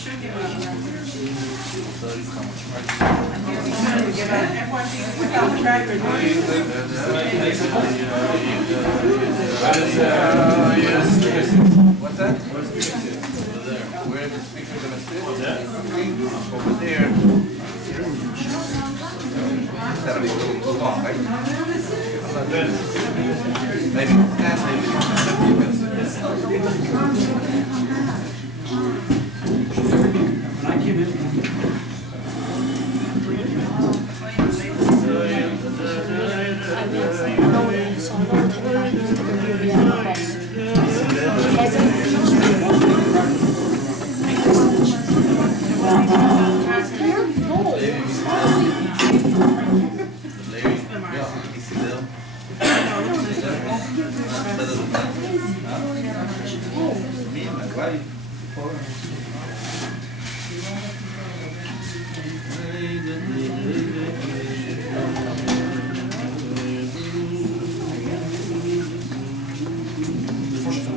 What's that? Where the speaker is going to sit? Over there. That'll be a little too long, right? Maybe 10, maybe 50 minutes. When I came in,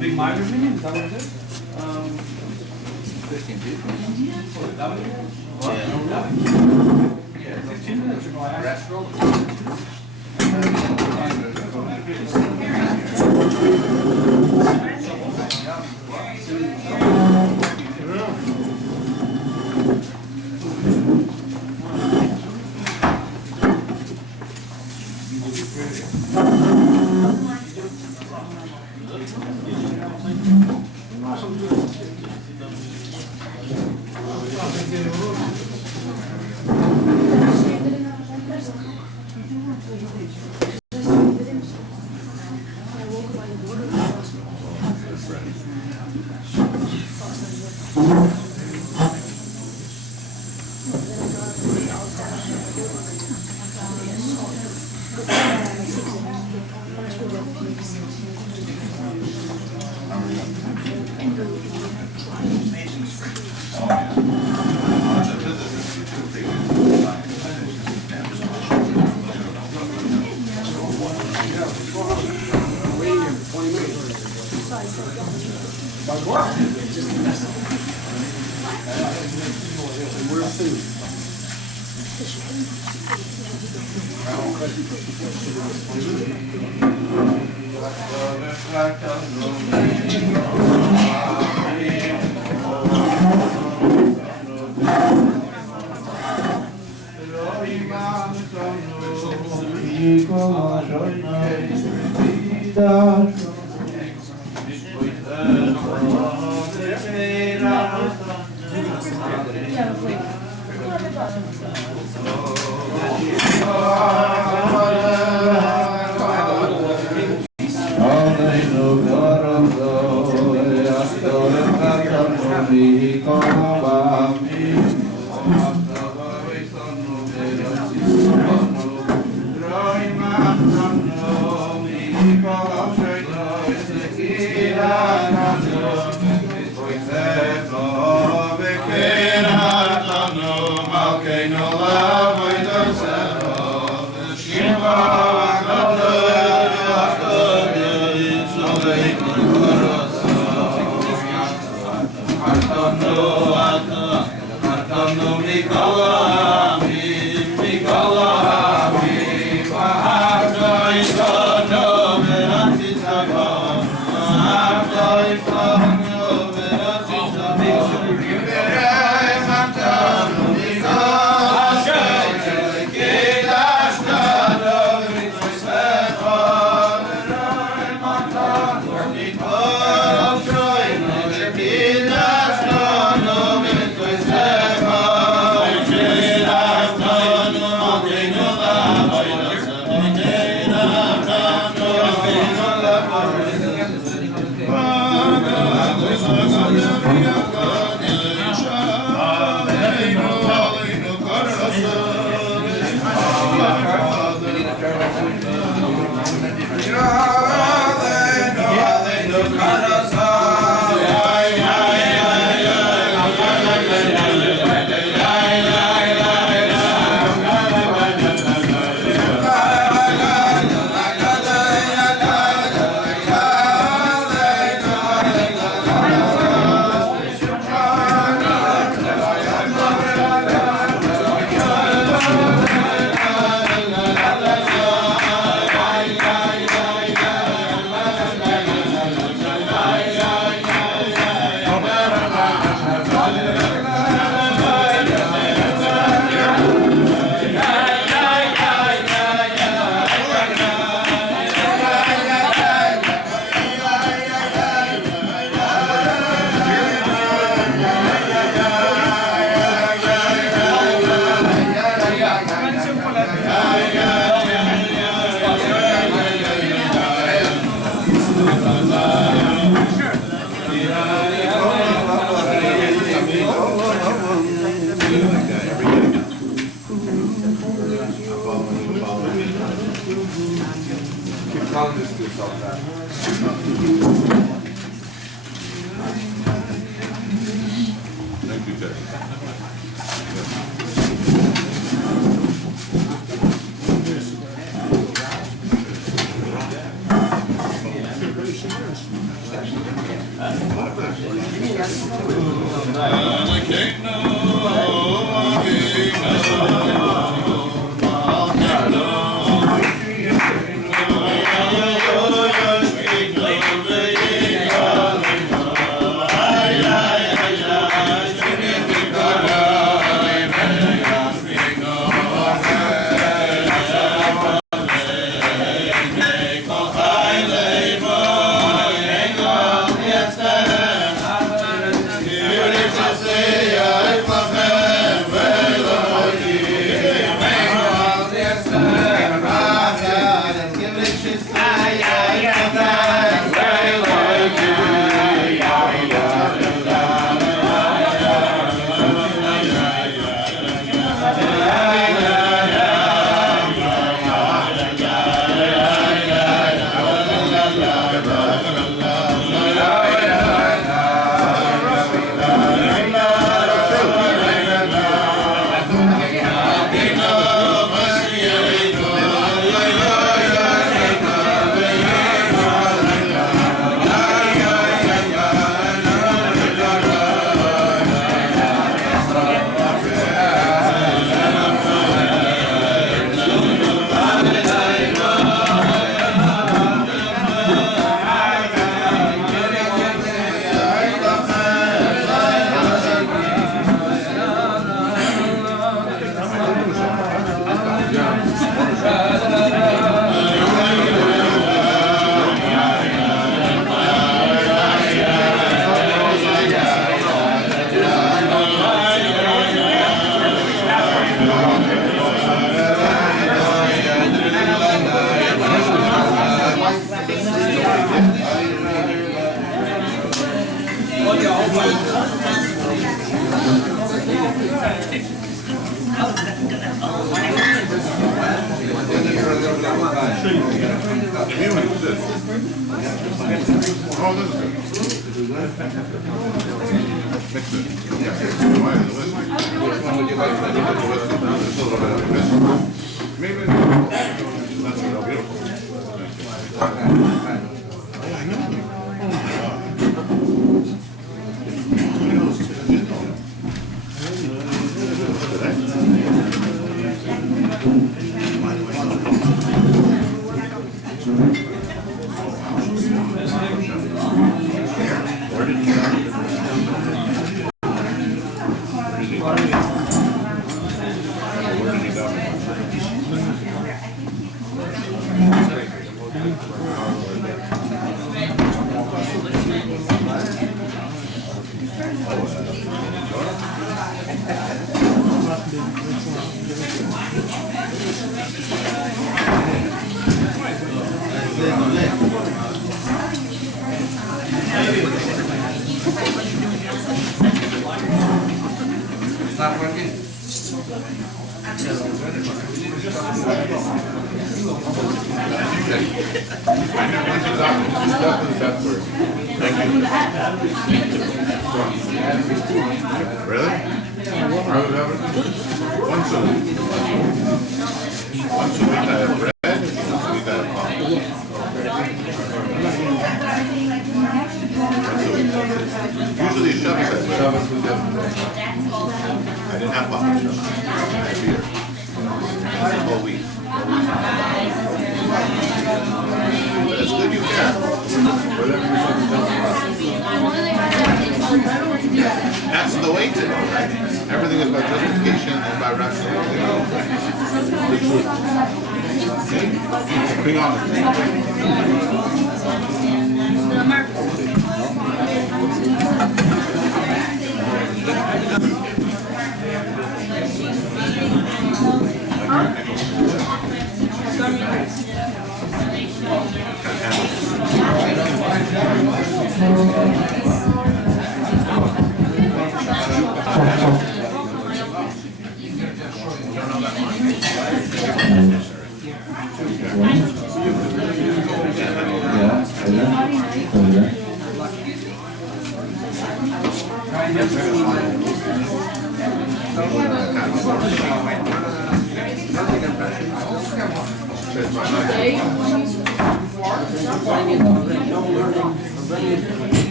big migrant meeting, is that what it is? 15 people. That one? Yeah, 15 minutes ago I asked.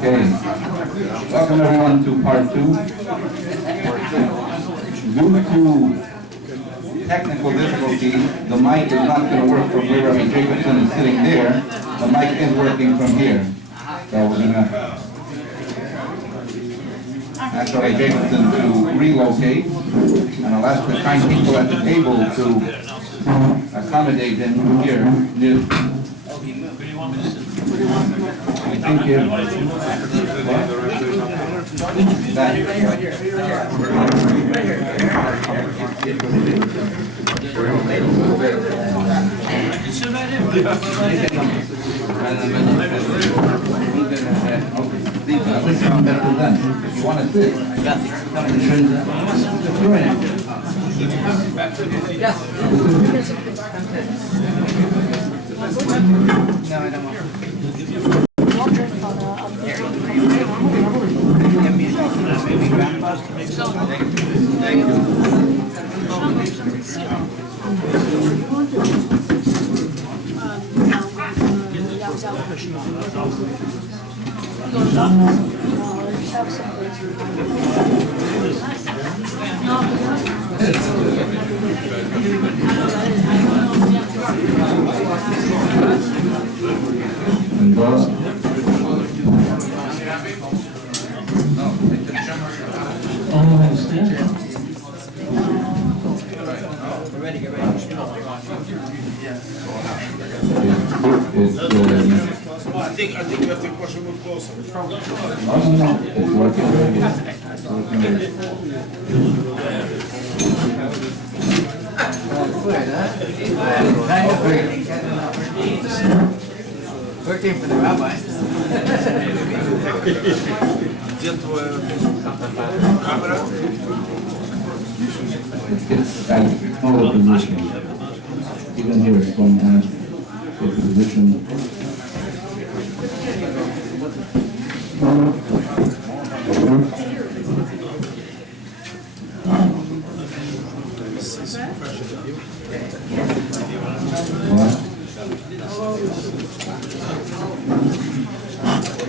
Okay, welcome everyone to part 2. Due to technical difficulty, the mic is not going to work from where Rabbi Jacobson is sitting there. The mic is working from here. So we're going to ask Rabbi Jacobson to relocate, and I'll ask the kind people at the table to accommodate him here. Thank you. If you want to sit, no, I don't want. I think you have to push a move closer. No, it's working very good. It's working very good. Working for the rabbi. It's at all positions. Even here, it's going to ask for the position.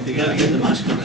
You gotta get the mask on.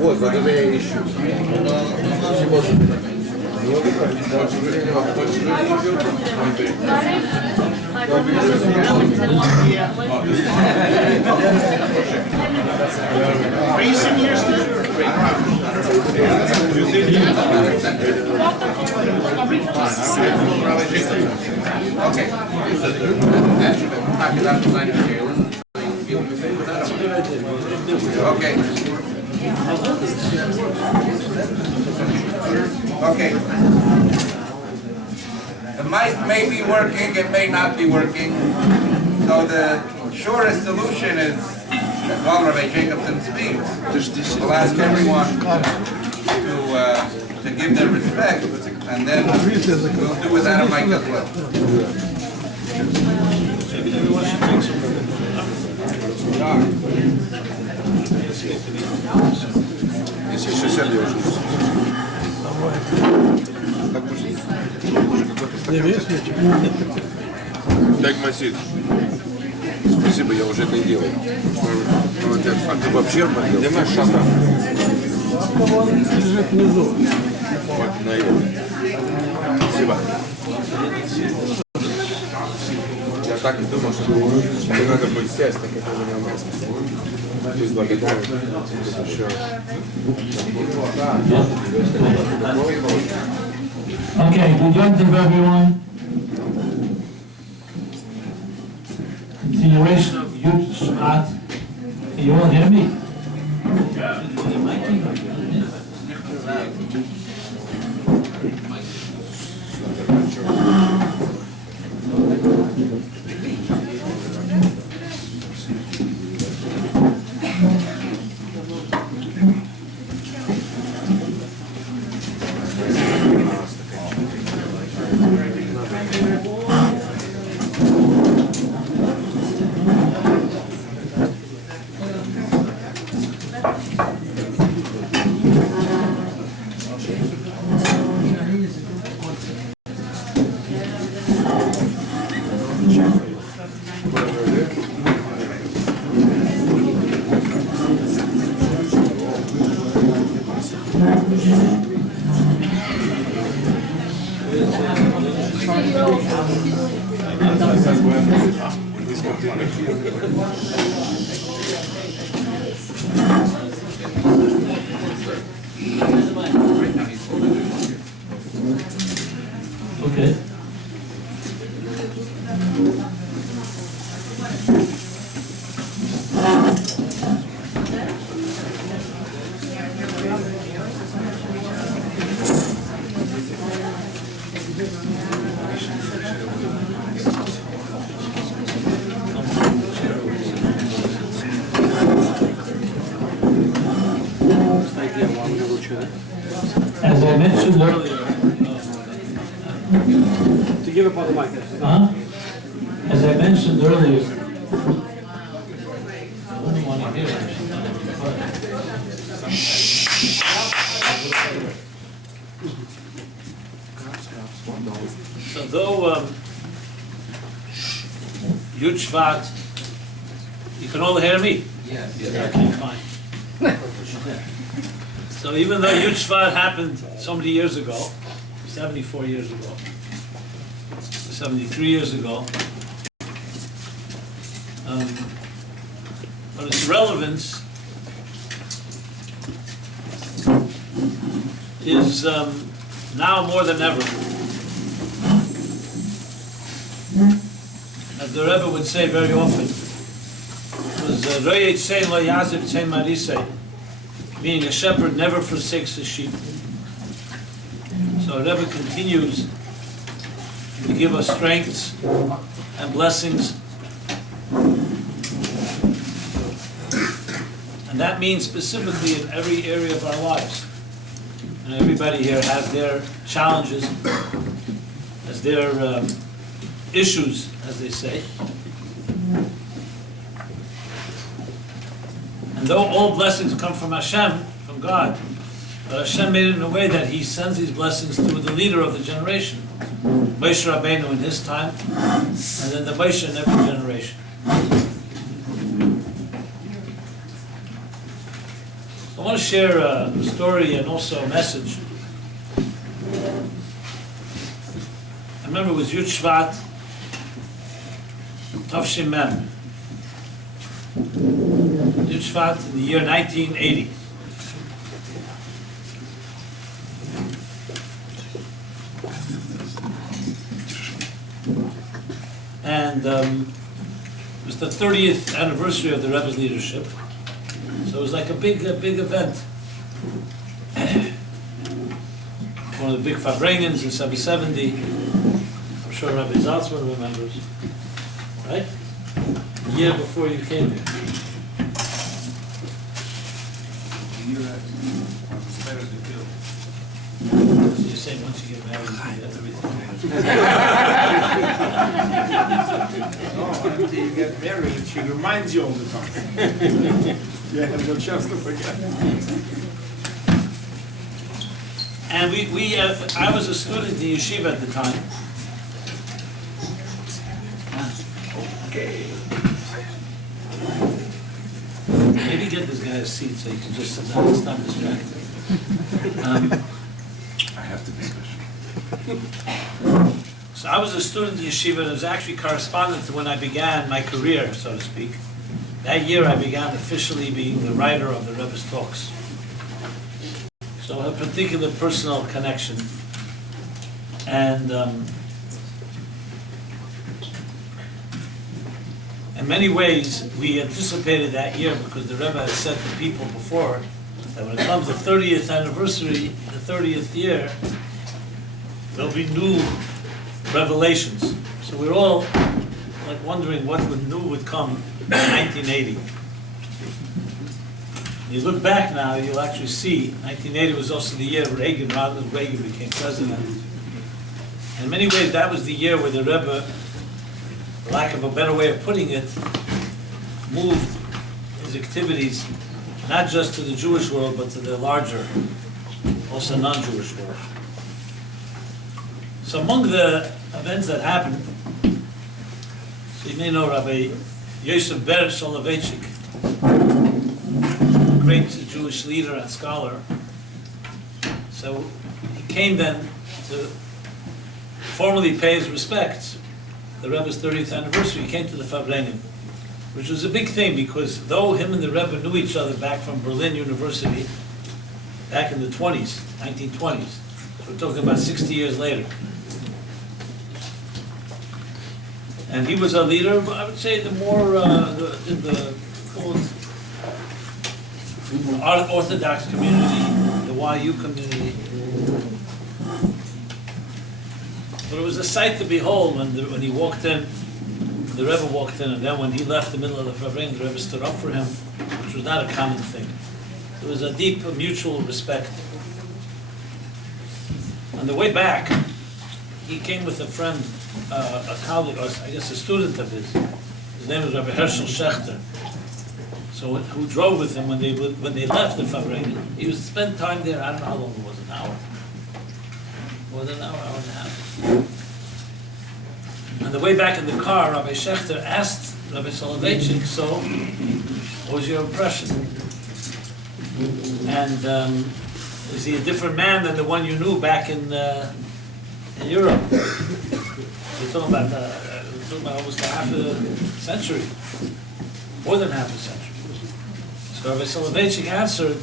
Вот, задавая еще. Are you sitting here still? Okay. Okay. Okay. The mic may be working, it may not be working. So the shortest solution is that while Rabbi Jacobson speaks, we'll ask everyone to to give them respect, and then we'll do without a mic as well. Maybe everyone should take some food. Если 60 девушек. Так, Масид. Спасибо, я уже это и делаю. Молодец. А ты вообще понял? Где наш шафран? Лежит внизу. Вот, на его. Спасибо. Я так и думал, что мне надо быть здесь, так это уже неуместно. Пусть благодарен. Еще. Okay, good evening, everyone. Continuation of Yud Shvat. Can you all hear me? Okay. As I mentioned earlier, To give up on the mic. as I mentioned earlier, I wouldn't want to hear it. So though Yud Shvat, you can all hear me? Yes. Okay, fine. So even though Yud Shvat happened so many years ago, 74 years ago, 73 years ago, but its relevance is now more than ever. As the Rebbe would say very often, it was Royet Sein Lo Yazib Sein Marisei, meaning a shepherd never forsakes his sheep. So the Rebbe continues to give us strengths and blessings. And that means specifically in every area of our lives. And everybody here has their challenges, has their issues, as they say. And though all blessings come from Hashem, from God, but Hashem made it in a way that He sends these blessings through the leader of the generation, Moshe Rabbeinu in his time, and then the Moshe in every generation. I want to share a story and also a message. I remember it was Yud Shvat, Tavshin Mem. Yud Shvat in the year 1980. And it was the 30th anniversary of the Rebbe's leadership. So it was like a big event. One of the big Farbrengens in 770. I'm sure Rabbi Zaltzman remembers. Right? The year before you came here. saying once you get married, you get everything. No, until you get married, she reminds you all the time. You have no chance to forget. And I was a student in yeshiva at the time. Maybe get this guy a seat so he can just sit down and stop distracting. I have to be special. So I was a student in yeshiva, and it was actually correspondent to when I began my career, so to speak. That year I began officially being the writer of the Rebbe's talks. So a particular personal connection. And in many ways, we anticipated that year because the Rebbe had said to people before that when it comes to 30th anniversary, the 30th year, there'll be new revelations. So we're all like wondering what new would come in 1980. You look back now, you'll actually see 1980 was also the year Reagan became president. In many ways, that was the year where the Rebbe, for lack of a better way of putting it, moved his activities not just to the Jewish world, but to the larger, also non-Jewish world. So among the events that happened, so you may know Rabbi Yosef Yitzchak Schneersohn, great Jewish leader and scholar. So he came then to formally pay his respects. The Rebbe's 30th anniversary, he came to the Farbrengen, which was a big thing because though him and the Rebbe knew each other back from Berlin University, back in the 20s, 1920s, so we're talking about 60 years later. And he was a leader, I would say the more, in the Orthodox community, the YU community. But it was a sight to behold when he walked in, the Rebbe walked in, and then when he left the middle of the Farbrengen, the Rebbe stood up for him, which was not a common thing. There was a deep mutual respect. On the way back, he came with a friend, a colleague, or I guess a student of his. His name was Rabbi Hershel Schechter. So who drove with him when they left the Farbrengen. He was to spend time there, I don't know how long it was, an hour. More than an hour, hour and a half. On the way back in the car, Rabbi Schechter asked Rabbi Soloveitchik, so what was your impression? And is he a different man than the one you knew back in Europe? We're talking about almost a half a century, more than half a century. So Rabbi Soloveitchik answered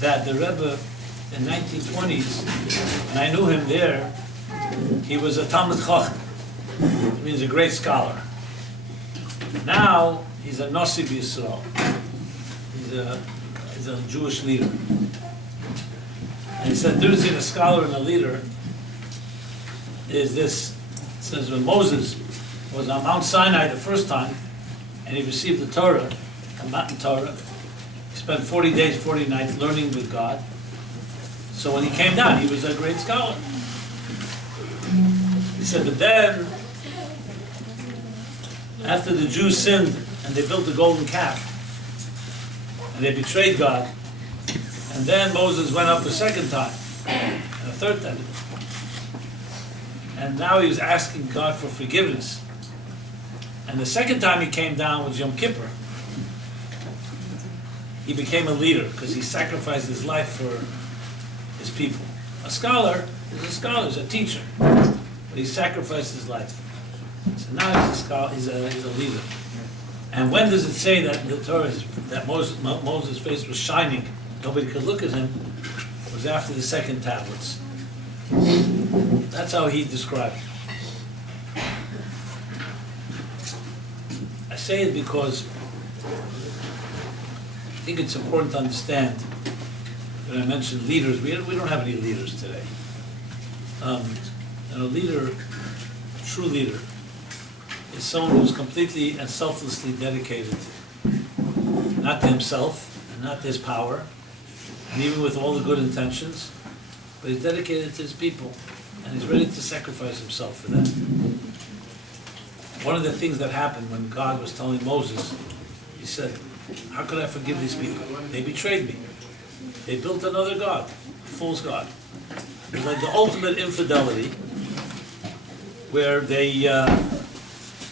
that the Rebbe in 1920s, and I knew him there, he was a Talmid Chacham. It means a great scholar. Now he's a Nasi B'Yisrael. He's a Jewish leader. And he said, difference between a scholar and a leader is this. It says when Moses was on Mount Sinai the first time, and he received the Torah, the Matan Torah, he spent 40 days, 40 nights learning with God. So when he came down, he was a great scholar. He said, but then, after the Jews sinned and they built the golden calf, and they betrayed God, and then Moses went up a second time, and a third time. And now he was asking God for forgiveness. And the second time he came down was Yom Kippur. He became a leader because he sacrificed his life for his people. A scholar is a scholar, is a teacher, but he sacrificed his life. So now he's a scholar, he's a leader. And when does it say that the Torah that Moses' face was shining, nobody could look at him? It was after the second tablets. That's how he described it. I say it because I think it's important to understand. When I mentioned leaders, we don't have any leaders today. And a leader, a true leader, is someone who's completely and selflessly dedicated, not to himself and not to his power, and even with all the good intentions, but he's dedicated to his people, and he's ready to sacrifice himself for that. One of the things that happened when God was telling Moses, he said, how could I forgive these people? They betrayed me. They built another God, a false God. It was like the ultimate infidelity, where they,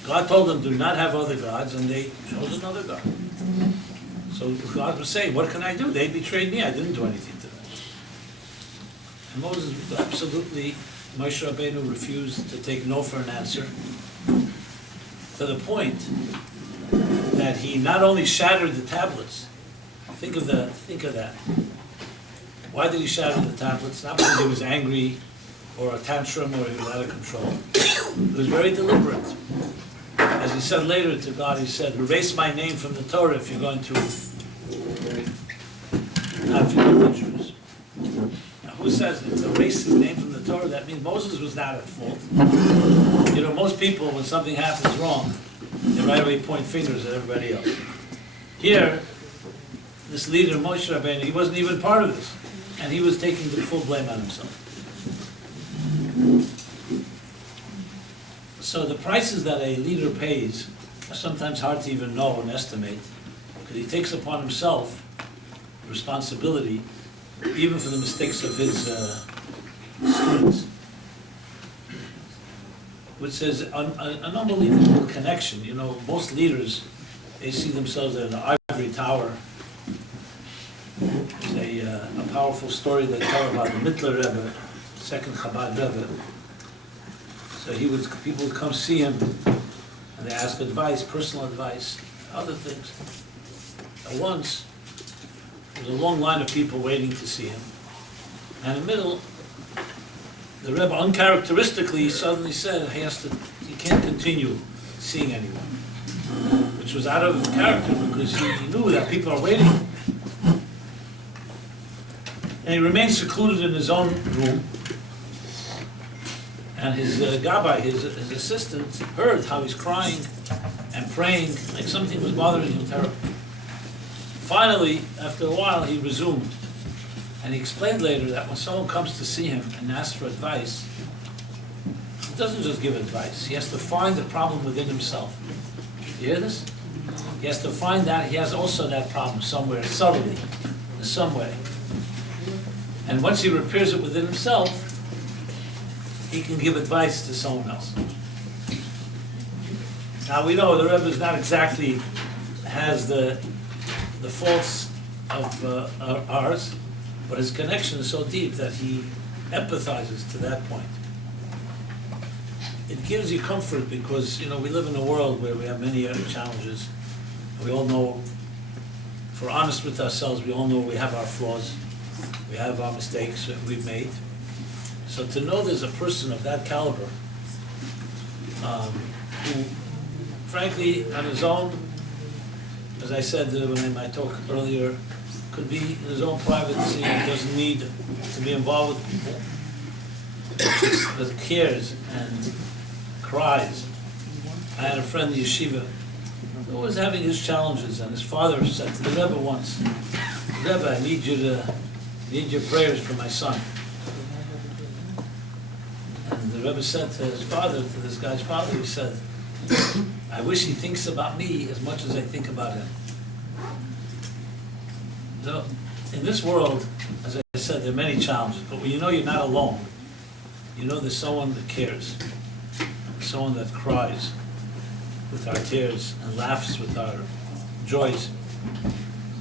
God told them, do not have other gods, and they chose another God. So God was saying, what can I do? They betrayed me, I didn't do anything to them. And Moses absolutely, Moshe Rabbeinu refused to take no for an answer, to the point that he not only shattered the tablets, think of that. Why did he shatter the tablets? Not because he was angry or a tantrum or he was out of control. It was very deliberate. As he said later to God, he said, erase my name from the Torah if you're going to not forgive the Jews. Now who says it? Erase his name from the Torah? That means Moses was not at fault. You know, most people, when something happens wrong, they right away point fingers at everybody else. Here, this leader, Moshe Rabbeinu, he wasn't even part of this. And he was taking the full blame on himself. So the prices that a leader pays are sometimes hard to even know and estimate, because he takes upon himself responsibility, even for the mistakes of his students. Which is an unbelievable connection. You know, most leaders, they see themselves in an ivory tower. There's a powerful story they tell about the Mittler Rebbe, second Chabad Rebbe. So people would come see him, and they ask advice, personal advice, other things. And once, there was a long line of people waiting to see him. And in the middle, the Rebbe uncharacteristically suddenly said he can't continue seeing anyone, which was out of character because he knew that people are waiting. And he remained secluded in his own room. And his gabbai, his assistant, heard how he's crying and praying, like something was bothering him terribly. Finally, after a while, he resumed. And he explained later that when someone comes to see him and asks for advice, he doesn't just give advice. He has to find the problem within himself. You hear this? He has to find that he has also that problem somewhere, subtly, in some way. And once he repairs it within himself, he can give advice to someone else. Now we know the Rebbe is not exactly has the faults of ours, but his connection is so deep that he empathizes to that point. It gives you comfort because, you know, we live in a world where we have many other challenges. We all know, if we're honest with ourselves, we all know we have our flaws. We have our mistakes that we've made. So to know there's a person of that caliber who, frankly, on his own, as I said when I talked earlier, could be in his own privacy and doesn't need to be involved with people, but cares and cries. I had a friend in yeshiva who was having his challenges, and his father said to the Rebbe once, Rebbe, I need your prayers for my son. And the Rebbe said to his father, to this guy's father, he said, I wish he thinks about me as much as I think about him. So, in this world, as I said, there are many challenges, but when you know you're not alone, you know there's someone that cares, someone that cries with our tears and laughs with our joys.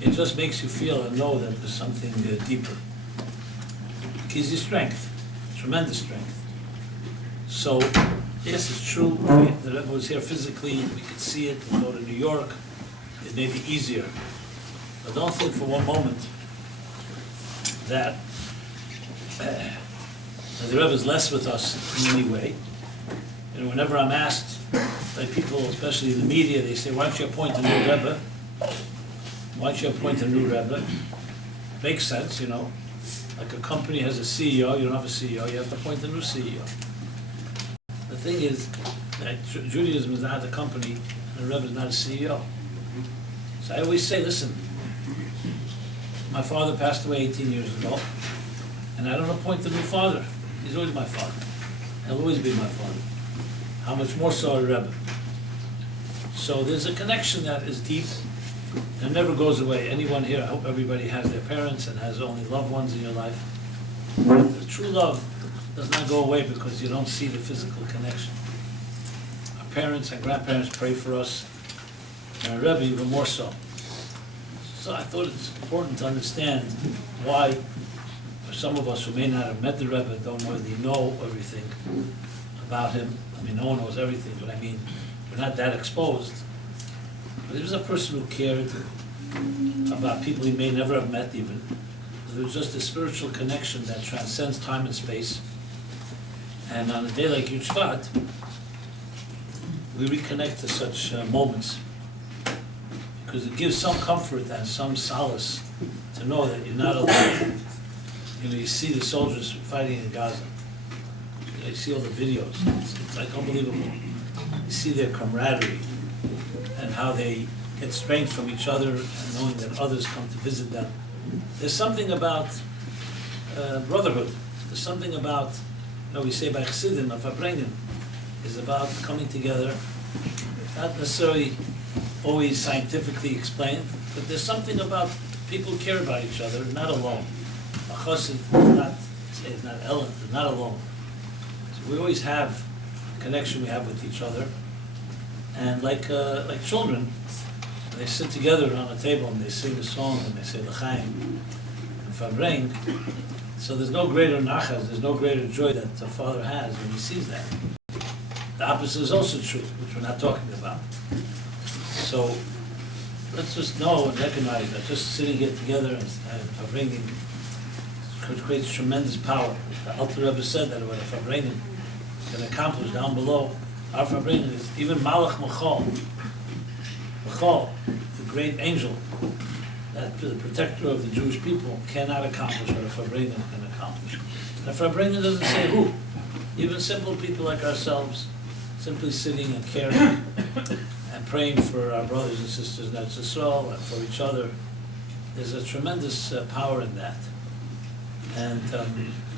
It just makes you feel and know that there's something deeper. It gives you strength, tremendous strength. So, yes, it's true, the Rebbe was here physically, we could see it, we go to New York, it may be easier. But don't think for one moment that the Rebbe is less with us in any way. You know, whenever I'm asked by people, especially the media, they say, why don't you appoint a new Rebbe? Why don't you appoint a new Rebbe? Makes sense, you know. Like a company has a CEO, you don't have a CEO, you have to appoint a new CEO. The thing is that Judaism is not a company, and the Rebbe is not a CEO. So I always say, listen, my father passed away 18 years ago, And I don't appoint a new father. He's always my father. He'll always be my father. How much more so a Rebbe? So there's a connection that is deep and never goes away. Anyone here, I hope everybody has their parents and has only loved ones in your life. The true love does not go away because you don't see the physical connection. Our parents and grandparents pray for us, and our Rebbe even more so. So I thought it's important to understand why, for some of us who may not have met the Rebbe, don't really know everything about him. I mean, no one knows everything, but I mean, we're not that exposed. But he was a person who cared about people he may never have met even. There was just a spiritual connection that transcends time and space. And on a day like Yud Shvat, we reconnect to such moments because it gives some comfort and some solace to know that you're not alone. You know, you see the soldiers fighting in Gaza. You see all the videos. It's like unbelievable. You see their camaraderie and how they get strength from each other and knowing that others come to visit them. There's something about brotherhood. There's something about, you know, we say by Chassidim, Farbrengen, is about coming together, not necessarily always scientifically explained, but there's something about people who care about each other, not alone. A chassid is not alone. So we always have a connection we have with each other, and like children, they sit together around a table and they sing a song and they say l'chaim and Farbrengen. So there's no greater nachas, there's no greater joy that the father has when he sees that. The opposite is also true, which we're not talking about. So let's just know and recognize that just sitting here together and Farbrengen creates tremendous power. The Alter Rebbe said that what a Farbrengen can accomplish down below. Our Farbrengen is even Malach Machal, the great angel, that the protector of the Jewish people, cannot accomplish what a Farbrengen can accomplish. And a Farbrengen doesn't say who. Even simple people like ourselves, simply sitting and caring and praying for our brothers and sisters in Eretz Yisrael and for each other. There's a tremendous power in that. And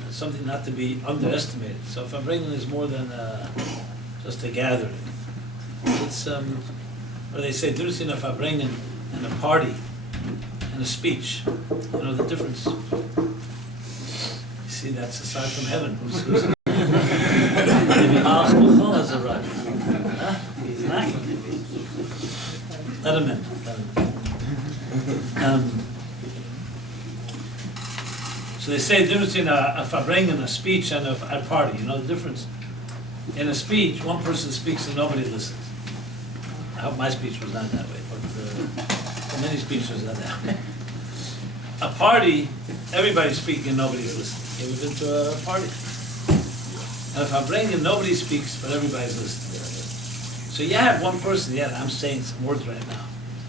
it's something not to be underestimated. So Farbrengen is more than just a gathering. It's where they say there's a Farbrengen and a party and a speech. You know the difference. You see, that's aside from heaven. Maybe Malach Machal has arrived. Huh? He's not. Let him in. So they say the difference between a Farbrengen, a speech, and a party. You know the difference? In a speech, one person speaks and nobody listens. I hope my speech was not that way, but many speeches are that way. A party, everybody's speaking and nobody's listening. You ever been to a party? And if I'm bringing, nobody speaks, but everybody's listening. So you have one person, yeah, I'm saying some words right now.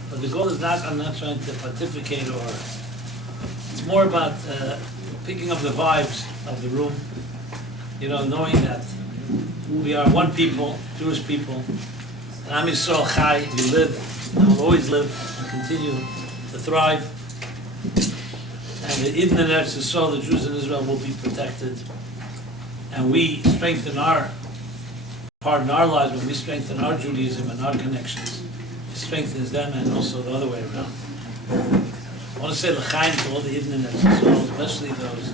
But the goal is not, I'm not trying to pontificate or, it's more about picking up the vibes of the room, you know, knowing that we are one people, Jewish people, and Am Yisrael Chai, we live, and will always live, and continue to thrive. And the Eden and Eretz Yisrael, the Jews in Israel, will be protected. And we strengthen our part in our lives when we strengthen our Judaism and our connections. It strengthens them and also the other way around. I want to say l'chaim to all the Eden and Eretz Yisrael, especially those.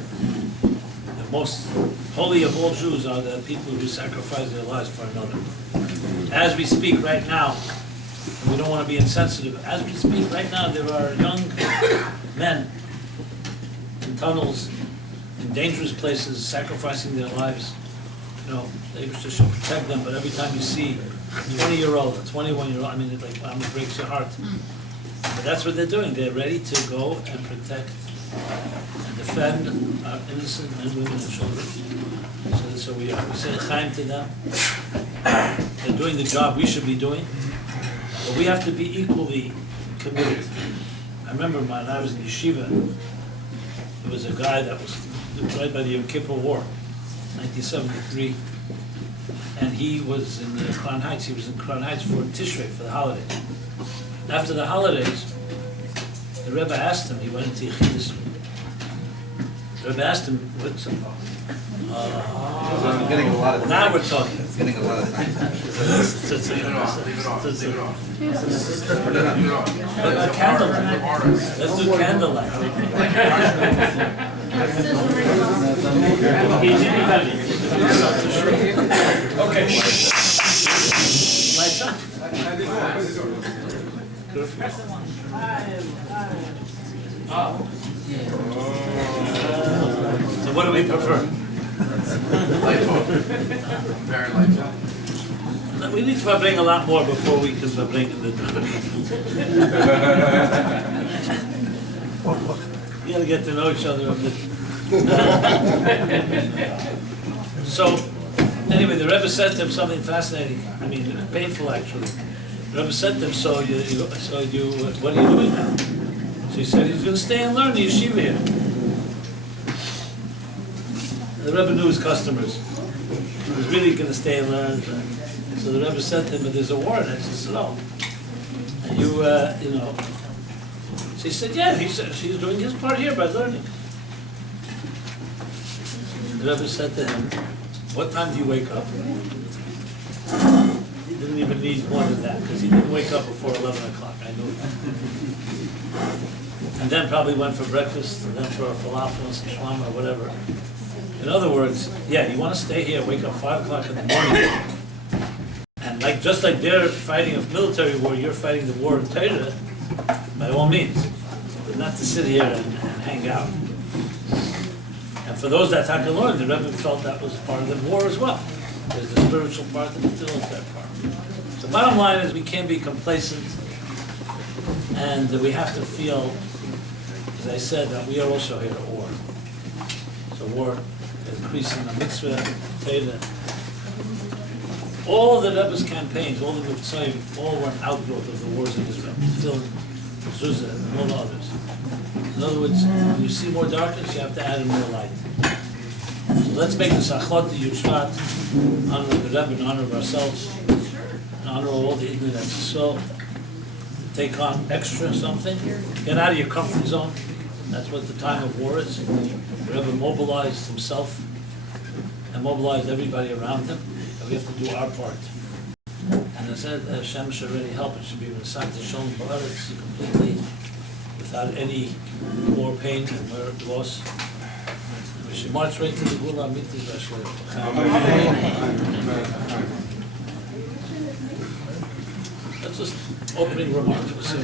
The most holy of all Jews are the people who sacrifice their lives for another. As we speak right now, and we don't want to be insensitive, as we speak right now, there are young men in tunnels, in dangerous places, sacrificing their lives. You know, they should protect them, but every time you see a 20-year-old, a 21-year-old, I mean, it breaks your heart. But that's what they're doing. They're ready to go and protect and defend our innocent men, women, and children. So we say l'chaim to them. They're doing the job we should be doing, but we have to be equally committed. I remember when I was in yeshiva, there was a guy that was right by the Yom Kippur War, 1973, and he was in Crown Heights. He was in Crown Heights for Tishrei, for the holidays. After the holidays, the Rebbe asked him, he went into Yechidus, Rebbe asked him, what's, I'm getting a lot of. now we're talking. It's getting a lot of time. Leave it off, leave it off, leave it off. What about candlelight? Let's do candlelight. Okay. Lights up. So what do we prefer? Light bulb. Very light bulb. We need to bring a lot more before we can bring in the You gotta get to know each other a bit. So, anyway, the Rebbe said to him something fascinating. I mean, painful actually. The Rebbe said to him, so you, what are you doing now? So he said he's going to stay and learn the yeshiva here. The Rebbe knew his customers. He was really going to stay and learn. So the Rebbe said to him, but there's a war in it. He said, no. And you know. So he said, yeah, he's doing his part here by learning. The Rebbe said to him, what time do you wake up? He didn't even need more than that, because he didn't wake up before 11 o'clock, I knew it. And then probably went for breakfast, and then for a falafel and some shawarma or whatever. In other words, yeah, you want to stay here, wake up 5 o'clock in the morning, and just like they're fighting a military war, you're fighting the war in Torah, by all means, but not to sit here and hang out. And for those that can learn, the Rebbe felt that was part of the war as well. There's the spiritual part and the military part. So bottom line is we can't be complacent, and we have to feel, as I said, that we are also here at war. So war, increasing the mitzvah, Torah. All the Rebbe's campaigns, all the Mivtzoyim, all were an outgrowth of the wars in Israel. Film, Zuzah, and all the others. In other words, when you see more darkness, you have to add in more light. So let's make this Achot Yushvat, honor of the Rebbe, in honor of ourselves, in honor of all the ignorant that's so. Take on extra something, get out of your comfort zone. That's what the time of war is. The Rebbe mobilized himself and mobilized everybody around him, and we have to do our part. And I said, Hashem should already help. It should be V'sakta Shalom Ba'aretz completely, without any more pain and more loss. And we should march right to the Gula Amitis V'Ashleim. That's just opening remarks. We'll see.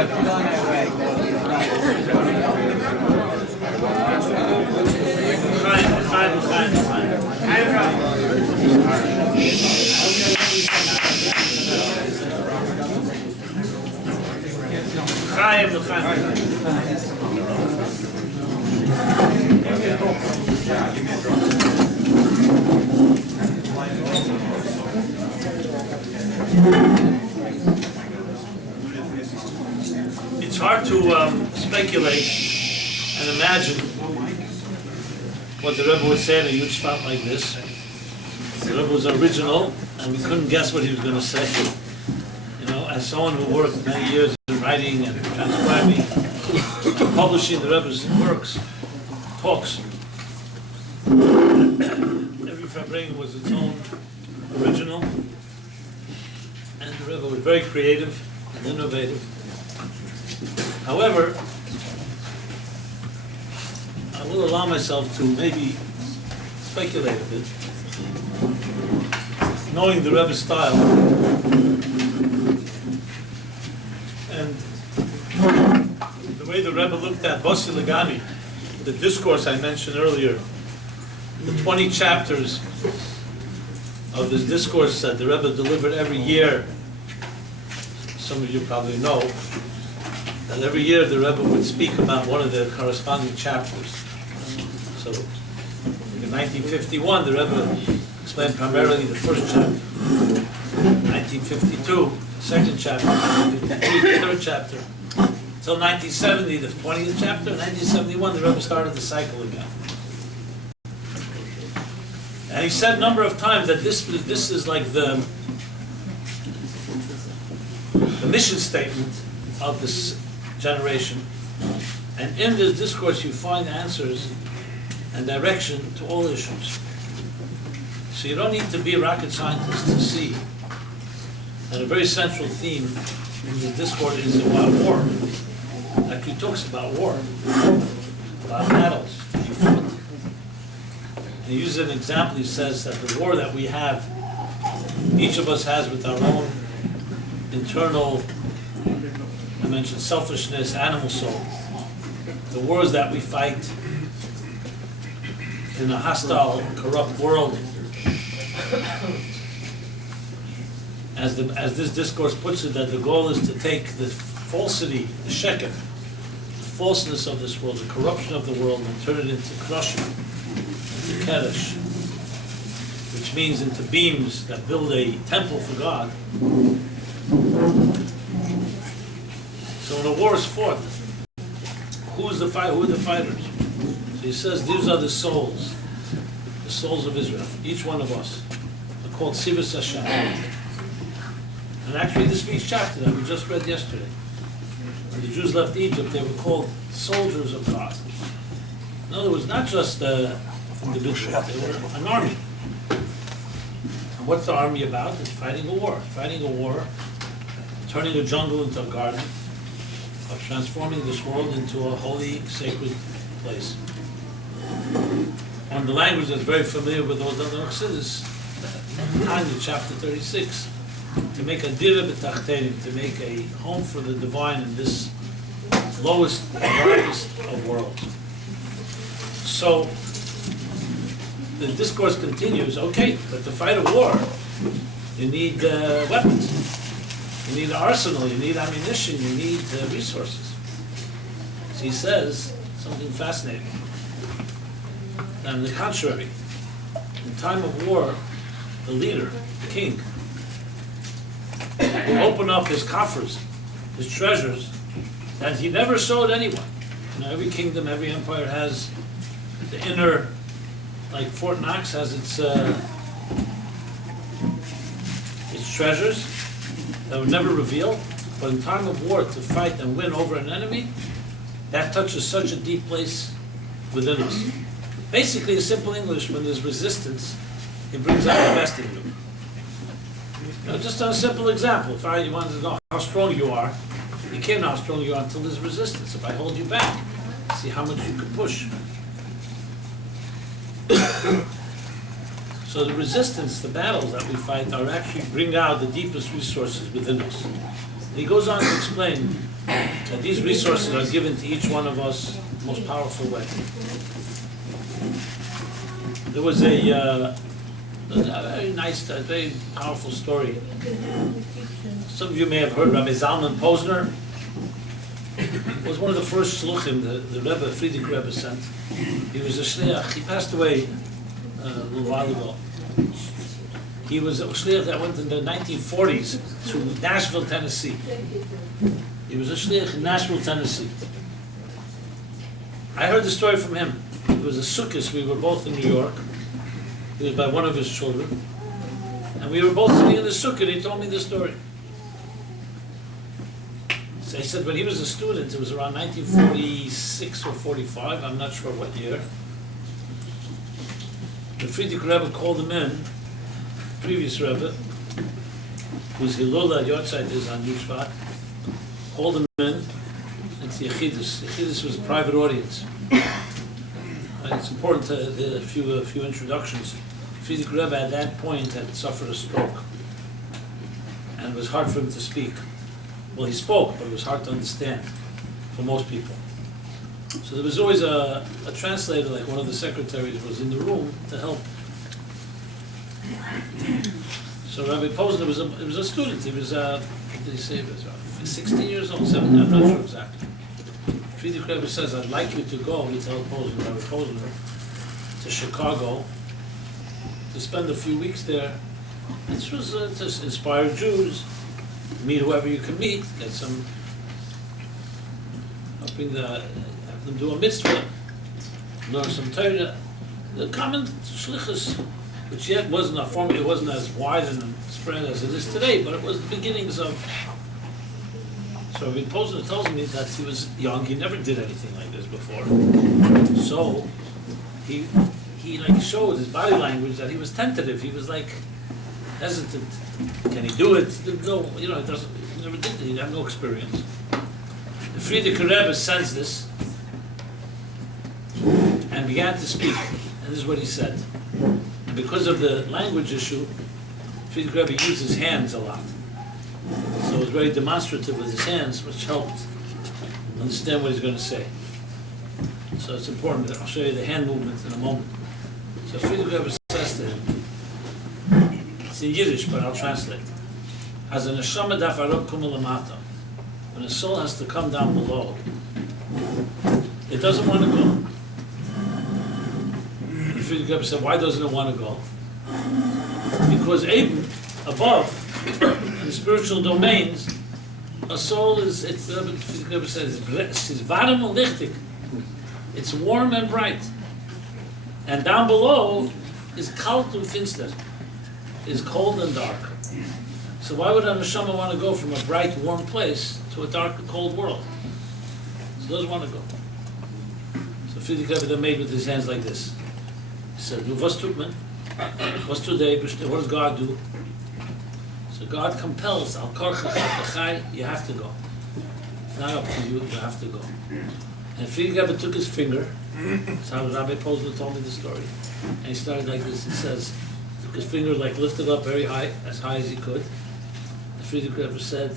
But she's on her way. It's hard to speculate and imagine what the Rebbe would say in a huge spot like this. The Rebbe was original, and we couldn't guess what he was going to say. You know, as someone who worked many years in writing and transcribing and publishing the Rebbe's works, talks, every Farbrengen was its own original, and the Rebbe was very creative and innovative. However, I will allow myself to maybe speculate a bit, knowing the Rebbe's style, and the way the Rebbe looked at Bossi Legani, the discourse I mentioned earlier, the 20 chapters of this discourse that the Rebbe delivered every year. Some of you probably know that every year the Rebbe would speak about one of the corresponding chapters. So in 1951, the Rebbe explained primarily the first chapter. 1952, the second chapter. 1953, the third chapter. Until 1970, the 20th chapter. In 1971, the Rebbe started the cycle again. And he said a number of times that this is like the mission statement of this generation. And in this discourse, you find answers and direction to all issues. So you don't need to be a rocket scientist to see that a very central theme in the discourse is about war. Actually talks about war, about battles to be fought. And he uses an example. He says that the war that we have, each of us has with our own internal, I mentioned selfishness, animal soul. The wars that we fight in a hostile, corrupt world, as this discourse puts it, that the goal is to take the falsity, the sheker, the falseness of this world, the corruption of the world, and turn it into krushim, into kedesh, which means into beams that build a temple for God. So when a war is fought, who are the fighters? So he says these are the souls of Israel, each one of us. They're called Sivas Hashem. And actually this week's chapter that we just read yesterday, when the Jews left Egypt, they were called soldiers of God. In other words, not just individuals, they were an army. And what's the army about? It's fighting a war. Fighting a war, turning a jungle into a garden, of transforming this world into a holy, sacred place. And the language that's very familiar with those other Exodus, Tanya, chapter 36, to make a dira b'tachtenim, to make a home for the divine in this lowest and darkest of worlds. So the discourse continues, okay, but to fight a war, you need weapons. You need an arsenal, you need ammunition, you need resources. So he says something fascinating. And on the contrary, in time of war, the leader, the king, will open up his coffers, his treasures, that he never showed anyone. You know, every kingdom, every empire has the inner, like Fort Knox has its treasures that were never revealed, but in time of war, to fight and win over an enemy, that touches such a deep place within us. Basically, in simple English, when there's resistance, it brings out the best in you. You know, just a simple example, if you wanted to know how strong you are, you can't know how strong you are until there's resistance. If I hold you back, see how much you can push. So the resistance, the battles that we fight, are actually bring out the deepest resources within us. And he goes on to explain that these resources are given to each one of us in the most powerful way. There was a very nice, a very powerful story. Some of you may have heard Rabbi Zalman Posner. Was one of the first shluchim the Rebbe, Friedrich Rebbe sent. He was a shliach. He passed away a little while ago. He was a shliach that went in the 1940s to Nashville, Tennessee. He was a shliach in Nashville, Tennessee. I heard the story from him. It was a sukkah. We were both in New York. He was by one of his children. And we were both sitting in the sukkah, and he told me the story. So he said when he was a student, it was around 1946 or 45, I'm not sure what year. The Friedrich Rebbe called him in, previous Rebbe, whose Hilula Yortzeit is on Yishvat, called him in into Yechidus. Yechidus was a private audience. And it's important to a few introductions. Friedrich Rebbe at that point had suffered a stroke, and it was hard for him to speak. Well, he spoke, but it was hard to understand for most people. So there was always a translator, like one of the secretaries was in the room to help. So Rabbi Posner was a student. He was, what did he say? He was 16 years old, 17, I'm not sure exactly. Friedrich Rebbe says, I'd like you to go, he told Posner, Rabbi Posner, to Chicago to spend a few weeks there. This was to inspire Jews. Meet whoever you can meet, get some, have them do a mitzvah, learn some Torah. The common shlichus, which yet wasn't a form, it wasn't as wide and spread as it is today, but it was the beginnings of. So Rabbi Posner tells me that he was young, he never did anything like this before. So he like showed his body language that he was tentative, he was like hesitant. Can he do it? No, he doesn't. He never did it. He had no experience. The Friedrich Rebbe sensed this and began to speak. And this is what he said. And because of the language issue, Friedrich Rebbe used his hands a lot. So it was very demonstrative with his hands, which helped understand what he's going to say. So it's important. I'll show you the hand movement in a moment. So Friedrich Rebbe says to him, it's in Yiddish, but I'll translate. As a neshama daf arab kum lamata, when a soul has to come down below, it doesn't want to go. The Friedrich Rebbe said, why doesn't it want to go? Because above, in the spiritual domains, a soul is, it's the Friedrich Rebbe says, it's varim and lichtig. It's warm and bright. And down below is kalt and finster. Is cold and dark. So why would a neshama want to go from a bright, warm place to a dark and cold world? So he doesn't want to go. So Friedrich Rebbe then made with his hands like this. He said, was tut man? Was today? What does God do? So God compels, al korcha chai, you have to go. It's not up to you, you have to go. And Friedrich Rebbe took his finger, that's how Rabbi Posner told me the story, and he started like this. He says, his finger like lifted up very high, as high as he could. The Friedrich Rebbe said,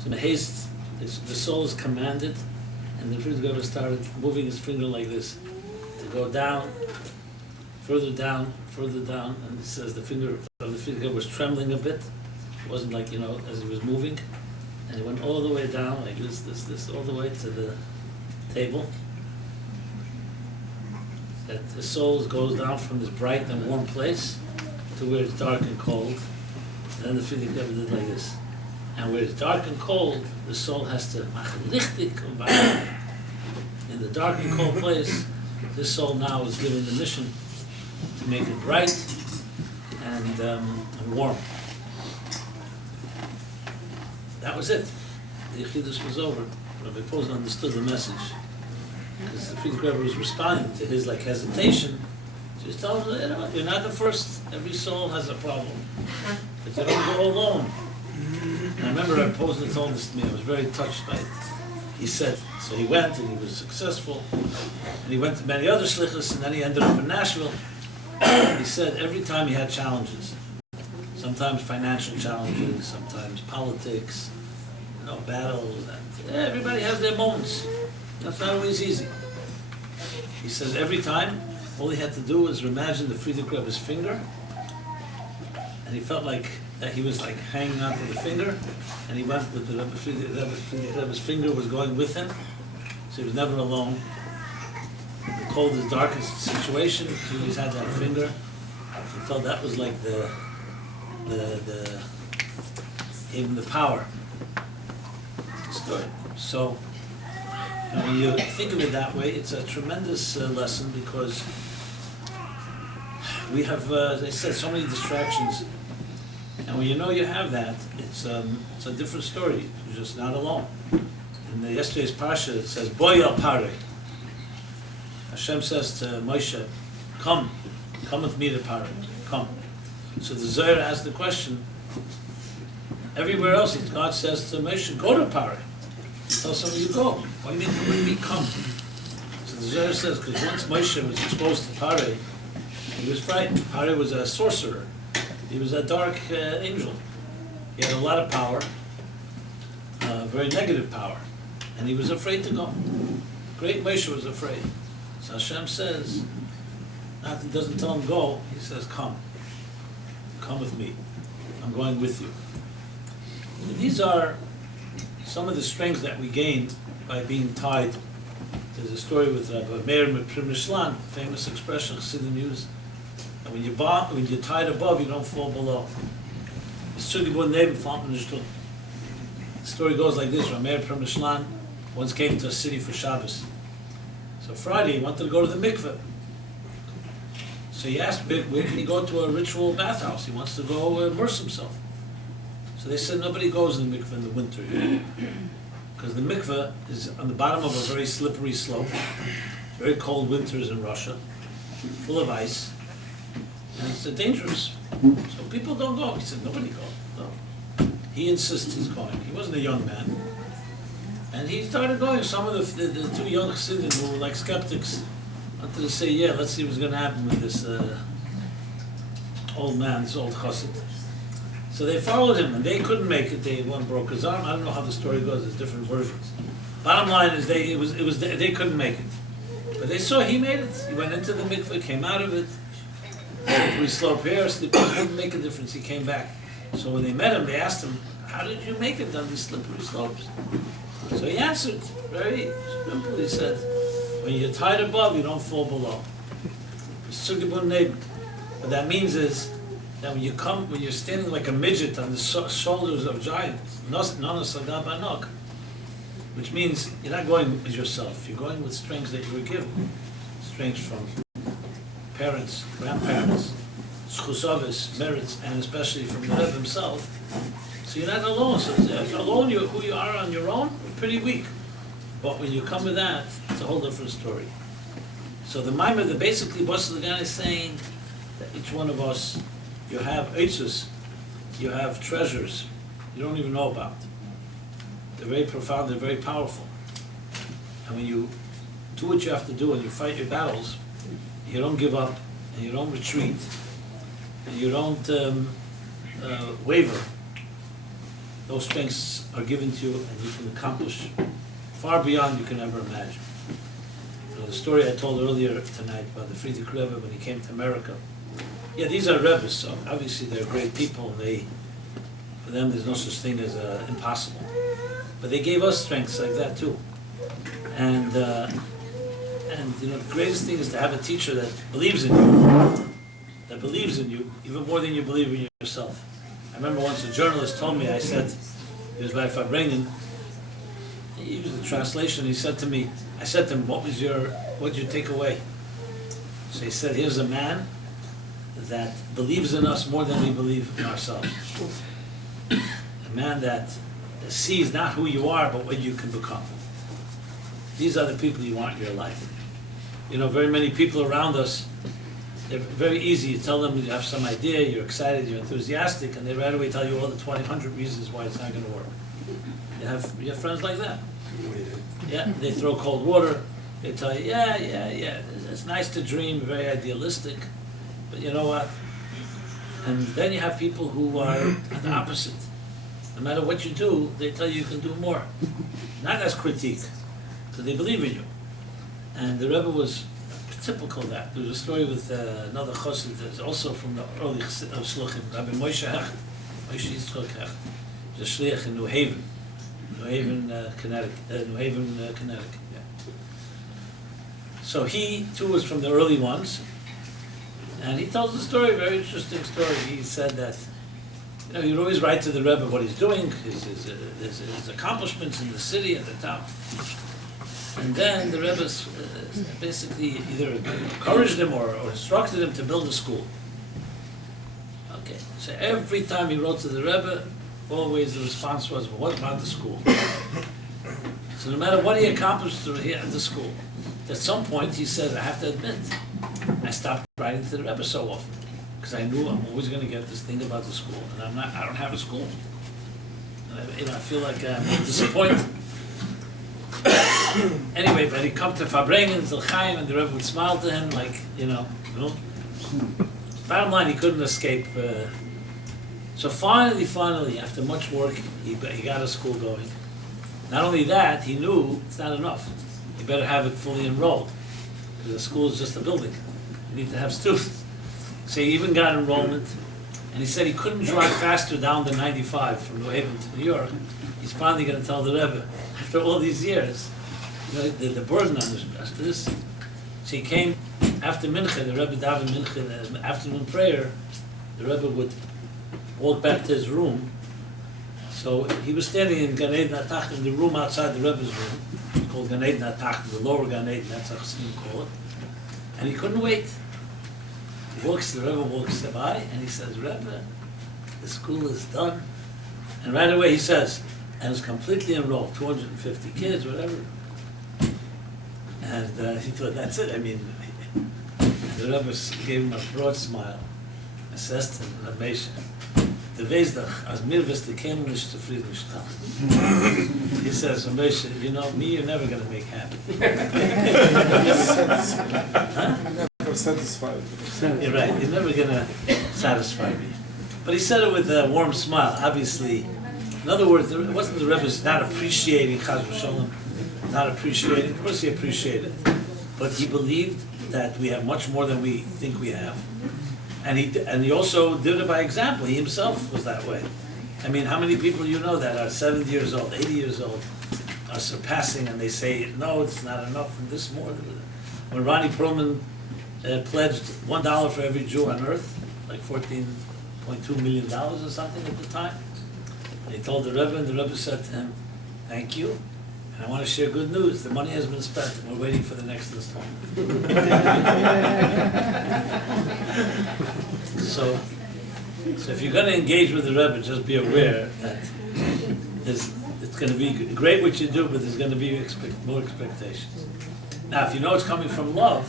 "So in haste, the soul is commanded," and the Friedrich Rebbe started moving his finger like this to go down, further down, and it says the finger of the Friedrich Rebbe was trembling a bit. It wasn't like as he was moving, and it went all the way down like this, all the way to the table. That the soul goes down from this bright and warm place to where it's dark and cold. And then the Friedrich Rebbe did like this. And where it's dark and cold, the soul has to in the dark and cold place, this soul now is given the mission to make it bright and warm. That was it. The Yechidus was over. Rabbi Posner understood the message. Because the Friedrich Rebbe was responding to his hesitation. So he's telling him, you're not the first. Every soul has a problem. But you don't go alone. And I remember Rabbi Posner told this to me. I was very touched by it. He said, so he went and he was successful. And he went to many other shlichus and then he ended up in Nashville. He said every time he had challenges. Sometimes financial challenges, sometimes politics, battles. And everybody has their moments. That's not always easy. He says every time, all he had to do was imagine the Friedrich Rebbe's finger, and he felt like that he was like hanging onto the finger, and he went with the Friedrich Rebbe's finger was going with him, so he was never alone. The coldest, darkest situation, he always had that finger. He felt that was like the even the power story. So when you think of it that way, it's a tremendous lesson, because we have, as I said, so many distractions, and when you know you have that, it's a different story. You're just not alone. In yesterday's parsha, it says, "Boy al pare." Hashem says to Moshe, "Come with me to Pare. Come." So the Zohar asks the question. Everywhere else, God says to Moshe, "Go to Pare." Tell some of you go. What do you mean come? So the Zohar says, because once Moshe was exposed to Pare, he was frightened. Pare was a sorcerer. He was a dark angel. He had a lot of power, very negative power, and he was afraid to go. Great Moshe was afraid. So Hashem says, he doesn't tell him go, he says come with me, I'm going with you. And these are some of the strengths that we gain by being tied. There's a story with Rabbi Meir Mishlan, famous expression Chassidim use, and when you're tied above, you don't fall below. The story goes like this: Rabbi Meir Mishlan once came to a city for Shabbos. So Friday, he wanted to go to the mikveh. So he asked, where can he go to a ritual bathhouse? He wants to go immerse himself. So they said, nobody goes in the mikveh in the winter. Because the mikveh is on the bottom of a very slippery slope, very cold winters in Russia, full of ice, and it's dangerous. So people don't go. He said, nobody goes. No. He insists he's going. He wasn't a young man. And he started going. Some of the two young Chassidim who were like skeptics wanted to say, yeah, let's see what's going to happen with this old man, this old Chassid. So they followed him, and they couldn't make it. One broke his arm. I don't know how the story goes. There's different versions. Bottom line is they couldn't make it. But they saw he made it. He went into the mikveh, came out of it. Slippery slope here, didn't make a difference. He came back. So when they met him, they asked him, how did you make it on these slippery slopes? So he answered very simply. He said, when you're tied above, you don't fall below. What that means is that when you're standing like a midget on the shoulders of giants, which means you're not going as yourself. You're going with strengths that you were given. Strengths from parents, grandparents, schusovis, merits, and especially from the Rebbe himself. So you're not alone. So if you're alone, who you are on your own, you're pretty weak. But when you come with that, it's a whole different story. So the Maimon, basically, what's the guy is saying that each one of us, you have eitzes, you have treasures you don't even know about. They're very profound, they're very powerful. And when you do what you have to do and you fight your battles, you don't give up, and you don't retreat, and you don't waver. Those strengths are given to you, and you can accomplish far beyond you can ever imagine. You know, the story I told earlier tonight about the Friedrich Rebbe when he came to America. Yeah, these are Rebbes, so obviously they're great people. For them, there's no such thing as impossible. But they gave us strengths like that too. And you know, the greatest thing is to have a teacher that believes in you, even more than you believe in yourself. I remember once a journalist told me, I said, he was by Farbrengen, he used the translation, he said to me, I said to him, what did you take away? So he said, here's a man that believes in us more than we believe in ourselves. A man that sees not who you are, but what you can become. These are the people you want in your life. You know, very many people around us, they're very easy. You tell them you have some idea, you're excited, you're enthusiastic, and they right away tell you all the 100 reasons why it's not going to work. You have friends like that. Yeah, they throw cold water. They tell you, yeah, it's nice to dream, very idealistic, but you know what? And then you have people who are the opposite. no matter what you do, they tell you can do more. Not as critique, because they believe in you. And the Rebbe was typical of that. There was a story with another chassid that's also from the early Shluchim, Rabbi Moshe Yitzchak Schneersohn, the shliach in New Haven, Connecticut. Yeah. So he too was from the early ones, and he tells the story, a very interesting story. He said that, you know, he'd always write to the Rebbe what he's doing, his accomplishments in the city and the town. And then the Rebbe basically either encouraged him or instructed him to build a school. Okay, so every time he wrote to the Rebbe, always the response was, well, what about the school? So no matter what he accomplished here at the school, at some point he said, I have to admit, I stopped writing to the Rebbe so often, because I knew I'm always going to get this thing about the school, and I don't have a school. And I feel like I'm disappointed. Anyway, but he'd come to Farbrengen, Zilchaim, and the Rebbe would smile to him like, you know. Bottom line, he couldn't escape. So finally, after much work, he got a school going. Not only that, he knew it's not enough. You better have it fully enrolled, because the school is just a building. You need to have students. So he even got enrollment, and he said he couldn't drive faster down the 95 from New Haven to New York. He's finally going to tell the Rebbe, after all these years, you know, the burden on this. So he came after Mincha, the Rebbe davened Mincha, the afternoon prayer, the Rebbe would walk back to his room. So he was standing in Gan Eden Atach, in the room outside the Rebbe's room. It's called Gan Eden Atach, the lower Gan Eden, that's how Chassidim call it. And he couldn't wait. The Rebbe walks by, and he says, Rebbe, the school is done. And right away he says, and it's completely enrolled, 250 kids, whatever. And he thought, that's it. I mean, the Rebbe gave him a broad smile and says to him, Rabbi, the Vezdach, as mir wirst du kämen nicht zufriedenstellen. He says, Rabbi, you know, me, you're never going to make happy. Never satisfied. You're right, you're never going to satisfy me. But he said it with a warm smile, obviously. In other words, it wasn't the Rebbe's not appreciating Chas v'Sholem, not appreciating, of course he appreciated, but he believed that we have much more than we think we have. And he also did it by example. He himself was that way. I mean, how many people you know that are 70 years old, 80 years old, are surpassing, and they say, no, it's not enough, and this more. When Ronnie Perlman pledged $1 for every Jew on earth, like $14.2 million or something at the time, they told the Rebbe, and the Rebbe said to him, thank you, and I want to share good news. The money has been spent, and we're waiting for the next installment. So if you're going to engage with the Rebbe, just be aware that it's going to be great what you do, but there's going to be more expectations. Now, if you know it's coming from love,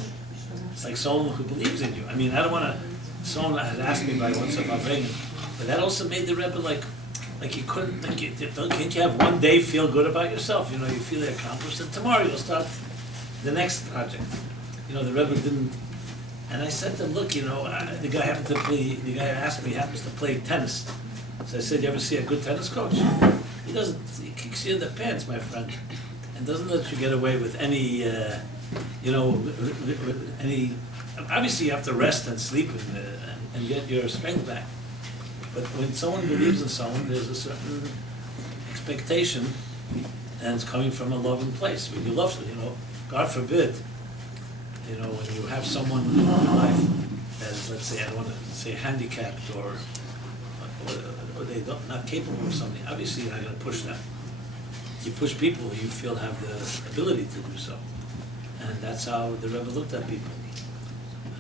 it's like someone who believes in you. I mean, I don't want to, someone had asked me by once about Farbrengen, but that also made the Rebbe like you couldn't, can't you have one day feel good about yourself? You know, you feel accomplished, and tomorrow you'll start the next project. You know, the Rebbe didn't, and I said to him, look, you know, the guy asked me, he happens to play tennis. So I said, you ever see a good tennis coach? He doesn't, he kicks you in the pants, my friend, and doesn't let you get away with any, you know, any, obviously you have to rest and sleep and get your strength back. But when someone believes in someone, there's a certain expectation, and it's coming from a loving place. When you love someone, you know, God forbid, you know, when you have someone in your life as, let's say, I don't want to say handicapped or they don't, not capable of something, obviously you're not going to push them. You push people who you feel have the ability to do so. And that's how the Rebbe looked at people.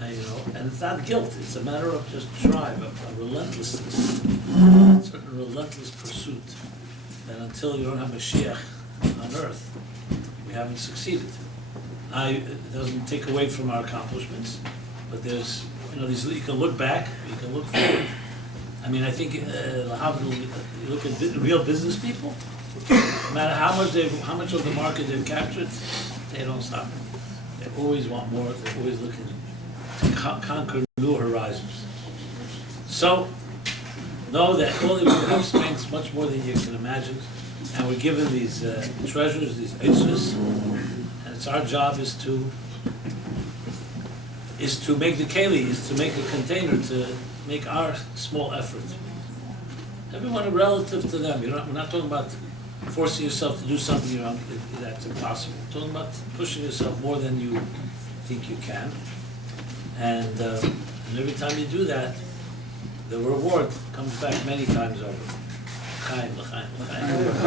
You know, and it's not guilt, it's a matter of just drive, a relentlessness, a certain relentless pursuit. And until you don't have Mashiach on earth, we haven't succeeded. It doesn't take away from our accomplishments, but there's, you know, you can look back, you can look forward. I mean, I think, you look at real business people, no matter how much of the market they've captured, they don't stop. They always want more, they're always looking to conquer new horizons. So, know that all of you have strengths much more than you can imagine, and we're given these treasures, these eitzvos, and it's our job is to make the keli, is to make a container, to make our small effort. Everyone relative to them. We're not talking about forcing yourself to do something that's impossible. We're talking about pushing yourself more than you think you can. And every time you do that, the reward comes back many times over. L'chaim, l'chaim, l'chaim.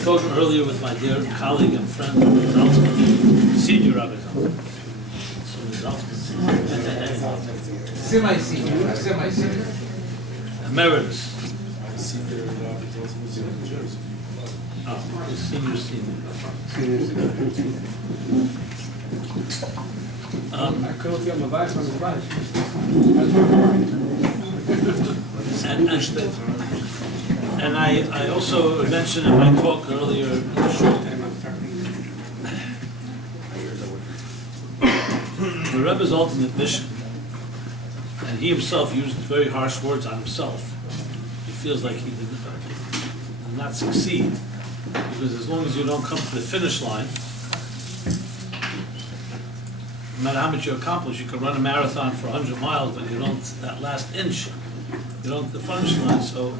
Spoken earlier with my dear colleague and friend, senior Rabbi. Semi-senior, semi-senior. Emeritus. Oh, senior. I couldn't get my advice on the advice. And I also mentioned in my talk earlier in the shul, the Rebbe's ultimate mission, and he himself used very harsh words on himself. He feels like he did not succeed, because as long as you don't come to the finish line, no matter how much you accomplish, you can run a marathon for 100 miles, but you don't, that last inch, you don't, the finish line, so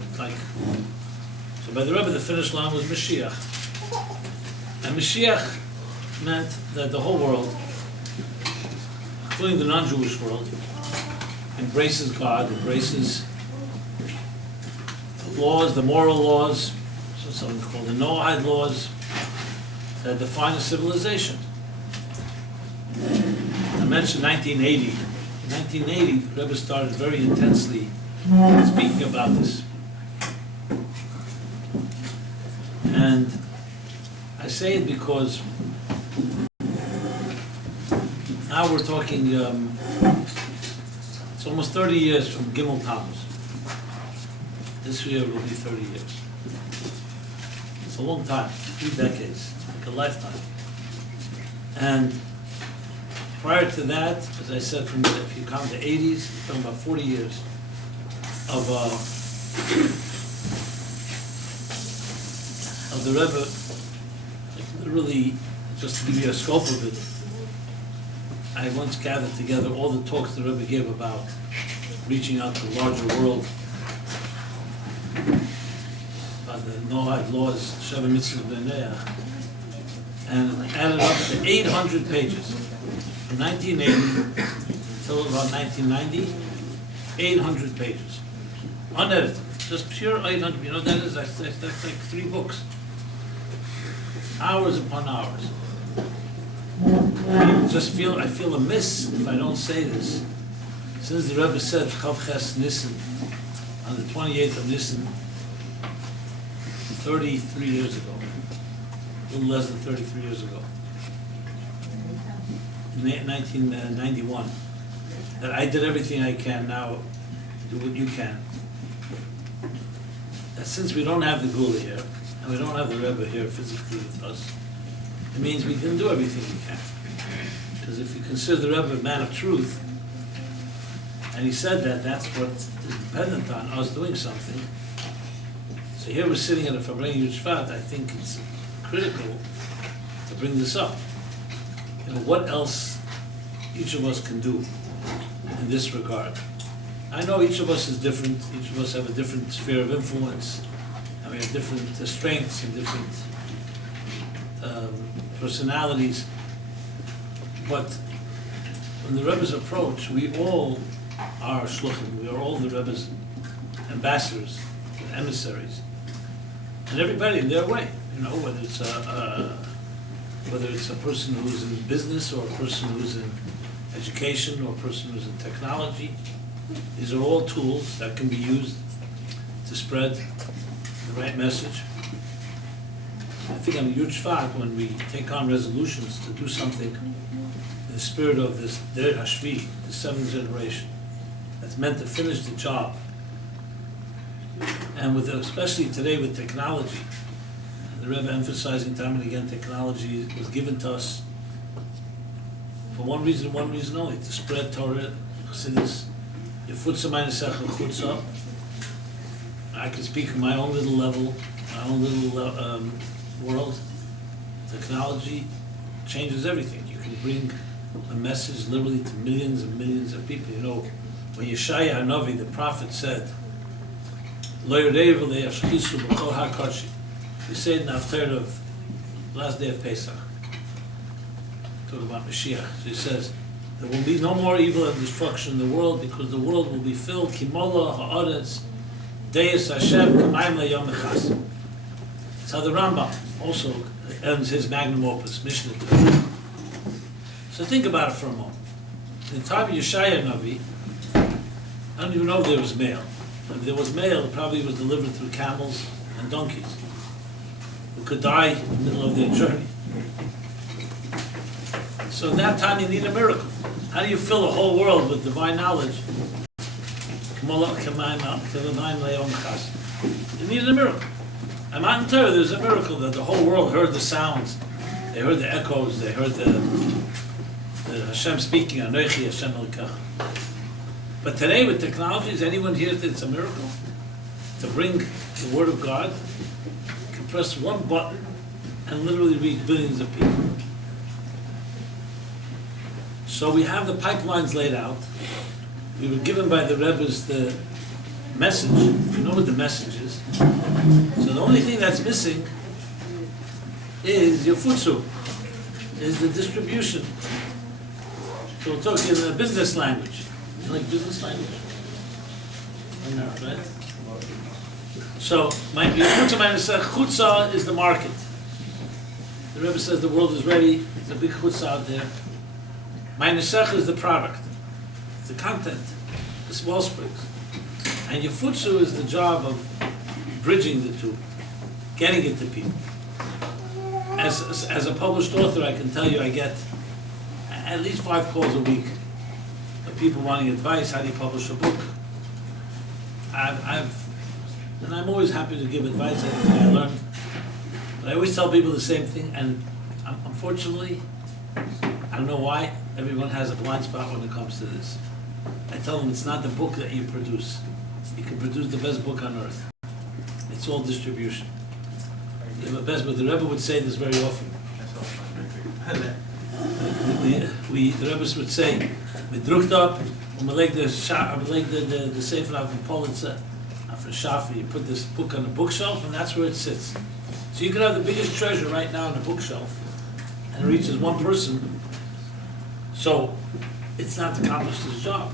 by the Rebbe, the finish line was Mashiach. And Mashiach meant that the whole world, including the non-Jewish world, embraces God, embraces the laws, the moral laws, so something called the Noahide laws, that define a civilization. I mentioned 1980. In 1980, the Rebbe started very intensely speaking about this. And I say it because now we're talking, it's almost 30 years from Gimel Tammuz. This year will be 30 years. It's a long time, 3 decades, like a lifetime. And prior to that, as I said, from if you count the 80s, you're talking about 40 years of the Rebbe. Really, just to give you a scope of it, I once gathered together all the talks the Rebbe gave about reaching out to the larger world, about the Noahide laws, Sheva Mitzvah B'nei, and added up to 800 pages. From 1980 till about 1990, 800 pages. Unedited, just pure 800. You know what that is? That's like 3 books. Hours upon hours. I feel amiss if I don't say this. Since the Rebbe said Chav Ches Nissen on the 28th of Nissen, 33 years ago, a little less than 33 years ago, in 1991, that I did everything I can, now do what you can. That since we don't have the Gula here, and we don't have the Rebbe here physically with us, it means we can do everything we can. Because if you consider the Rebbe a man of truth, and he said that that's what is dependent on us doing something. So here we're sitting at a Farbrengen Yitzchak. I think it's critical to bring this up. You know, what else each of us can do in this regard? I know each of us is different. Each of us have a different sphere of influence. We have different strengths and different personalities. But in the Rebbe's approach, we all are shluchim. We are all the Rebbe's ambassadors, emissaries, and everybody in their way. You know, whether it's a person who's in business, or a person who's in education, or a person who's in technology. These are all tools that can be used to spread the right message. I think I'm a huge fact when we take on resolutions to do something in the spirit of this Der Hashvi, the 7th generation, that's meant to finish the job. And with, especially today with technology, the Rebbe emphasizing time and again, technology was given to us for one reason only, to spread Torah, Chassidus. I can speak on my own little level, my own little world. Technology changes everything. You can bring a message literally to millions and millions of people. You know, when Yeshaya Hanavi, the prophet, said, "Lo Yerevu le'yashchisu b'kol ha'karshi." We say it in the Haftarah of last day of Pesach. Talk about Mashiach. So he says, there will be no more evil and destruction in the world, because the world will be filled kimola ha'aretz deis Hashem k'mayim le'yom echas. That's how the Rambam also ends his magnum opus, Mishnah. So think about it for a moment. In the time of Yeshaya Navi, I don't even know if there was mail. If there was mail, it probably was delivered through camels and donkeys, who could die in the middle of their journey. So in that time you need a miracle. How do you fill a whole world with divine knowledge? It needed a miracle. And Matan Torah, there's a miracle that the whole world heard the sounds, they heard the echoes, they heard the Hashem speaking, Anochi Hashem Elkach. But today with technology, is anyone here that it's a miracle? To bring the Word of God, you can press one button and literally reach billions of people. So we have the pipelines laid out. We were given by the Rebbes the message. You know what the message is. So the only thing that's missing is your futsu, is the distribution. So we'll talk in the business language. You like business language? I know, right? So your chutza is the market. The Rebbe says the world is ready. There's a big chutza out there. Ma'anesach is the product. It's the content, the small springs. And your futsu is the job of bridging the two, getting it to people. As a published author, I can tell you I get at least 5 calls a week of people wanting advice. How do you publish a book? And I'm always happy to give advice, everything I learned. But I always tell people the same thing, and unfortunately, I don't know why, everyone has a blind spot when it comes to this. I tell them it's not the book that you produce. You can produce the best book on earth. It's all distribution. You have a best book. The Rebbe would say this very often. The Rebbe would say, "Medrukt up, the Sefer of Politzer, for Shafi. You put this book on the bookshelf, and that's where it sits. So you could have the biggest treasure right now on the bookshelf, and it reaches one person. So it's not accomplished its job.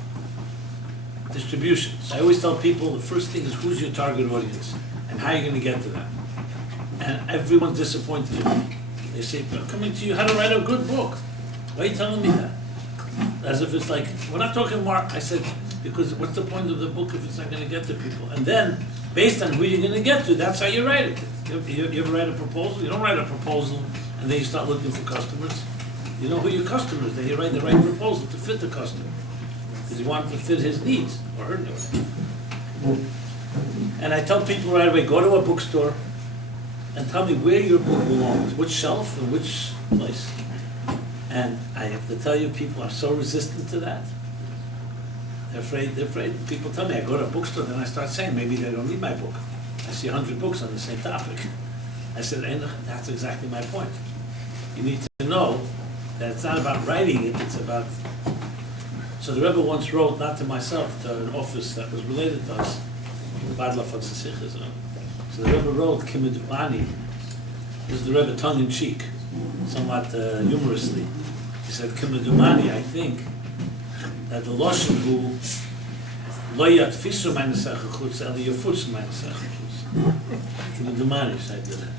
Distribution. So I always tell people the first thing is who's your target audience, and how you're going to get to them. And everyone's disappointed in me. They say, "I'm coming to you how to write a good book. Why are you telling me that?" As if it's like, we're not talking Mark. I said, because what's the point of the book if it's not going to get to people? And then, based on who you're going to get to, that's how you write it. You ever write a proposal? You don't write a proposal and then you start looking for customers. You know who your customer is, then you write the right proposal to fit the customer. Because you want it to fit his needs or her needs. And I tell people right away, go to a bookstore and tell me where your book belongs, which shelf and which place. And I have to tell you, people are so resistant to that. They're afraid. People tell me, I go to a bookstore, then I start saying, maybe they don't need my book. I see 100 books on the same topic. I said, that's exactly my point. You need to know that it's not about writing it, it's about... So the Rebbe once wrote, not to myself, to an office that was related to us, so the Rebbe wrote, Kimidubani, this is the Rebbe tongue-in-cheek, somewhat humorously. He said, Kimidubani, I think, that the Loshen who lo yatfisu ma'anesach chutz, eli yafutzu ma'anesach chutz. Kimidubani, said that.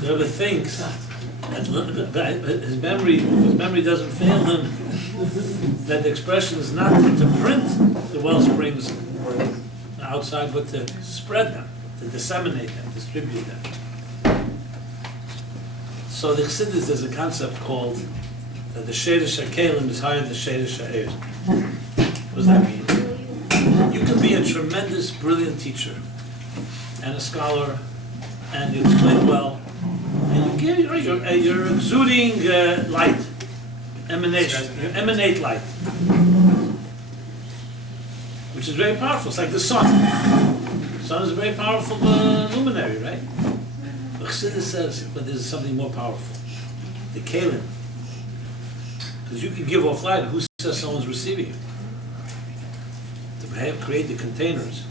The Rebbe thinks that his memory doesn't fail him, that the expression is not to print the well springs outside, but to spread them, to disseminate them, distribute them. So the Chassidus, there's a concept called that the Sheidish HaKelim is higher than the Sheidish HaEir. What does that mean? You can be a tremendous, brilliant teacher and a scholar, and you explain well, and you're exuding light, emanation, you emanate light, which is very powerful. It's like the sun. The sun is a very powerful luminary, right? But Chassidus says, but there's something more powerful. The Kelim. Because you can give off light, who says someone's receiving it? To create the containers,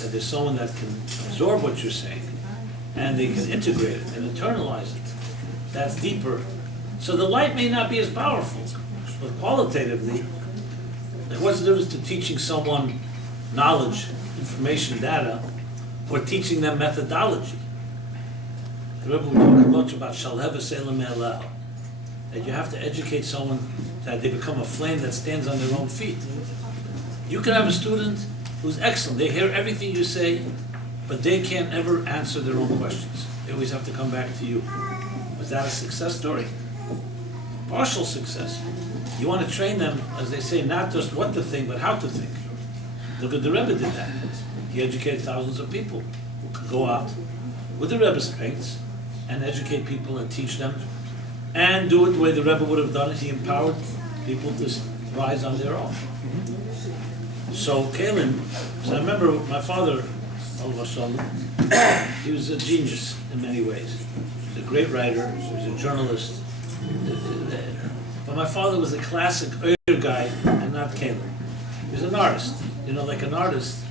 that there's someone that can absorb what you're saying, and they can integrate it and internalize it. That's deeper. So the light may not be as powerful, but qualitatively, like what's the difference to teaching someone knowledge, information, data, or teaching them methodology? The Rebbe would talk much about Shalheva Selam Elah, that you have to educate someone that they become a flame that stands on their own feet. You can have a student who's excellent. They hear everything you say, but they can't ever answer their own questions. They always have to come back to you. Was that a success story? Partial success. You want to train them, as they say, not just what to think, but how to think. Look at the Rebbe did that. he educated thousands of people who could go out with the Rebbe's strengths and educate people and teach them and do it the way the Rebbe would have done it. He empowered people to rise on their own. So Kalin, so I remember my father, he was a genius in many ways. He was a great writer, he was a journalist. But my father was a classic Oyer guy and not Kalin. He was an artist, like an artist.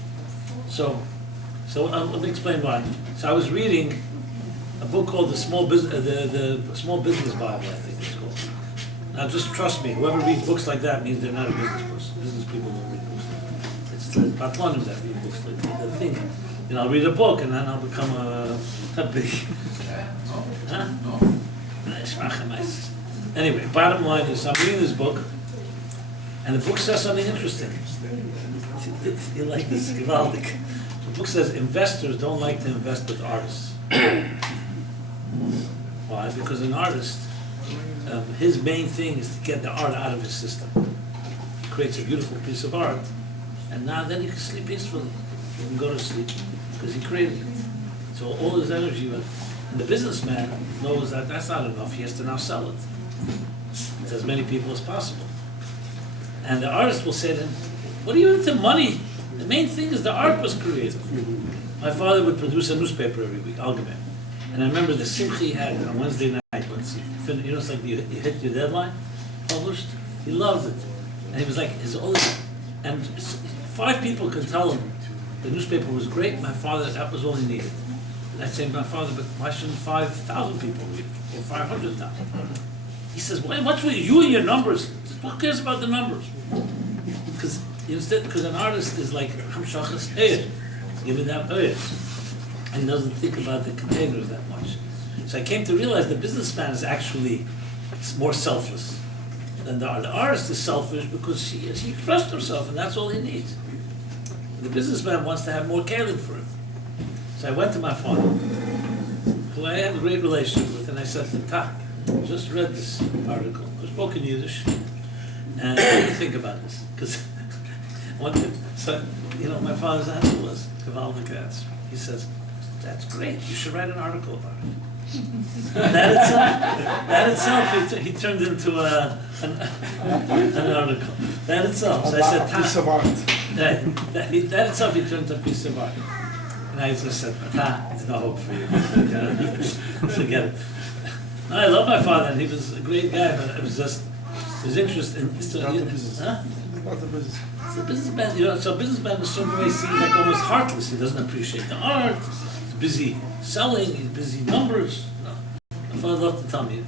So let me explain why. So I was reading a book called the Small Business Bible, I think it's called. Now just trust me, whoever reads books like that means they're not a business person. Business people don't read books like that. It's the Batlanim that read books like that. They think, I'll read a book and then I'll become a big... Huh? Anyway, bottom line is I'm reading this book and the book says something interesting. You like this, Givaldik. The book says investors don't like to invest with artists. Why? Because an artist, his main thing is to get the art out of his system. He creates a beautiful piece of art, and now then you can sleep peacefully. You can go to sleep because he created it. So all his energy, and the businessman knows that that's not enough. He has to now sell it to as many people as possible. And the artist will say to him, "What are you into money? The main thing is the art was created." My father would produce a newspaper every week, Algemein. And I remember the simcha he had on Wednesday night, once he finished, it's like you hit your deadline, published. He loved it. And he was like, and 5 people could tell him the newspaper was great. My father, that was all he needed. And I'd say to my father, but why shouldn't 5,000 people read it? Or 500,000? He says, what's with you and your numbers? Who cares about the numbers? Because an artist is like, Hamshachas Eir. Give it that Eir. And doesn't think about the containers that much. So I came to realize the businessman is actually more selfless than the artist is selfish because he expressed himself and that's all he needs. The businessman wants to have more caring for him. So I went to my father, who I had a great relationship with, and I said to him, I just read this article. I spoke in Yiddish, and what do you think about this? Because my father's answer was, Kavaldik answer. He says, "That's great. You should write an article about it." That itself, he turned into an article. That itself. So I said, piece of art. That itself, he turned into a piece of art. And I just said, "There's no hope for you. Forget it." No, I love my father, and he was a great guy, but it was just his interest in Not the business. Huh? Not the business. So businessman, so a businessman in a certain way seems like almost heartless. He doesn't appreciate the art. He's busy selling. He's busy numbers. My father loved to tell me,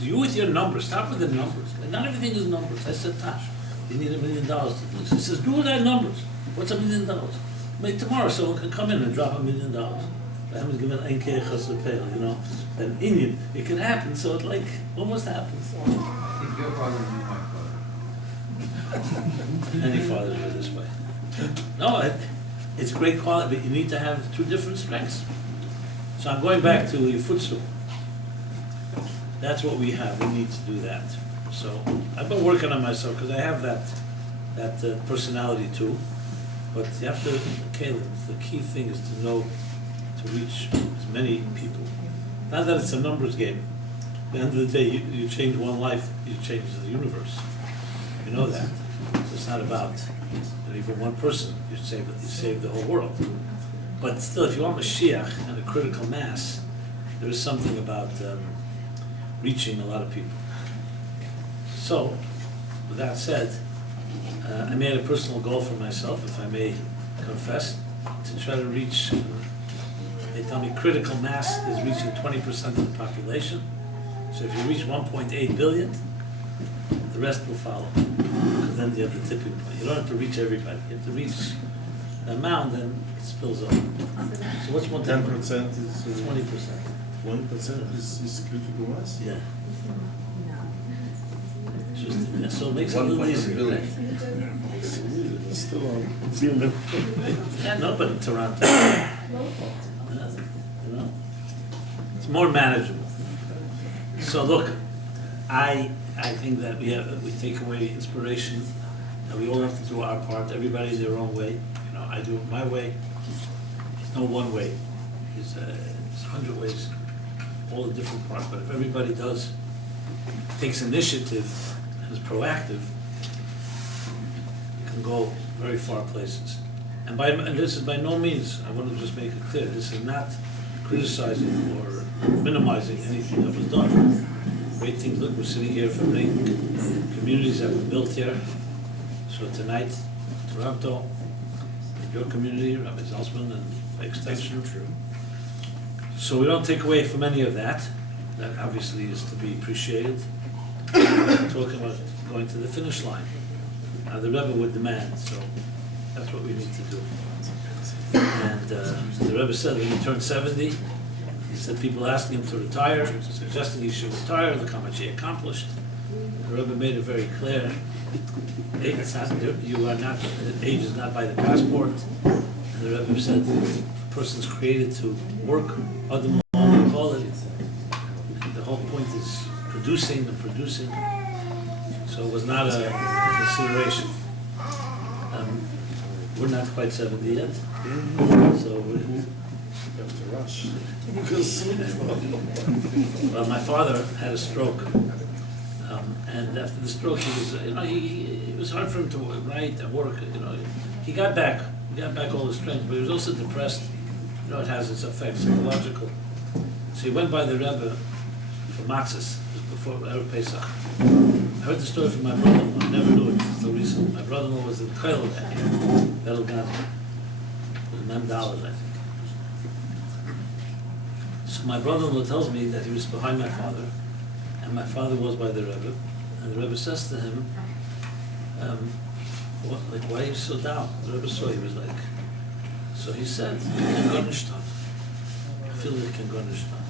you with your numbers, stop with the numbers. And not everything is numbers. I said, Tash, you need $1 million to do this. He says, do with our numbers. What's $1 million? Maybe tomorrow someone can come in and drop $1 million. I haven't given an Indian. It can happen, so it almost happens. Your father knew my father. Any fathers are this way. No, it's great quality, but you need to have 2 different strengths. So I'm going back to your footstool. That's what we have. We need to do that. So I've been working on myself because I have that personality too. But you have to, the key thing is to know, to reach as many people. Not that it's a numbers game. At the end of the day, you change one life, you change the universe. You know that. So it's not about even one person. You save the whole world. But still, if you want Mashiach and a critical mass, there is something about reaching a lot of people. So, with that said, I made a personal goal for myself, if I may confess, to try to reach, they tell me critical mass is reaching 20% of the population. So if you reach 1.8 billion, the rest will follow. Because then you have the tipping point. You don't have to reach everybody. You have to reach the amount, then it spills over. So what's 10% is 20%. 1% is critical mass. Yeah. Interesting. So it makes it a little easier, right? It's still on billion. Yeah, no, but in Toronto, it's more manageable. So look, I think that we take away inspiration, and we all have to do our part. Everybody their own way. I do it my way. There's no one way. There's 100 ways, all the different parts. But if everybody takes initiative and is proactive, you can go very far places. And this is by no means, I want to just make it clear, this is not criticizing or minimizing anything that was done. Great things. Look, we're sitting here for great communities that were built here. So tonight, Toronto, your community, Rabbi Zalzman, and by extension. True. So we don't take away from any of that. That obviously is to be appreciated. We're talking about going to the finish line. The Rebbe would demand, so that's what we need to do. And the Rebbe said when he turned 70, he said people asking him to retire, suggesting he should retire, look how much he accomplished. The Rebbe made it very clear. Age is not by the passport. And the Rebbe said a person's created to work, Adam quality. The whole point is producing and producing. So it was not a consideration. We're not quite 70 yet. So we have to rush. Well, my father had a stroke. And after the stroke, he was, it was hard for him to write and work. He got back all his strength, but he was also depressed. It has its effects, psychological. So he went by the Rebbe for matzahs before Erev Pesach. I heard the story from my brother-in-law. I never knew it until recently. My brother-in-law was in Koil that year, Metal Gun. It was $9, I think. So my brother-in-law tells me that he was behind my father, and my father was by the Rebbe. And the Rebbe says to him, why are you so down? The Rebbe saw he was like, so he said, I feel like I can go understand.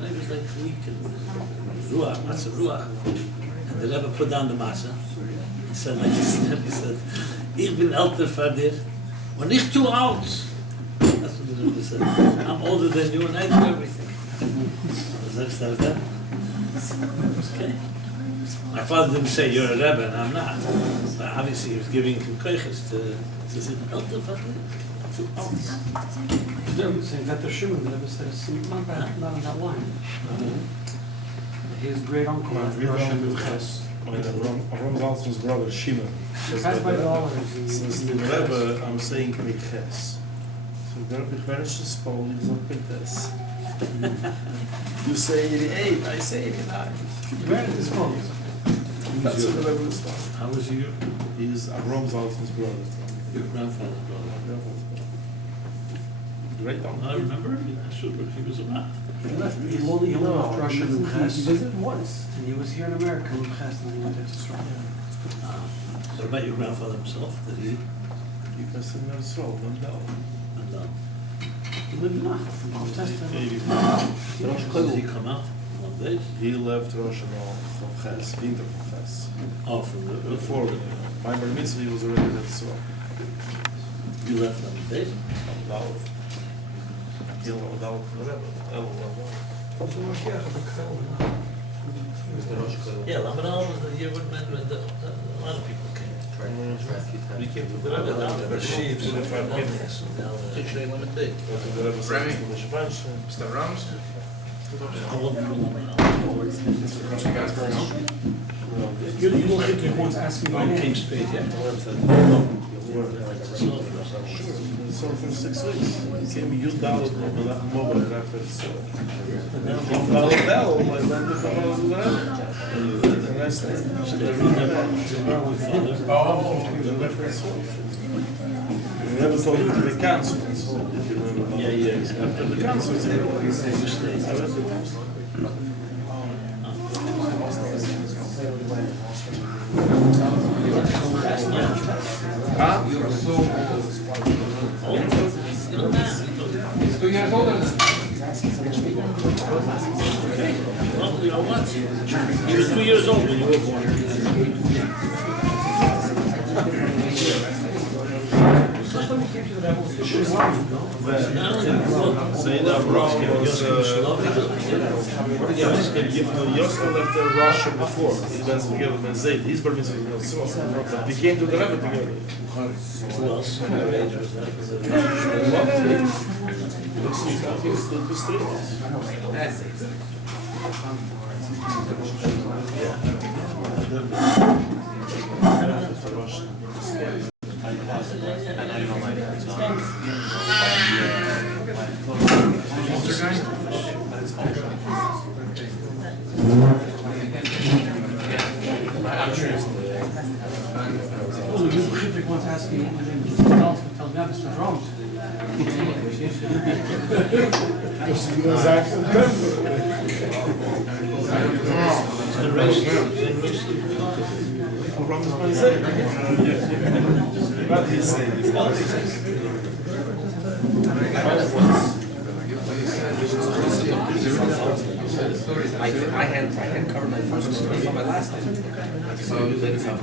And he was like weak and ruach, matzah ruach. And the Rebbe put down the matzah. He said like this, he said, Ich bin älter für dir, und nicht too old. That's what the Rebbe said. I'm older than you and I do everything. Was that start that? Okay. My father didn't say you're a Rebbe and I'm not. But obviously he was giving him koiches to say, älter für dir. Saying that the Shimon, the Rebbe said, it's not on that line. His great uncle, Russian Ches. Avram Zaltzman's brother, Shimon. That's by dollars. Since the Rebbe, I'm saying Ches. So where is the spell? It's not Ches. You say 88, I say 89. Where is this from? That's what the Rebbe was talking. How was you? He's Avram Zaltzman's brother. Your grandfather's brother. Great uncle. I remember him. He was around. He left Russia and Ches. He visited once, and he was here in America in Ches, and then he went to Israel. What about your grandfather himself? Did he? He was in Israel, Mandel. And He lived in Nachal from Old Testament. did he come out one day? He left Russia from Ches, winter from Ches. Oh, from the Before my bar mitzvah, he was already in Israel. You left on the day? Yeah, Lamadal was the year when a lot of people came. The sheep. Mr. Rams? You don't think he wants to ask me my name? Came straight, yeah. So for 6 weeks, he came $1 mobile reference. $1 I went to Kabbalah. The rest we never told him to be cancelled. Yeah. After the council, he said, You're so He's 2 years older than Well, you know what? He was 2 years old when you were born. Yosef left Russia before. He went together with Zayd. He's Bar Mitzvah. But they came to the Rebbe together. Who else? Her age was that? Once asking what else to tell God Mr. Drums. I had covered my first story on my last name. So you later found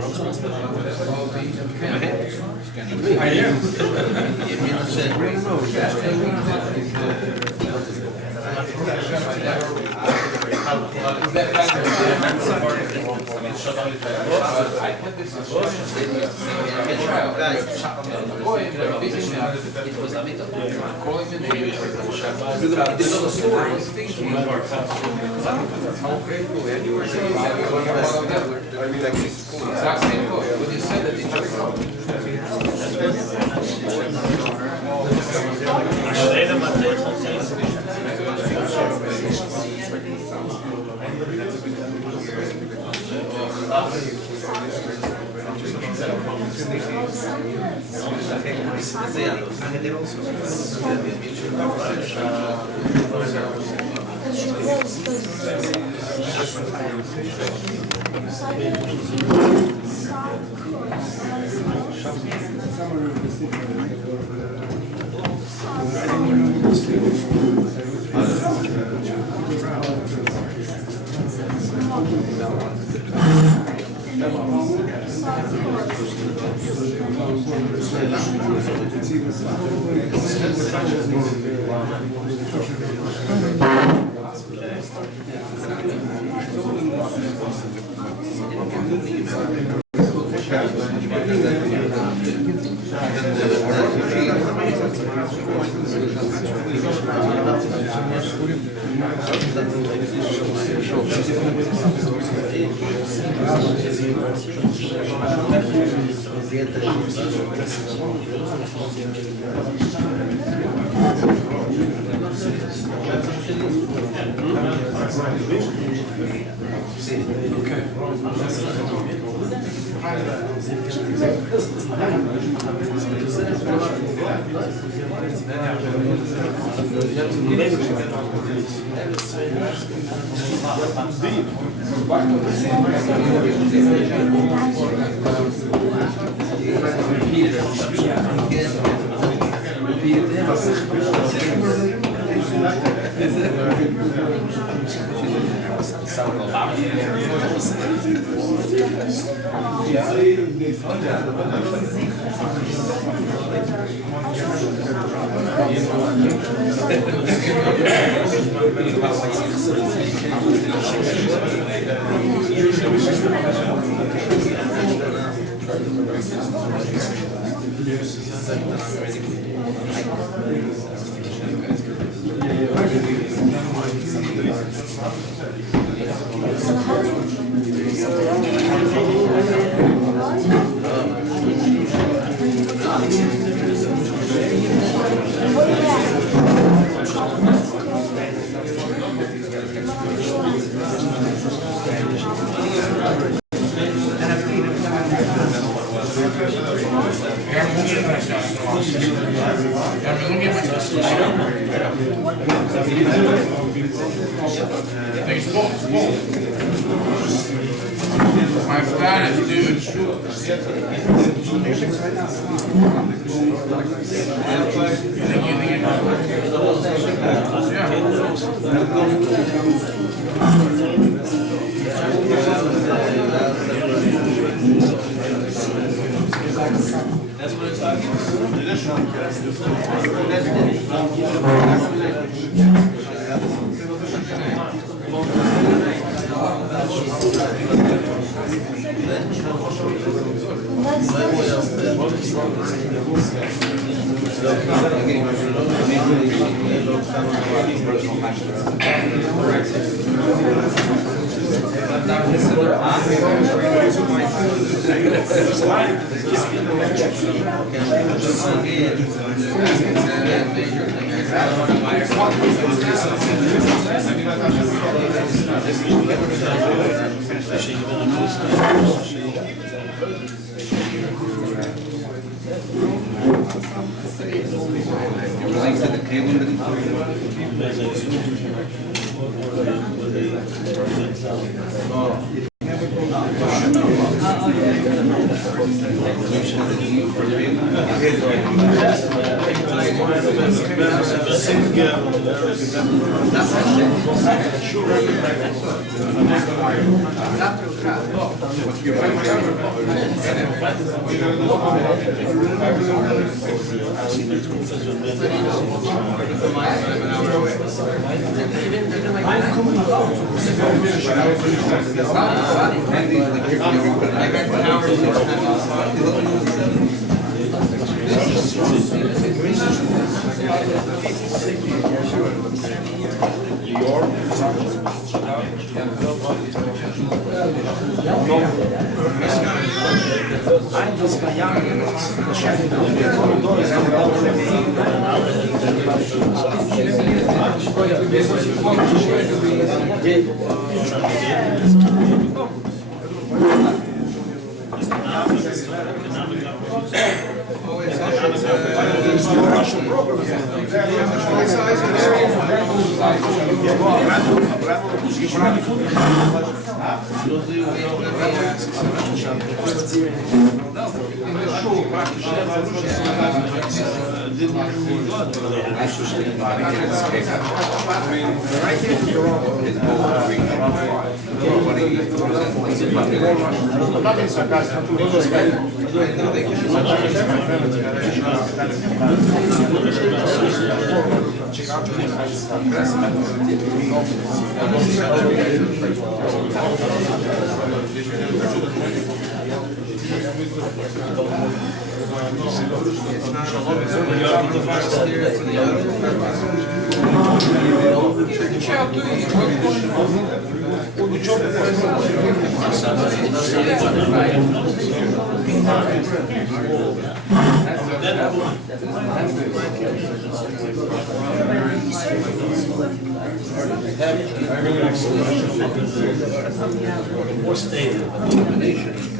My planet, dude. That's what it's like.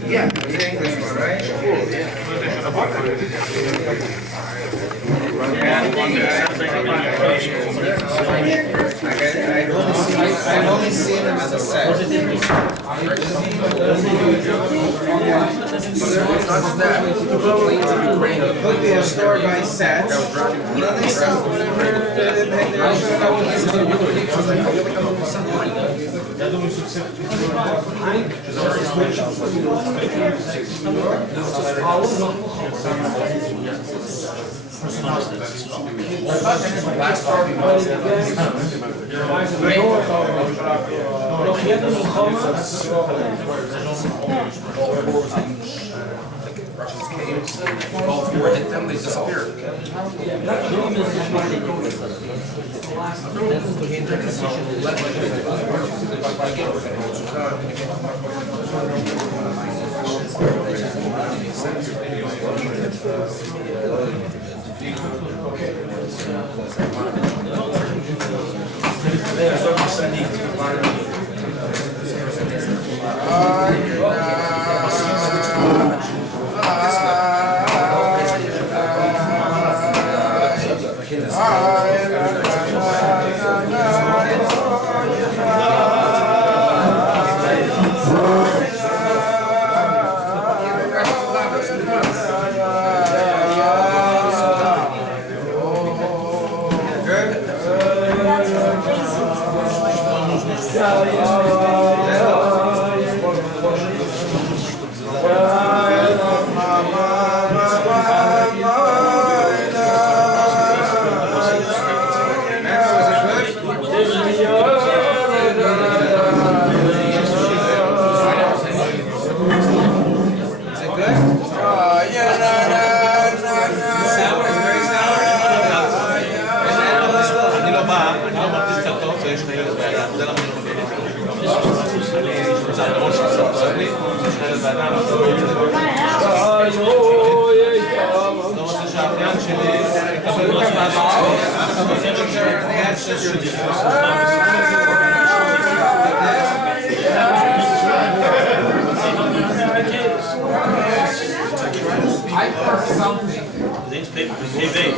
Yeah, the English one, right? I've only seen them as a set. Not just that. It could be a store by sets. And then they sell Russians came, all four hit them, they disappeared. I heard something. These people behave.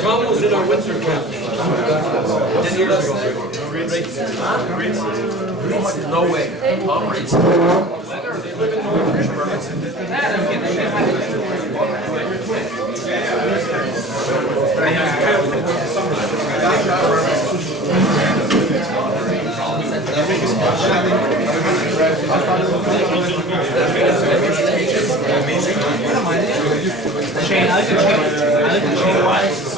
Tom was in our winter camp 10 years ago. No way. Tom rates. Shane, I like the chain wise.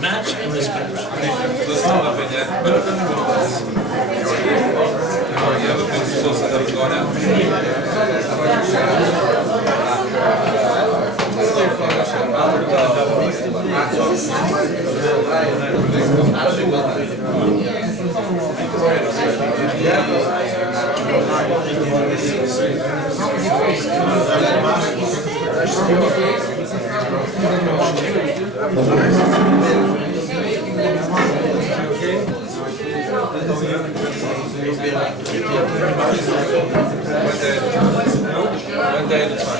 Match and respect. One day at a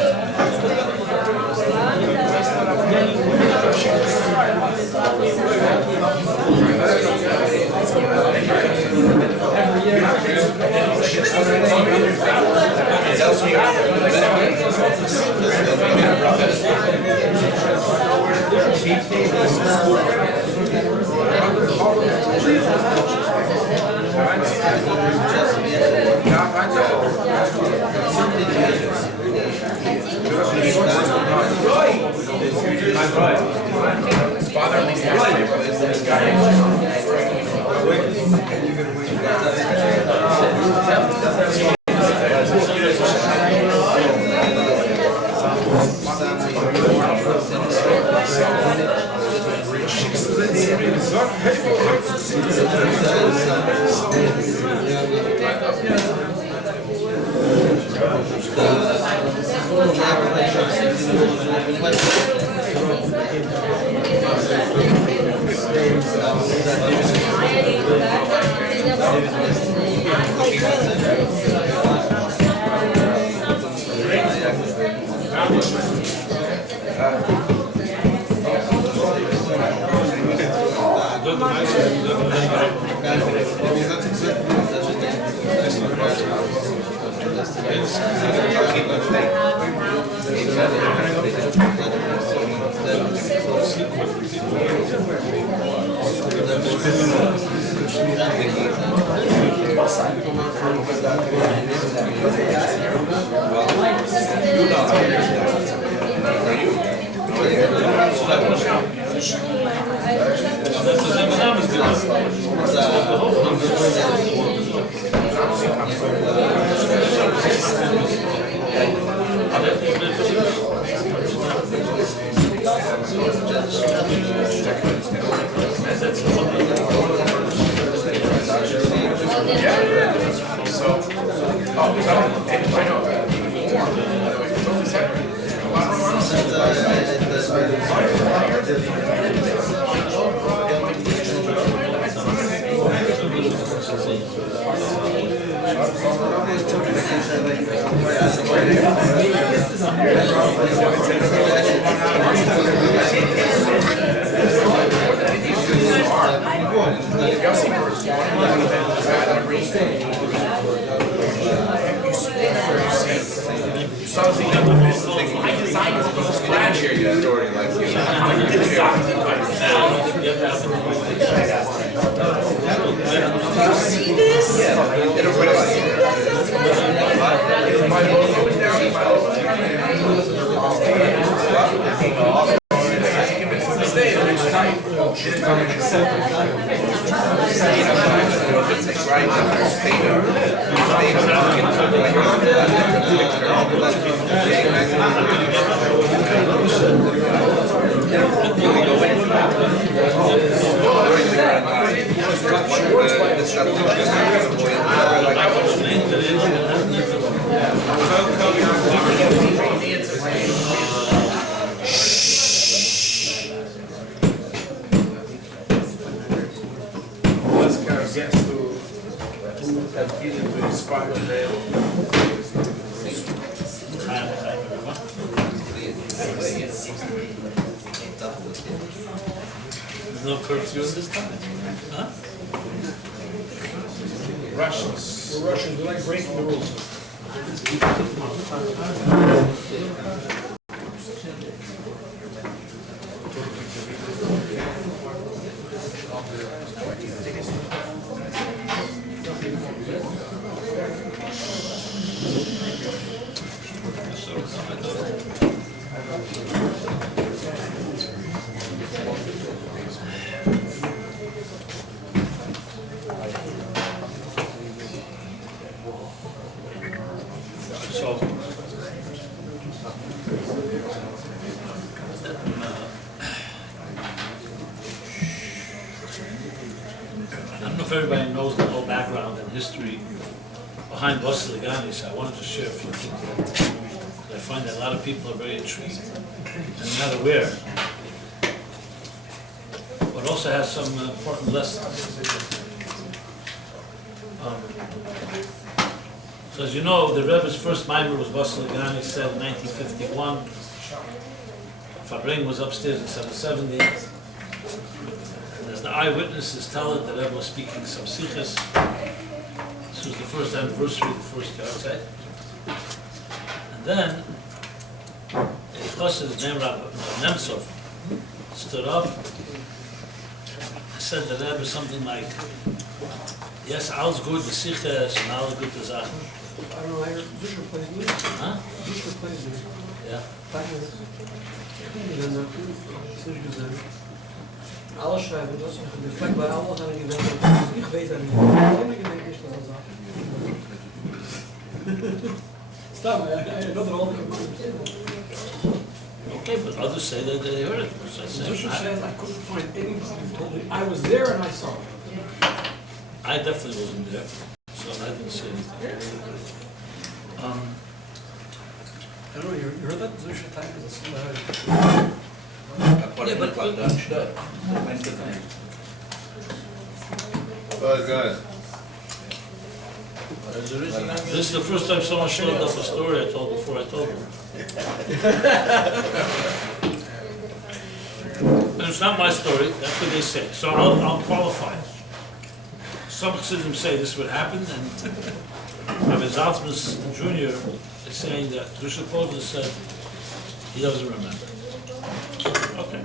Right. There's no curfew this time? Huh? Russians. We're Russians, we like breaking the rules. So, I don't know if everybody knows the whole background and history behind Basiligani, so I wanted to share a few things that I find that a lot of people are very intrigued and not aware, but also has some important lessons. So as you know, the Rebbe's first mimer was Basiligani, said in 1951. Farbrengen was upstairs in 770. And as the eyewitnesses tell it, the Rebbe was speaking some sikhs. This was the first anniversary of the first JRCC. And then, a chassid named Rabbi Nemtsov stood up and said to the Rebbe something like, yes, alles gut, the sikhs and alle gute Sachen. I don't know, I heard Busher plays music. Huh? Busher plays music. Yeah. 5 minutes. En dan zeg ik dus alles schrijven, dat is een defect bij alles en ik denk niet geweest aan die. Ik denk eerst dat dat Stop, I know they're all Okay, but others say that they heard it. So Zusha said I couldn't find anybody who told me. I was there and I saw it. I definitely wasn't there, so I didn't see anything. I don't know, you heard that Zusha time because it's Guys. This is the first time someone showed up a story I told before I told them. And it's not my story, that's what they say. So I'll qualify. Some Chassidim say this would happen, and Rabbi Zaltzman's Jr. is saying that Rosh Hashanah said he doesn't remember. Okay.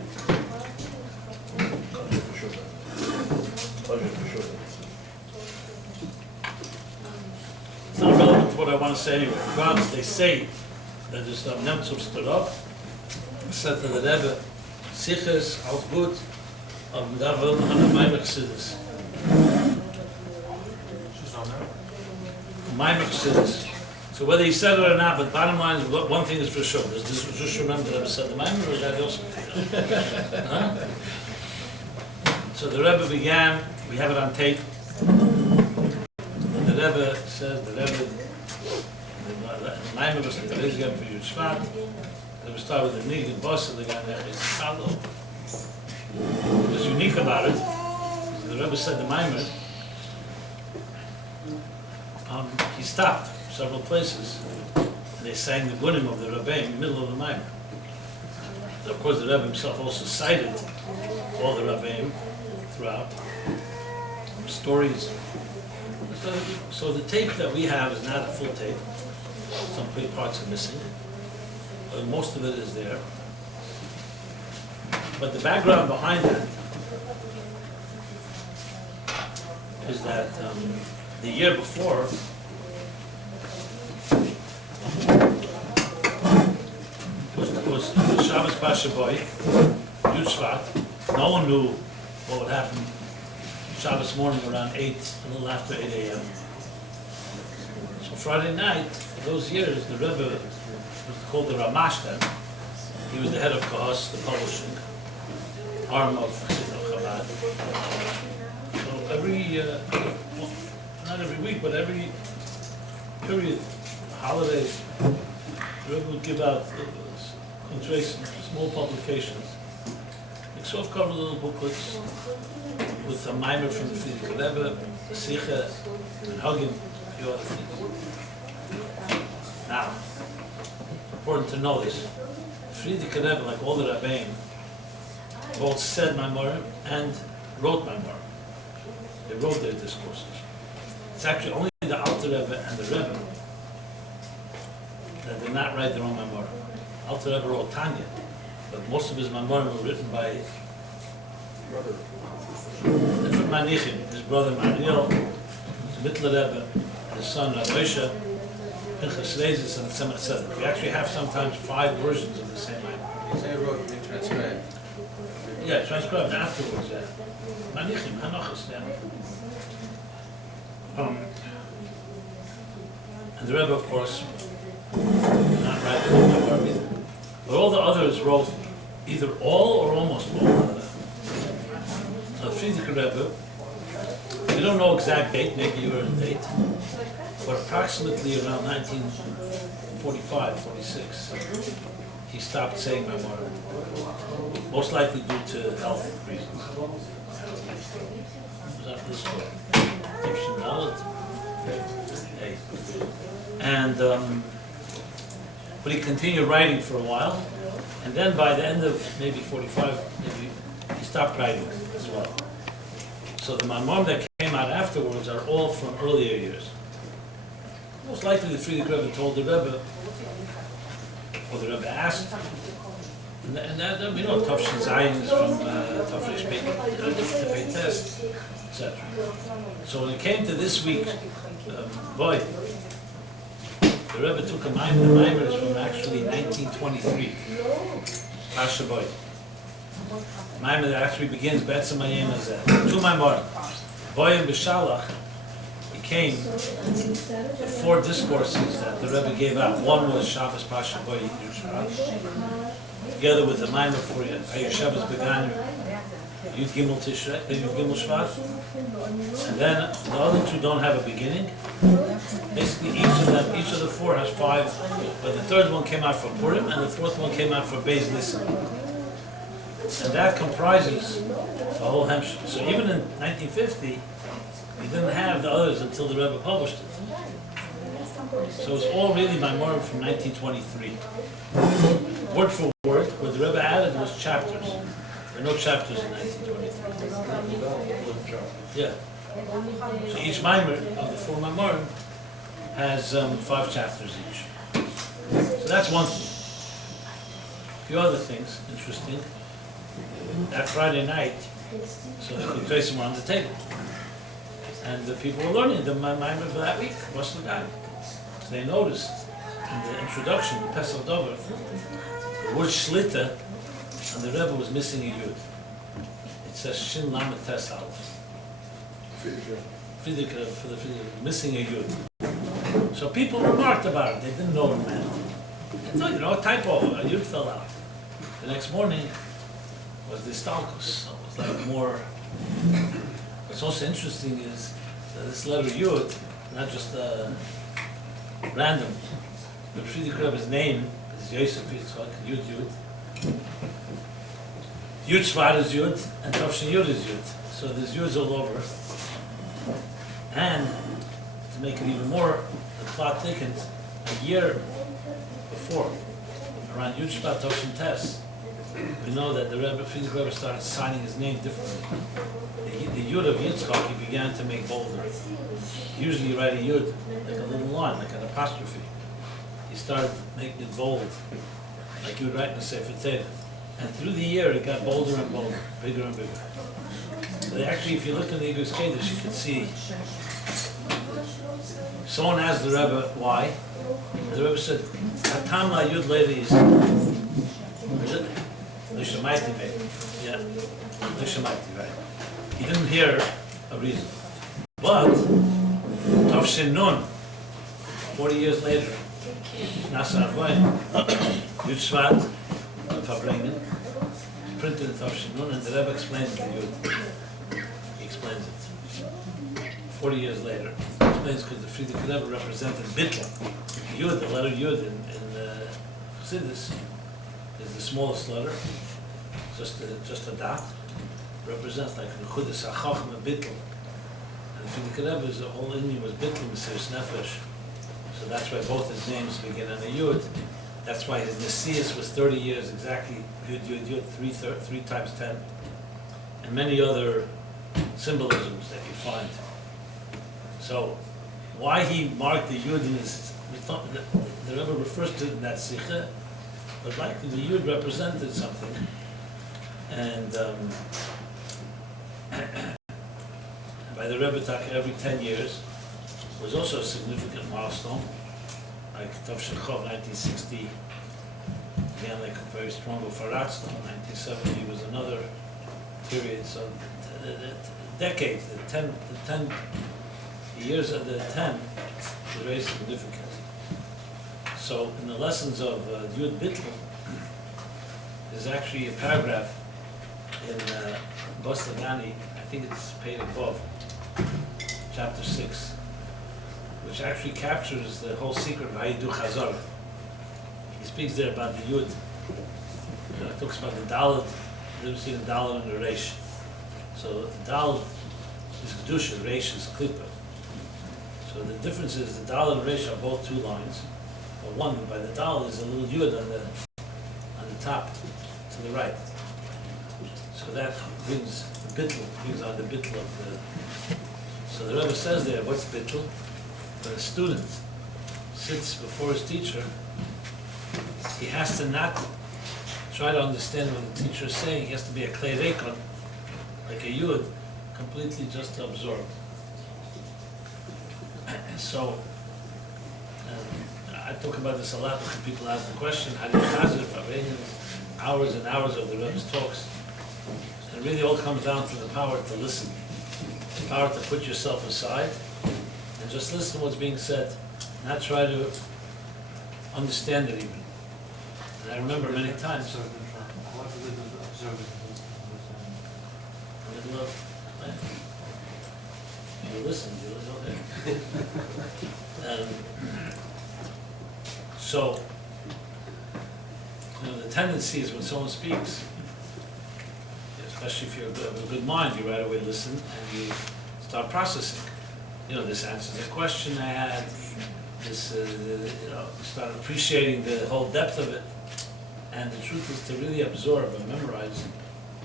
It's not relevant to what I want to say anyway. Regardless, they say that this Nemtsov stood up, said to the Rebbe, Siches, alles gut, aber da will noch eine Maimer Chassidus. Maimer Chassidus. So whether he said it or not, but bottom line is, one thing is for sure. Does this just remember that Rebbe said the Maimer, or is that also? Huh? So the Rebbe began, we have it on tape. The Rebbe says, the Rebbe, the Maimer was the Rebbe for Yitzchak. They would start with the Nig and Boss and the guy there is Chalo. What's unique about it, the Rebbe said the Maimer, he stopped several places and they sang the Gunim of the Rebbe in the middle of the Maimer. Of course, the Rebbe himself also cited all the Rebbeim throughout. Stories. So the tape that we have is not a full tape. Some big parts are missing. But most of it is there. But the background behind that is that the year before, was Shabbos Pasha Boy, Yud Shvat. No one knew what would happen Shabbos morning around 8, a little after 8 a.m. So Friday night, those years, the Rebbe was called the Ramash then. He was the head of Kahos, the publishing arm of Chabad. So every, well, not every week, but every period, holiday, the Rebbe would give out small publications. Like soft-cover little booklets with a mimer from the Frierdiker Rebbe, a Sikha, and Hagim, a few other things. Now, important to know this. Friedrich Rebbe, like all the Rebbeim, both said Maimorim and wrote Maimorim. They wrote their discourses. It's actually only the Alter Rebbe and the Rebbe that did not write their own Maimorim. Alter Rebbe wrote Tanya, but most of his Maimorim were written by different Manichim, his brother Mariel, the Mittler Rebbe, his son Rabbi Moshe, Pinchas Reizes, and Tzemach Tzedek. We actually have sometimes 5 versions of the same Maimor. You say wrote, they transcribed. Yeah, transcribed afterwards, yeah. Manichim, Hanochas, yeah. And the Rebbe, of course, did not write the Maimor either. But all the others wrote either all or almost all of them. So Friedrich Rebbe, we don't know exact date, maybe you were in date, but approximately around 1945, 46, he stopped saying Maimor, most likely due to health reasons. Was that for this one? Hey. And but he continued writing for a while, and then by the end of maybe 45, maybe he stopped writing as well. So the Maimorim that came out afterwards are all from earlier years. Most likely the Friedrich Rebbe told the Rebbe, or the Rebbe asked, and that, we know Tafshin Zayin is from Tafresh Beit, different Beit Test, etc. So when it came to this week, boy, the Rebbe took a Maimor. The Maimor is from actually 1923, Pasha Boy. Maimor that actually begins Betzim Hayem Hazeh. 2 Maimorim. Boy and B'Shalach, he came, the 4 discourses that the Rebbe gave out. One was Shabbos Pasha Boy Yerushalayim, together with the Maimor for Hayir Shabbos Began Yud Gimel Tishrei, Yud Gimel Shvat. And then the other 2 don't have a beginning. Basically, each of the 4 has 5, but the 3rd one came out for Purim, and the 4th one came out for Beis Nisan. And that comprises the whole Hemshech. So even in 1950, we didn't have the others until the Rebbe published it. So it's all really Maimorim from 1923. Word for word, what the Rebbe added was chapters. There are no chapters in 1923. Yeah. So each Maimor of the 4 Maimorim has 5 chapters each. So that's one thing. A few other things interesting. That Friday night, so they could trace them on the table. And the people were learning the Maimor for that week, Muslim guy. So they noticed in the introduction, the Pesach Dover, the word Shlita, and the Rebbe was missing a Yud. It says Shin Lamed Tes Aleph. Friedrich Rebbe, for the Friedrich, missing a Yud. So people remarked about it, they didn't know what it meant. They thought, a typo, a Yud fell out. The next morning was the Stalkus, so it was like more. What's also interesting is that this letter Yud, not just random, but Friedrich Rebbe's name is Yosef Yitzchak, Yud Yud. Yud Shvat is Yud, and Tavshin Yud is Yud. So there's Yuds all over. And to make it even more, the plot thickens. A year before, around Yud Shvat Tavshin Tes, we know that the Rebbe, Friedrich Rebbe, started signing his name differently. The Yud of Yitzchak he began to make bolder. Usually you write a Yud like a little line, like an apostrophe. He started making it bold, like you would write in a Sefer Torah. And through the year it got bolder and bolder, bigger and bigger. So actually, if you look in the Igros Kodesh, you can see. Someone asked the Rebbe why. The Rebbe said, "Hatam la Yud Levi is it? Lishamaiti maybe. Yeah, Lishamaiti, right? He didn't hear a reason. But Tavshin Nun, 40 years later, Nasa Arvain, Yud Shvat, Farbrengen, printed in Tavshin Nun, and the Rebbe explains the Yud. He explains it. 40 years later, he explains because the Friedrich Rebbe represented Bittel. Yud, the letter Yud in Chassidus is the smallest letter, just a dot, represents like the Chudis HaChachma Bittel. And the Friedrich Rebbe's the whole Indian was Bittel Mesiris Nefesh. So that's why both his names begin on a Yud. That's why his Messias was 30 years exactly, Yud, 3 times 10, and many other symbolisms that you find. So, why he marked the Yud in his, the Rebbe refers to it in that Sikha, but likely the Yud represented something. And by the Rebbe Taka every 10 years was also a significant milestone. Like Tavshin Chov, 1960, again like a very strong Faratzton, 1970 was another period. So the decades, the 10 years of the 10 was very significant. So in the lessons of Yud Bittel, there's actually a paragraph in Bostagani, I think it's paid above, chapter 6, which actually captures the whole secret of how you do Chazar. He speaks there about the Yud. He talks about the Dalet, you see the Dalet and the Reish. So the Dalet is Kedusha, Reish is Klippa. So the difference is the Dalet and Reish are both 2 lines, but one by the Dalet is a little Yud on the top, to the right. So that brings the Bittel, brings on the Bittel of the... So the Rebbe says there, what's Bittel? When a student sits before his teacher, he has to not try to understand what the teacher is saying. He has to be a klei reikon, like a yud, completely just to absorb. So, I talk about this a lot because people ask the question, how do you chazir Farbrengen? Hours and hours of the Rebbe's talks. And it really all comes down to the power to listen, the power to put yourself aside and just listen to what's being said, not try to understand it even. And I remember many times. What's the difference of observing and Middle of, you listen, okay. So, the tendency is when someone speaks, especially if you have a good mind, you right away listen and you start processing. This answers a question I had, this, start appreciating the whole depth of it. And the truth is to really absorb and memorize,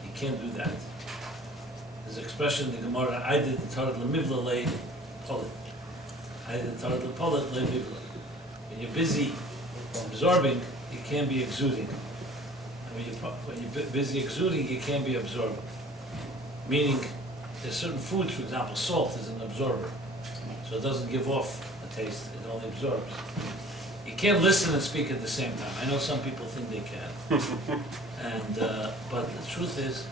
you can't do that. There's an expression in the Gemara, I did the Torah l'mivla le polit. I did the Torah l'polit le mivla. When you're busy absorbing, you can't be exuding. And when you're busy exuding, you can't be absorbing. Meaning, there's certain foods, for example, salt is an absorber. So it doesn't give off a taste, it only absorbs. You can't listen and speak at the same time. I know some people think they can. But the truth is,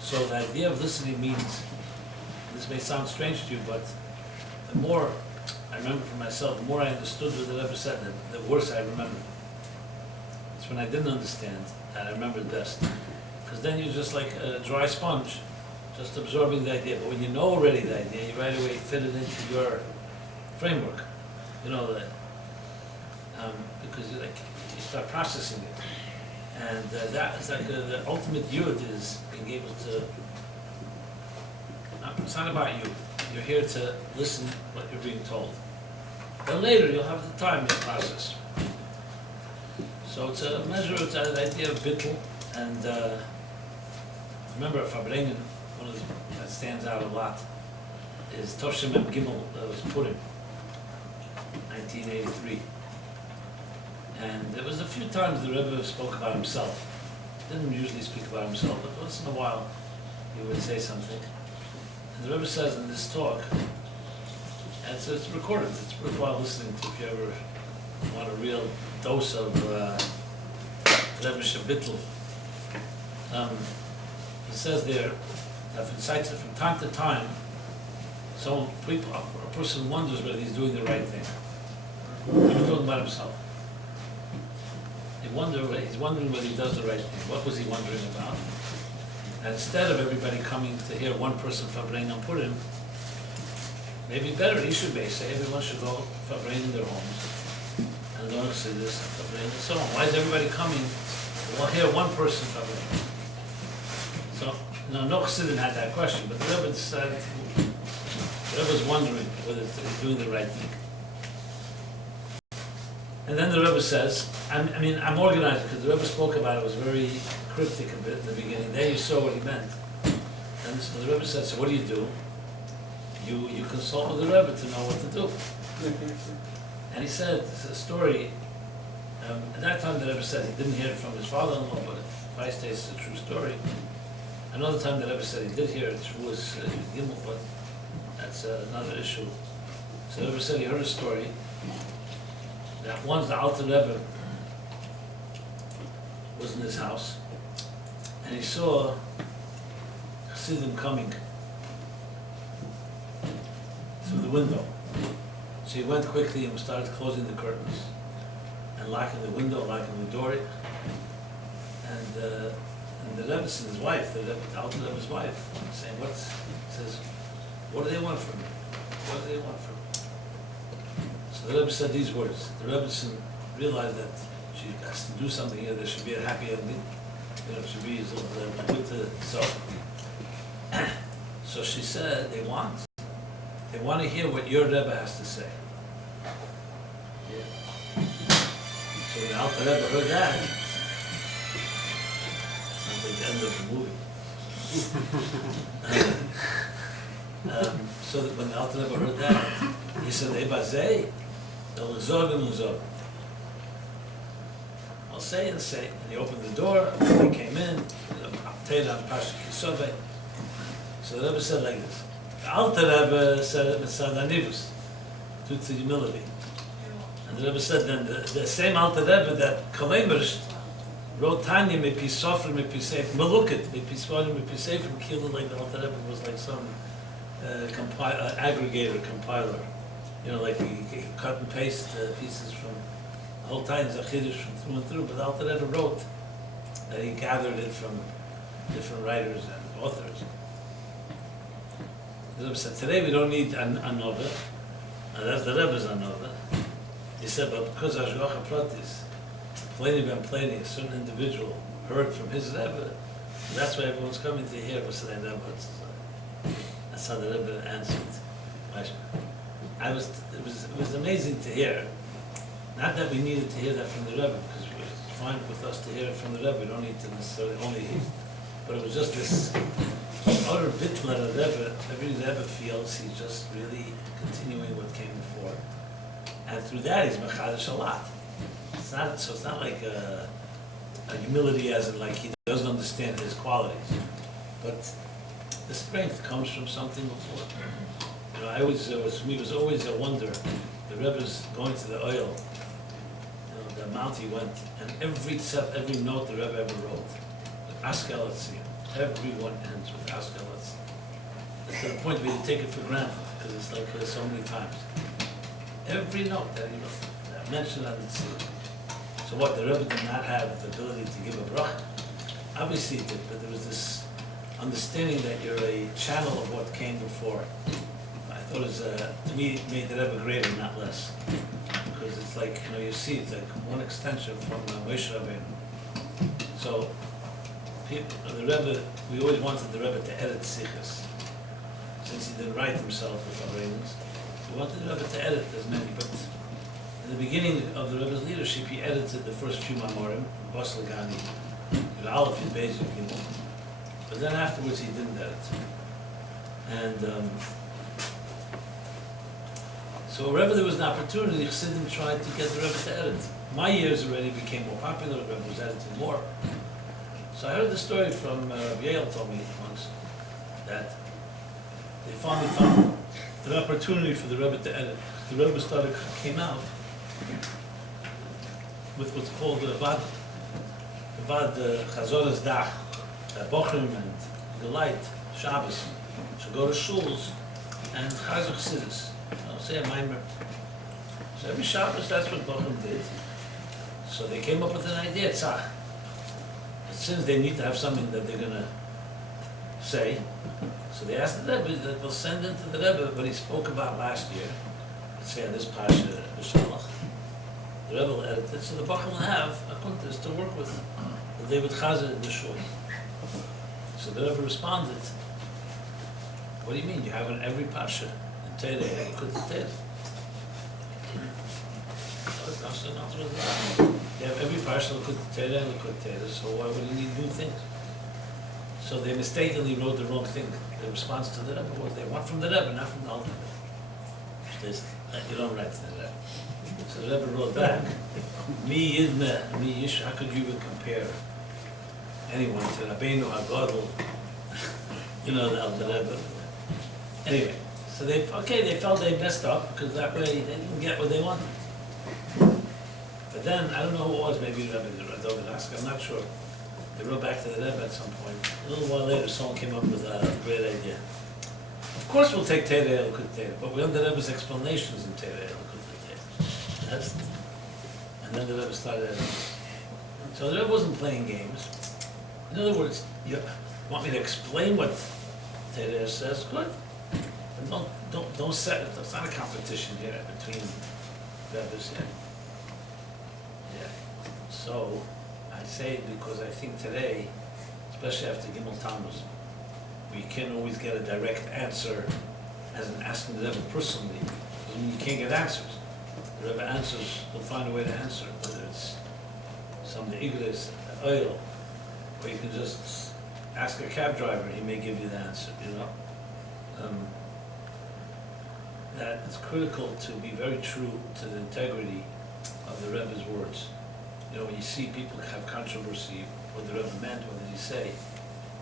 so the idea of listening means, this may sound strange to you, but the more I remember for myself, the more I understood what the Rebbe said, the worse I remembered. It's when I didn't understand that I remembered best. Because then you're just like a dry sponge, just absorbing the idea. But when you know already the idea, you right away fit it into your framework. Because you start processing it. And that is like the ultimate yud is being able to, it's not about you. You're here to listen what you're being told. Then later you'll have the time to process. So it's a measure of the idea of bittul. And remember Farbrengen, one of the, that stands out a lot, is Toshim Mem Gimel that was put in 1983. And there was a few times the Rebbe spoke about himself. Didn't usually speak about himself, but once in a while he would say something. And the Rebbe says in this talk, and it's recorded, it's worthwhile listening to if you ever want a real dose of Rebbe Shabitl. He says there, that from time to time, a person wonders whether he's doing the right thing. He was talking about himself. He's wondering whether he does the right thing. What was he wondering about? And instead of everybody coming to hear one person Farbrengen put him, maybe better he should say everyone should go Farbrengen in their homes and learn to say this and Farbrengen and so on. Why is everybody coming to hear one person Farbrengen? So, no Chassidim had that question, but the Rebbe decided, the Rebbe was wondering whether he's doing the right thing. And then the Rebbe says, I'm organized because the Rebbe spoke about it, was very cryptic a bit in the beginning. There you saw what he meant. And so the Rebbe said, so what do? You consult with the Rebbe to know what to do. And he said, it's a story, at that time the Rebbe said he didn't hear it from his father-in-law, but if I say it's a true story. Another time the Rebbe said he did hear it through his Gimel, but that's another issue. So the Rebbe said he heard a story that once the Alter Rebbe was in his house, and he saw Chassidim coming through the window. So he went quickly and started closing the curtains and locking the window, locking the door. And the Rebbe and his wife, the Alter Rebbe's wife, saying, says, what do they want from me? What do they want from me? So the Rebbe said these words. The Rebbe realized that she has to do something here. There should be a happy ending. It should be a good to self. So she said, they want to hear what your Rebbe has to say. Yeah. So when the Alter Rebbe heard that, sounds like the end of the movie. So that when the Alter Rebbe heard that, he said, Ebazei, I'll say and say. And he opened the door, and he came in, so the Rebbe said like this. The Alter Rebbe said it with Anivus, due to humility. And the Rebbe said then, the same Alter Rebbe that Kalemersht wrote Tanya Mepi Sofrim Mepi Sefer, Melukit Mepi Sofrim Mepi Sefer, killed like the Alter Rebbe was like some aggregator, compiler. Like he cut and paste pieces from the whole time, Zachidus from through and through, but the Alter Rebbe wrote that he gathered it from different writers and authors. The Rebbe said, today we don't need a Nova, and that's the Rebbe's Nova. He said, but because Ashgacha Pratis, Pliny ben Pliny, a certain individual, heard from his Rebbe, that's why everyone's coming to hear what's the Rebbe. That's how the Rebbe answered. It was amazing to hear. Not that we needed to hear that from the Rebbe, because it's fine with us to hear it from the Rebbe. We don't need to necessarily only hear. But it was just this utter bitler of Rebbe. Every Rebbe feels he's just really continuing what came before, and through that he's machadish a lot. It's not like a humility as in like he doesn't understand his qualities, but the strength comes from something before. For me, it was always a wonder. The Rebbe's going to the oil, the amount he went, and every note the Rebbe ever wrote, Askelatzi, everyone ends with Askelatzi. It's to the point where you take it for granted, because it's like so many times. Every note that he wrote, mentioned on the tzibur. So what, the Rebbe did not have the ability to give a bracha? Obviously he did, but there was this understanding that you're a channel of what came before. I thought it was, to me, it made the Rebbe greater, not less. Because it's like, you see, it's like one extension from Moshe Rabbeinu. So, the Rebbe, we always wanted the Rebbe to edit Sichos. Since he didn't write himself the Farbrengens, we wanted the Rebbe to edit as many, but in the beginning of the Rebbe's leadership, he edited the first few Mamorim, Bas Lagani, the Aleph and Beis Gimel. But then afterwards he didn't edit. And so wherever there was an opportunity, Chassidim tried to get the Rebbe to edit. My years already became more popular, the Rebbe was editing more. So I heard the story from Yael told me once, that they finally found an opportunity for the Rebbe to edit. The Rebbe came out with what's called the Vad Chazoras Dach, Bochrim and the Light, Shabbos, should go to shuls and Chazar Chassidus, say a mimer. So every Shabbos, that's what Bochrim did. So they came up with an idea, tzach. Since they need to have something that they're going to say, so they asked the Rebbe that they'll send into the Rebbe what he spoke about last year. Let's say on this Pasha, B'Shalach. The Rebbe will edit it, so the Bachar will have a kuntas to work with. They would chazer in the shul. So the Rebbe responded, what do you mean? You have in every Pasha. In Torah, you have a kuntas Torah. You have every parsha Likut Torah and Likut Torah, so why would you need new things? So they mistakenly wrote the wrong thing. The response to the Rebbe was they want from the Rebbe, not from the Alter Rebbe. You don't write to the Rebbe. So the Rebbe wrote back, Mi Yidme, Mi Yish, how could you even compare anyone to Rabbeinu HaGadol, the Alter Rebbe? Anyway, so they felt they messed up because that way they didn't get what they wanted. But then, I don't know who it was, maybe Rebbe Dovidask, I'm not sure. They wrote back to the Rebbe at some point. A little while later, someone came up with a great idea. Of course we'll take Teirei Elokut Teirei, but we want the Rebbe's explanations in Teirei Elokut Teirei. And then the Rebbe started. So the Rebbe wasn't playing games. In other words, you want me to explain what Teirei says? Good. But don't set it. It's not a competition here between Rebbes here. Yeah. So I say it because I think today, especially after Gimel Tammuz, we can't always get a direct answer as in asking the Rebbe personally. I mean, you can't get answers. The Rebbe answers, will find a way to answer, whether it's some the Igris, oil, or you can just ask a cab driver, he may give you the answer, that it's critical to be very true to the integrity of the Rebbe's words. When you see people have controversy, what the Rebbe meant, what did he say,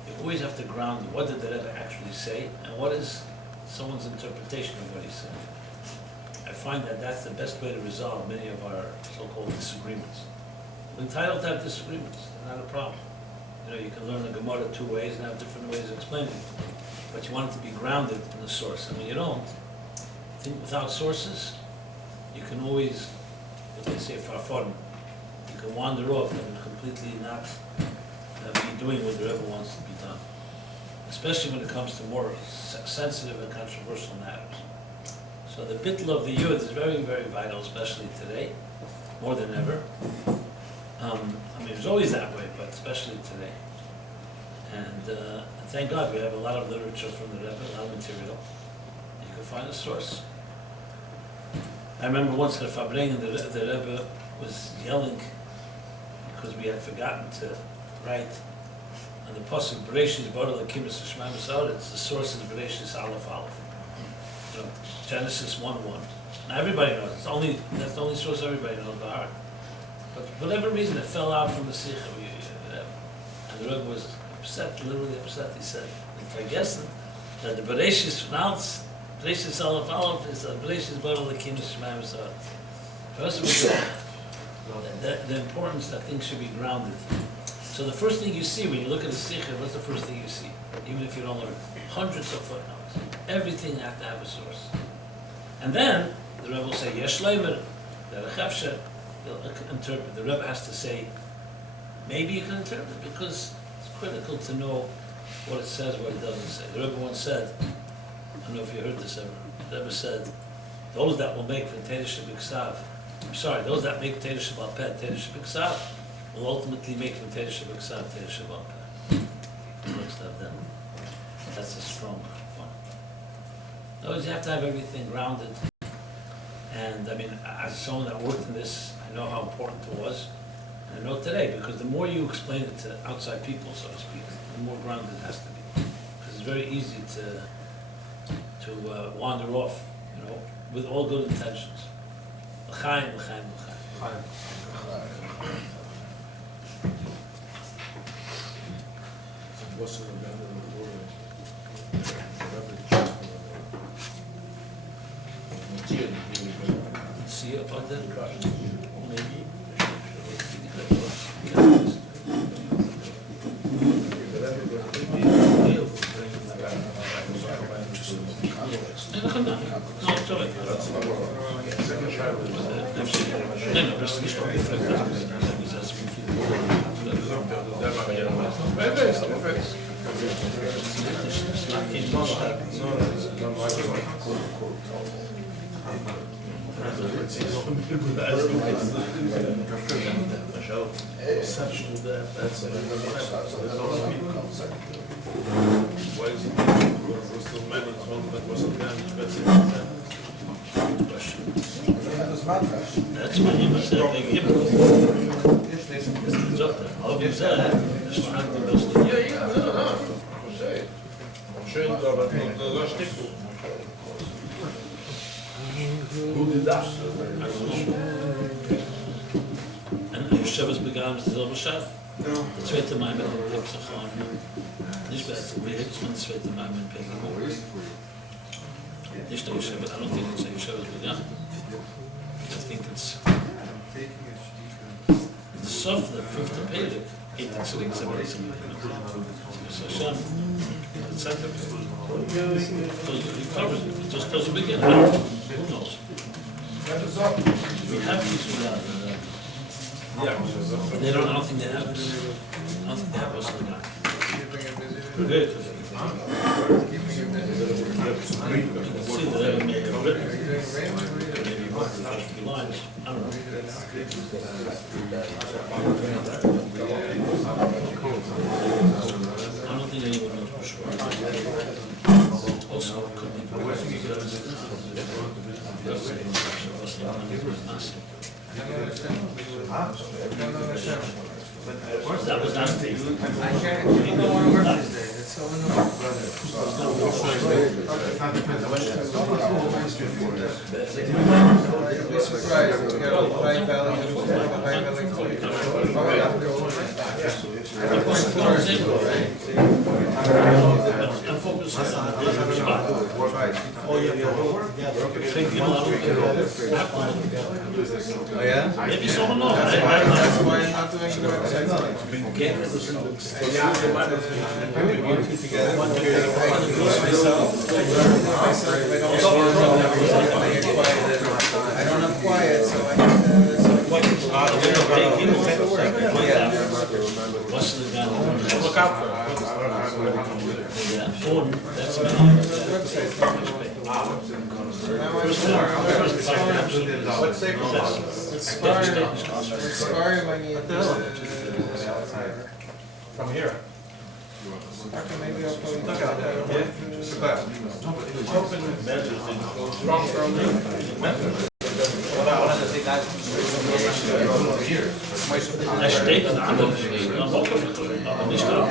you always have to ground what did the Rebbe actually say, and what is someone's interpretation of what he said. I find that that's the best way to resolve many of our so-called disagreements. We're entitled to have disagreements, not a problem. You can learn the Gemara 2 ways and have different ways of explaining it. But you want it to be grounded in the source. And when you don't, I think without sources, you can always, what they say, farfarm, you can wander off and completely not be doing what the Rebbe wants to be done. Especially when it comes to more sensitive and controversial matters. So the bittul of the Yud is very, very vital, especially today, more than ever. It was always that way, but especially today. And thank God we have a lot of literature from the Rebbe, a lot of material. You can find a source. I remember once at Farbrengen, the Rebbe was yelling because we had forgotten to write on the pasuk Bereshis bara Elokim es Shema V'Sa'aretz. The source is Bereshis Aleph Aleph. Genesis 1:1. Now everybody knows. That's the only source everybody knows by heart. But for whatever reason, it fell out from the Sikha. And the Rebbe was upset, literally upset. He said, if I guess that the Bereshis pronounced Bereshis Aleph Aleph is Bereshis bara Elokim es Shema V'Sa'aretz. The importance that things should be grounded. So the first thing you see when you look at the Sikha, what's the first thing you see? Even if you don't learn hundreds of footnotes, everything has to have a source. And then the Rebbe will say Yesh Leimer, that a Chefshet will interpret. The Rebbe has to say, maybe you can interpret because it's critical to know what it says, what it doesn't say. The Rebbe once said, I don't know if you heard this ever. The Rebbe said, those that will make Teresh B'Ksav, those that make Teresh B'Alpeh, Teresh B'Ksav, will ultimately make from Teresh B'Ksav, Teresh B'Alpeh. Most of them. That's a strong one. In other words, you have to have everything grounded. And as someone that worked in this, I know how important it was. And I know today, because the more you explain it to outside people, so to speak, the more grounded it has to be. Because it's very easy to wander off, with all good intentions. L'chaim, l'chaim, l'chaim. What's in the See about that? Maybe. No, it's all right. Why is it we're still managed, but wasn't damaged? That's it. Question. That's what he was saying, they give it. How is that? That's what I'm going to say. Schön, aber das stimmt. Who did that? En Yeshevas begaan met dezelfde schaf. De tweede mei met een pik gegaan. Niet bij het weer, het van de tweede mei met een pik gegaan. Niet de Yeshevas, I don't think it's a Yeshevas begaan. I think it's the soft, the fifth page. It actually is a very similar. So Hashem, it's like it covers it, it just doesn't begin. Who knows? We have these without they don't, I don't think they have us. I don't think they have us in the guy. Good. You can see that they may have written. Maybe more than 50 lines. I don't know. I don't think anyone knows for sure. Also, it could be because that was not the Oh yeah? maybe someone knows. That's why I'm not doing the website. I don't have quiet, so I have What's the guy? look out for That's What's safe from here? Okay, maybe I'll put it out there. Just a class. Strong from Hij steekt een aantal dan ook maar niet staan.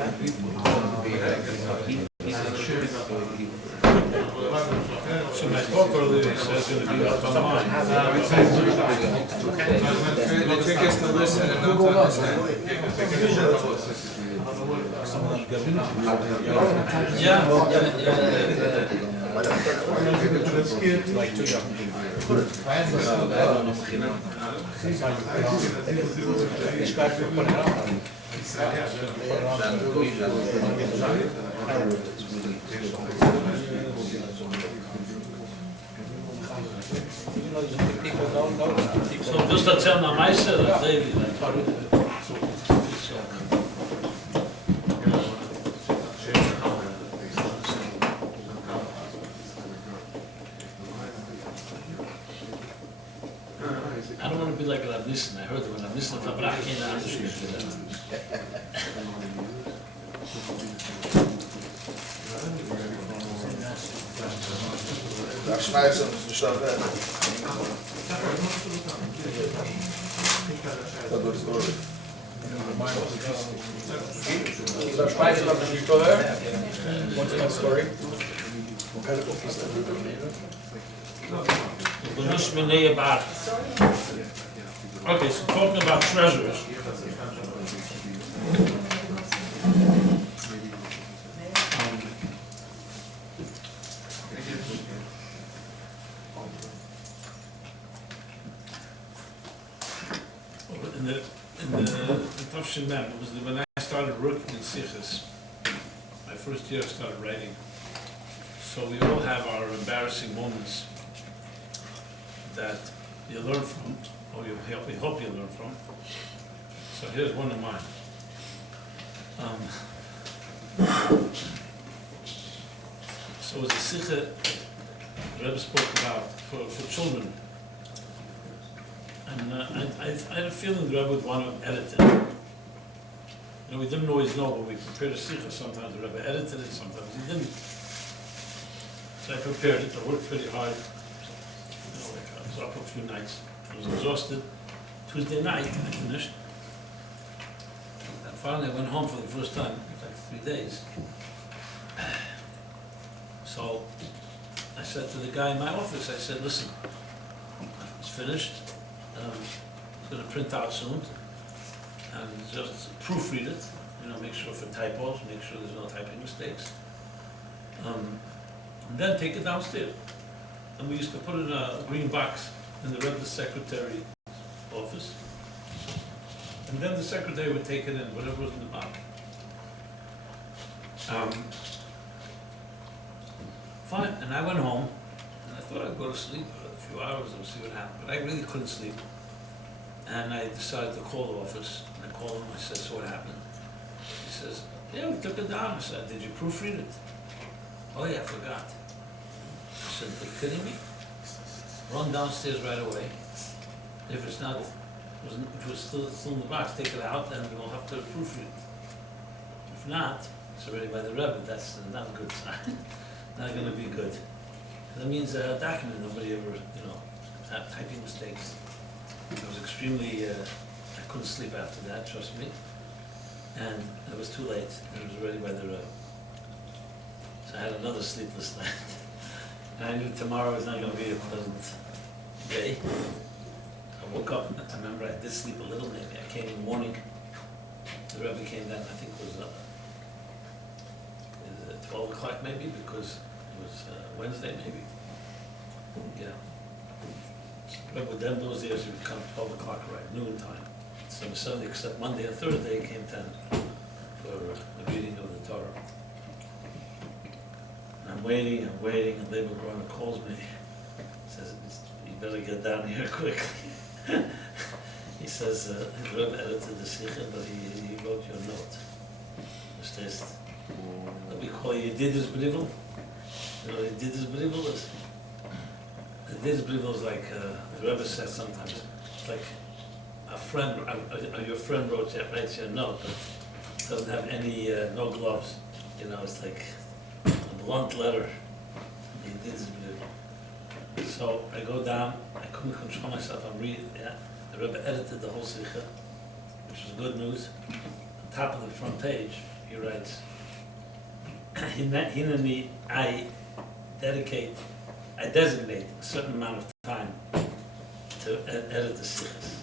So my book earlier says going to be up online. The trick is to listen and not to understand. Yeah. So just to tell them I said that David, like, I don't want to be like Rabbi Nissen. I heard that when Rabbi Nissen Fabrach came out, What's that story? What kind of book is that? Okay, so talking about treasures. In the Tafshin Mem, it was when I started working in Sichas. My first year I started writing. So we all have our embarrassing moments that you learn from, or we hope you learn from. So here's one of mine. So it was a Sikha the Rebbe spoke about for children. And I had a feeling the Rebbe would want to edit it. You know, we didn't always know when we prepared a Sikha. Sometimes the Rebbe edited it, sometimes he didn't. So I prepared it. I worked pretty hard. You know, like I was up a few nights. I was exhausted. Tuesday night, I finished. And finally I went home for the first time in like 3 days. So I said to the guy in my office, I said, listen, it's finished. It's going to print out soon. And just proofread it, you know, make sure for typos, make sure there's no typing mistakes. And then take it downstairs. And we used to put it in a green box in the Rebbe's secretary office. And then the secretary would take it in, whatever was in the box. Fine, and I went home, and I thought I'd go to sleep for a few hours and see what happened, but I really couldn't sleep. And I decided to call the office, and I called him, I said, so what happened? He says, yeah, we took it down. I said, did you proofread it? Oh yeah, I forgot. I said, are you kidding me? Run downstairs right away. If it's not, if it was still in the box, take it out, and we'll have to proofread it. If not, it's already by the Rebbe, that's not a good sign. Not going to be good. That means a document, nobody ever, you know, had typing mistakes. I was extremely, I couldn't sleep after that, trust me. And it was too late, it was already by the Rebbe. So I had another sleepless night. And I knew tomorrow was not going to be a pleasant day. I woke up, I remember I did sleep a little, maybe I came in the morning. The Rebbe came down, I think it was 12 o'clock maybe, because it was Wednesday maybe. Yeah. Rebbe then those days would come 12 o'clock, right, noon time. So Sunday, except Monday and Thursday, it came 10 for the reading of the Torah. And I'm waiting, and Labor Grona calls me. Says, you better get down here quickly. He says, the Rebbe edited the Sikha, but he wrote your note. What we call Yedidus Brivel. You know, Yedidus Brivel is? Yedidus Brivel is like, the Rebbe says sometimes, it's like a friend, your friend writes you a note, but doesn't have any, no gloves. You know, it's like a blunt letter. Yedidus Brivel. So I go down, I couldn't control myself, I'm reading, yeah. The Rebbe edited the whole Sikha, which was good news. On top of the front page, he writes, I designate a certain amount of time to edit the sikhs.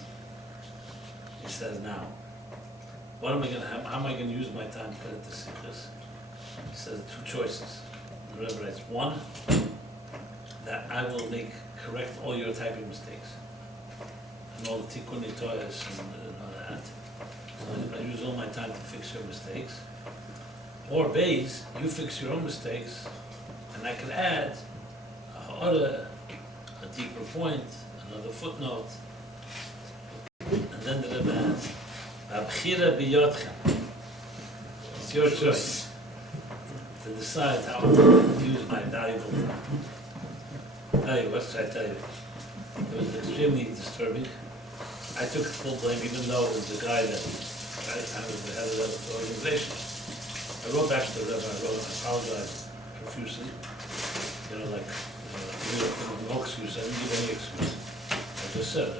He says, now, how am I going to use my time to edit the sikhs? He says two choices. The Rebbe writes, one, that I will correct all your typing mistakes and all the tikkun toyas and all that. So I use all my time to fix your mistakes. Or Bays, you fix your own mistakes, and I could add a deeper point, another footnote, and then the Rebbe adds, "Abchira biyotchem." It's your choice to decide how to use my valuable time. Now, what should I tell you? It was extremely disturbing. I took full blame, even though it was the guy that I was the head of the organization. I wrote back to the Rebbe, I apologized profusely. You know, like, no excuse, I didn't give any excuse. I just said,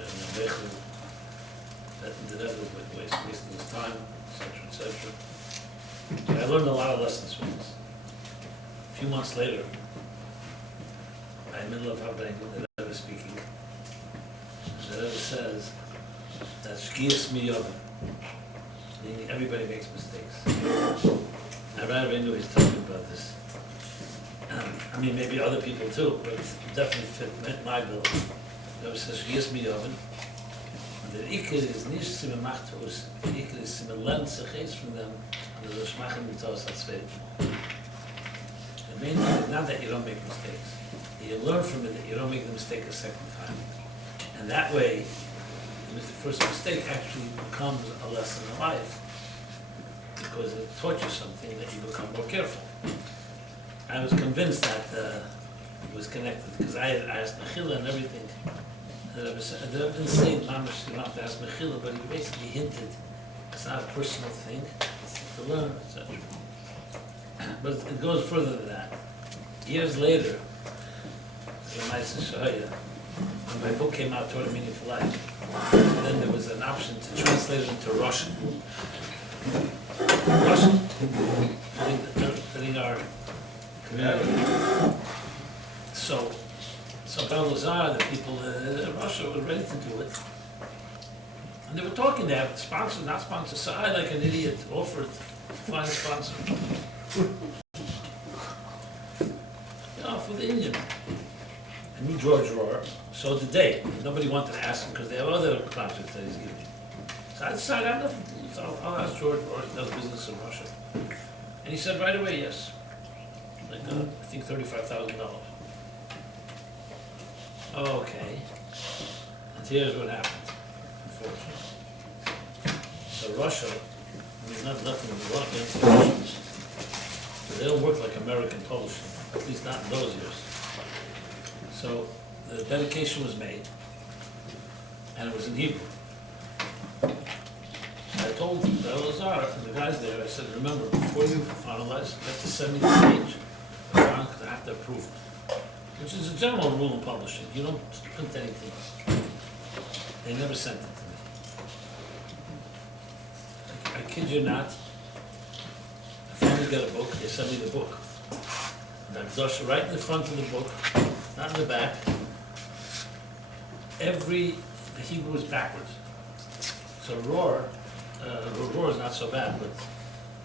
that the Rebbe was wasting his time, etc., etc. But I learned a lot of lessons from this. A few months later, I'm in the middle of Farbrengen, the Rebbe speaking. And the Rebbe says that shkiyas miyovim, meaning everybody makes mistakes. I rather knew he's talking about this. I mean, maybe other people too, but it definitely fit my bill. The Rebbe says shkiyas miyovim. The ikir is nicht sima machtos, the ikir is sima lernt sich eins from them, and there's a shmachem mitos atzveit. The main thing is not that you don't make mistakes. You learn from it that you don't make the mistake a second time. And that way, the first mistake actually becomes a lesson in life, because it taught you something that you become more careful. I was convinced that it was connected, because I had asked Mechila and everything. I didn't say, Mamash, you don't have to ask Mechila, but he basically hinted it's not a personal thing, it's to learn, etc. But it goes further than that. Years later, when my book came out, Torah Meaning for Life, and then there was an option to translate it into Russian. Russian, fitting our community. So Kabbalah, the people in Russia were ready to do it. And they were talking there, sponsor, not sponsor. So I, like an idiot, offered to find a sponsor. For the Indian. I knew George Rohr, so did they. Nobody wanted to ask him because they have other projects that he's giving. So I decided I'm nothing. So I'll ask George Rohr, he does business in Russia. And he said right away, yes. Like, I think $35,000. Okay. And here's what happened, unfortunately. So Russia, I mean, nothing against the Russians, but they don't work like American publishing, at least not in those years. So the dedication was made, and it was in Hebrew. I told the Elazar and the guys there, I said, remember, before you finalize, you have to send me the page, because I have to approve it. Which is a general rule in publishing. You don't print anything. They never sent it to me. I kid you not. I finally got a book. They sent me the book. The Akdosha right in the front of the book, not in the back. The Hebrew is backwards. So Rohr is not so bad,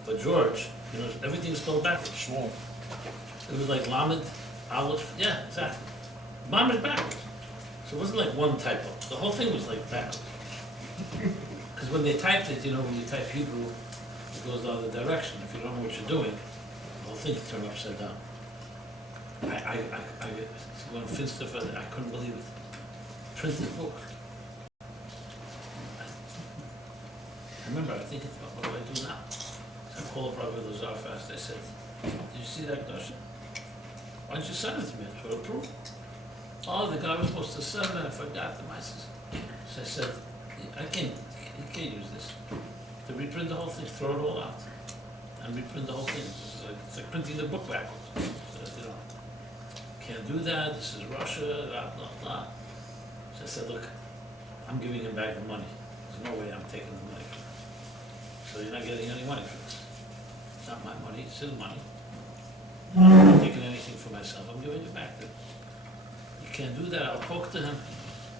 but George, everything is spelled backwards. It was like Lamed, Aleph, yeah, exactly. Lamed backwards. So it wasn't like one typo. The whole thing was like backwards. Because when they typed it, when you type Hebrew, it goes the other direction. If you don't know what you're doing, the whole thing turned upside down. When Finster, I couldn't believe it. Printed book. I remember, I think about what do I do now? So I called Rabbi Yosef fast. I said, did you see that Dasha? Why don't you send it to me for approval? Oh, the guy was supposed to send it, I forgot the mices. So I said, you can't use this. To reprint the whole thing, throw it all out. And reprint the whole thing. It's like printing the book backwards. So, can't do that, this is Russia, blah, blah, blah. So I said, look, I'm giving him back the money. There's no way I'm taking the money for it. So you're not getting any money for this. It's not my money, it's his money. I'm not taking anything for myself, I'm giving it back to him. You can't do that, I'll talk to him.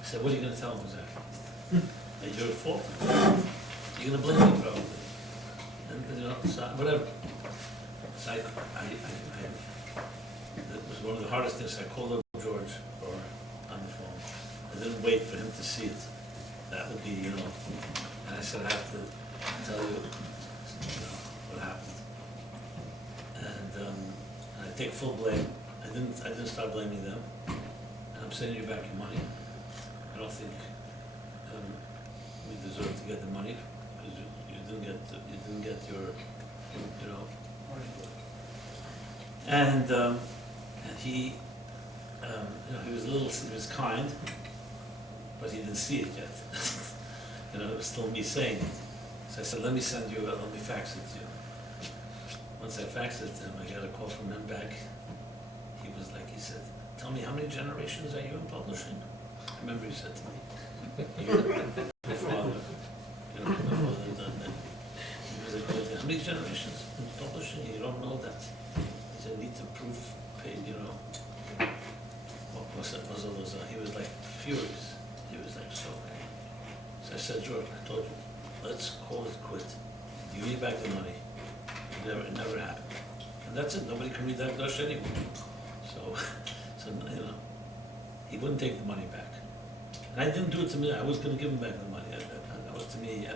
I said, what are you gonna tell him exactly? That you're at fault? You're gonna blame me probably. And, so whatever. So it was one of the hardest things. I called up George on the phone. I didn't wait for him to see it. That would be, and I said, I have to tell you, what happened. And I take full blame. I didn't start blaming them. And I'm sending you back your money. I don't think we deserve to get the money because you didn't get your, And he, he was kind, but he didn't see it yet. It was still me saying it. So I said, let me fax it to you. Once I faxed it to him, I got a call from him back. He said, tell me, how many generations are you in publishing? I remember he said to me, my father, my father done that. He was like, how many generations in publishing? You don't know that. He said, need to prove, what was it? He was like furious. He was like so angry. So I said, George, I told you, let's call it quit. You give me back the money. It never happened. And that's it. Nobody can read that Gush anyway. So he wouldn't take the money back. And I didn't do it to me. I was going to give him back the money. That was to me.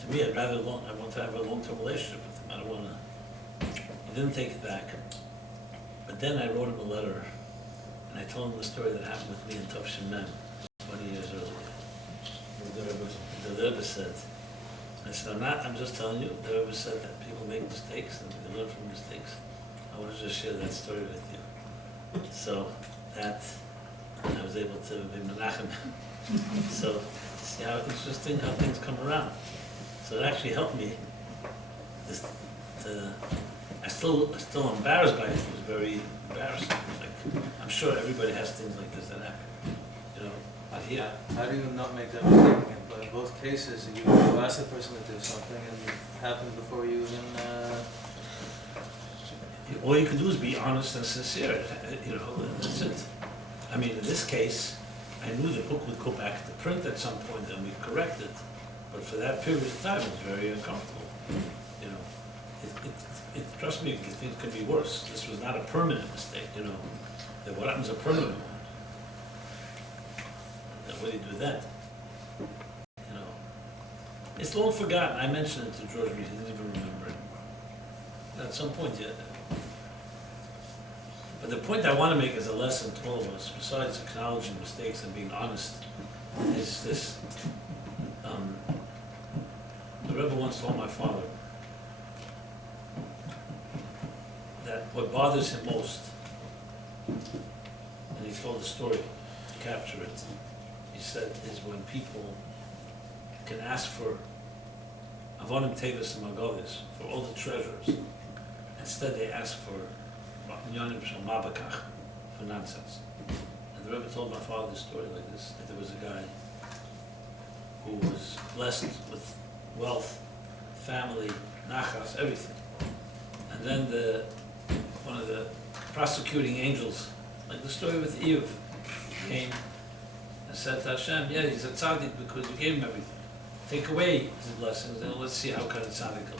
To me, I want to have a long-term relationship with him. I don't want to. He didn't take it back. But then I wrote him a letter, and I told him the story that happened with me in Tufshin Mem 20 years earlier. The Rebbe said, I said, I'm just telling you, the Rebbe said that people make mistakes and they learn from mistakes. I want to just share that story with you. So that I was able to be menachem. So see how interesting how things come around. So it actually helped me. I still embarrassed by it. It was very embarrassing. I'm sure everybody has things like this that happen. But here. How do you not make that mistake again? But in both cases, you ask the person to do something and it happened before you even. All you can do is be honest and sincere. And that's it. I mean, in this case, I knew the book would go back to print at some point and we'd correct it. But for that period of time, it was very uncomfortable. Trust me, things could be worse. This was not a permanent mistake. What happens a permanent one? What do you do with that? It's long forgotten. I mentioned it to George, he didn't even remember it. At some point, yeah. But the point I want to make as a lesson to all of us, besides acknowledging mistakes and being honest, is this. The Rebbe once told my father that what bothers him most, and he told a story to capture it, he said, is when people can ask for avonim tevis and magolis, for all the treasures. Instead, they ask for mabakach, for nonsense. And the Rebbe told my father this story like this, that there was a guy who was blessed with wealth, family, nachas, everything. And then one of the prosecuting angels, like the story with Eve, came and said to Hashem, yeah, he's a tzaddik because you gave him everything. Take away his blessings, and let's see how can a tzaddik go.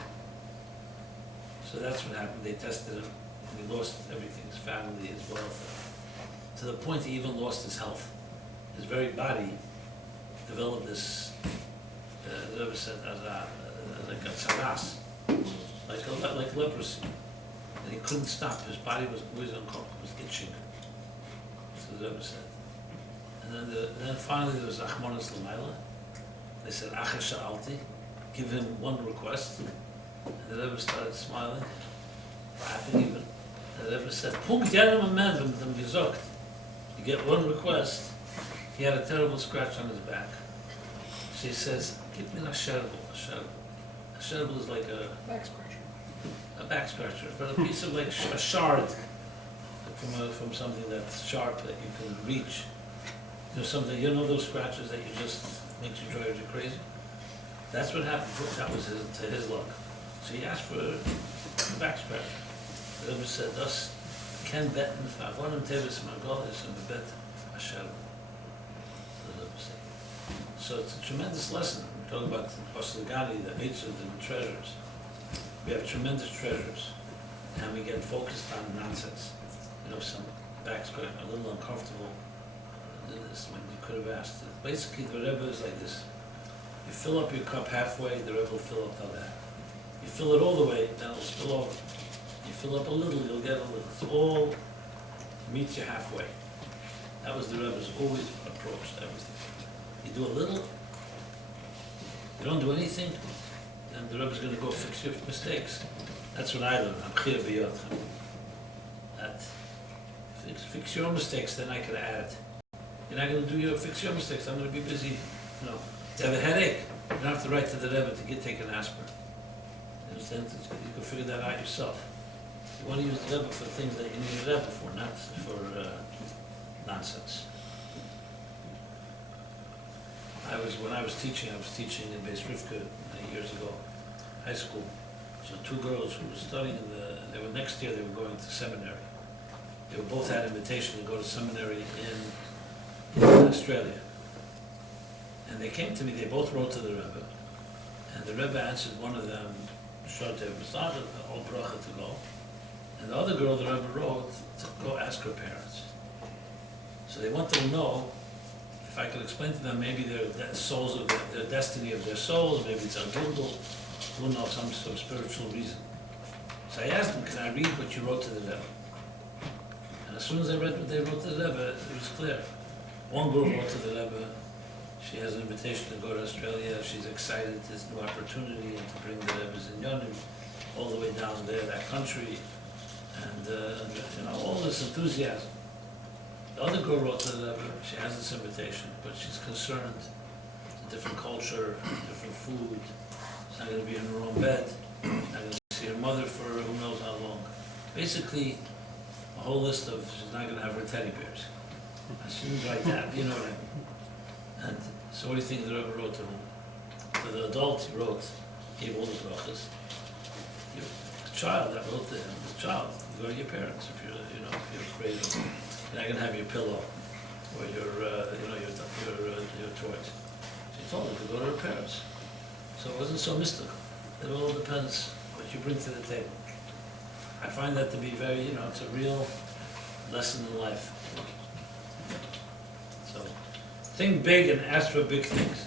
So that's what happened. They tested him, and he lost everything, his family, his wealth, to the point he even lost his health. His very body developed this, the Rebbe said, like a tzaras, like leprosy. And he couldn't stop. His body was always uncomfortable, was itching. So the Rebbe said. And then finally there was Achmanas L'mayla. They said, Acha Sha'alti, give him one request. And the Rebbe started smiling, laughing even. And the Rebbe said, Punkt jedem Moment mit dem gesagt. You get one request. He had a terrible scratch on his back. So he says, give me a sherbel. A sherbel is like a back scratcher, but a piece of like a shard from something that's sharp that you can reach. There's something, those scratches that makes you drive you crazy? That's what happened. That was his luck. So he asked for a back scratcher. The Rebbe said, "Das ken beten favonim tevis margolis and bet Hashem." The Rebbe said. So it's a tremendous lesson. We're talking about Oslegani, the Eitzah, the treasures. We have tremendous treasures, and we get focused on nonsense. You know, some back scratch, a little uncomfortable. This when you could have asked. Basically, the Rebbe is like this. You fill up your cup halfway, the Rebbe will fill up the other half. You fill it all the way, then it'll spill over. You fill up a little, you'll get a little. It's all meets you halfway. That was the Rebbe's always approach to everything. You do a little, you don't do anything, and the Rebbe's going to go fix your mistakes. That's what I learned. I'm chir b'yotchem. That fix your own mistakes, then I can add. You're not going to fix your mistakes. I'm going to be busy. You know, you have a headache. You don't have to write to the Rebbe to take an aspirin. You understand? You can figure that out yourself. You want to use the Rebbe for things that you need the Rebbe for, not for nonsense. When I was teaching in Beis Rivka many years ago, high school. So two girls who were studying next year they were going to seminary. They both had invitation to go to seminary in Australia. And they came to me, they both wrote to the Rebbe. And the Rebbe answered one of them, Shotev Masada, all bracha to go. And the other girl, the Rebbe wrote to go ask her parents. So they wanted to know if I could explain to them maybe their souls of their destiny of their souls, maybe it's a gildul, who knows, some spiritual reason. So I asked them, can I read what you wrote to the Rebbe? And as soon as I read what they wrote to the Rebbe, it was clear. One girl wrote to the Rebbe, she has an invitation to go to Australia, she's excited this new opportunity and to bring the Rebbe's in Yonim all the way down there, that country, and all this enthusiasm. The other girl wrote to the Rebbe, she has this invitation, but she's concerned, it's a different culture, different food, she's not going to be in her own bed, not going to see her mother for who knows how long. Basically, a whole list of, she's not going to have her teddy bears. She didn't write that, you know what I mean? And so what do you think the Rebbe wrote to him? To the adult, he wrote, gave all the brachas. The child that wrote to him, the child, you go to your parents if you're afraid of, you're not going to have your pillow or your toys. So he told her to go to her parents. So it wasn't so mystical. It all depends what you bring to the table. I find that to be very, it's a real lesson in life. So, think big and ask for big things.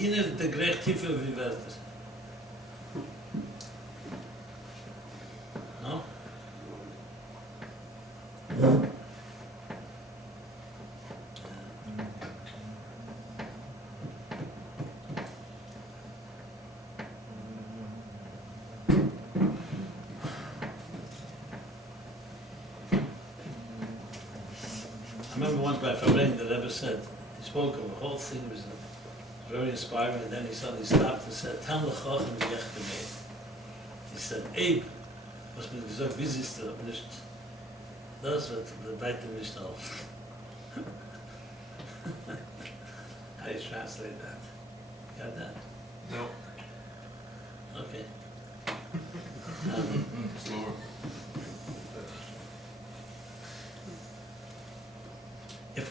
Gine de gerecht tiefer wie Wörter. No? I remember once by Farbrengen, the Rebbe said, he spoke of the whole thing, it was very inspiring, and then he suddenly stopped and said, Tam l'chochem yechte mei. He said, Abe, was mir gesagt, wie siehst du, nicht, das wird weiter nicht auf. How do you translate that? Got that? No. Okay. Slower.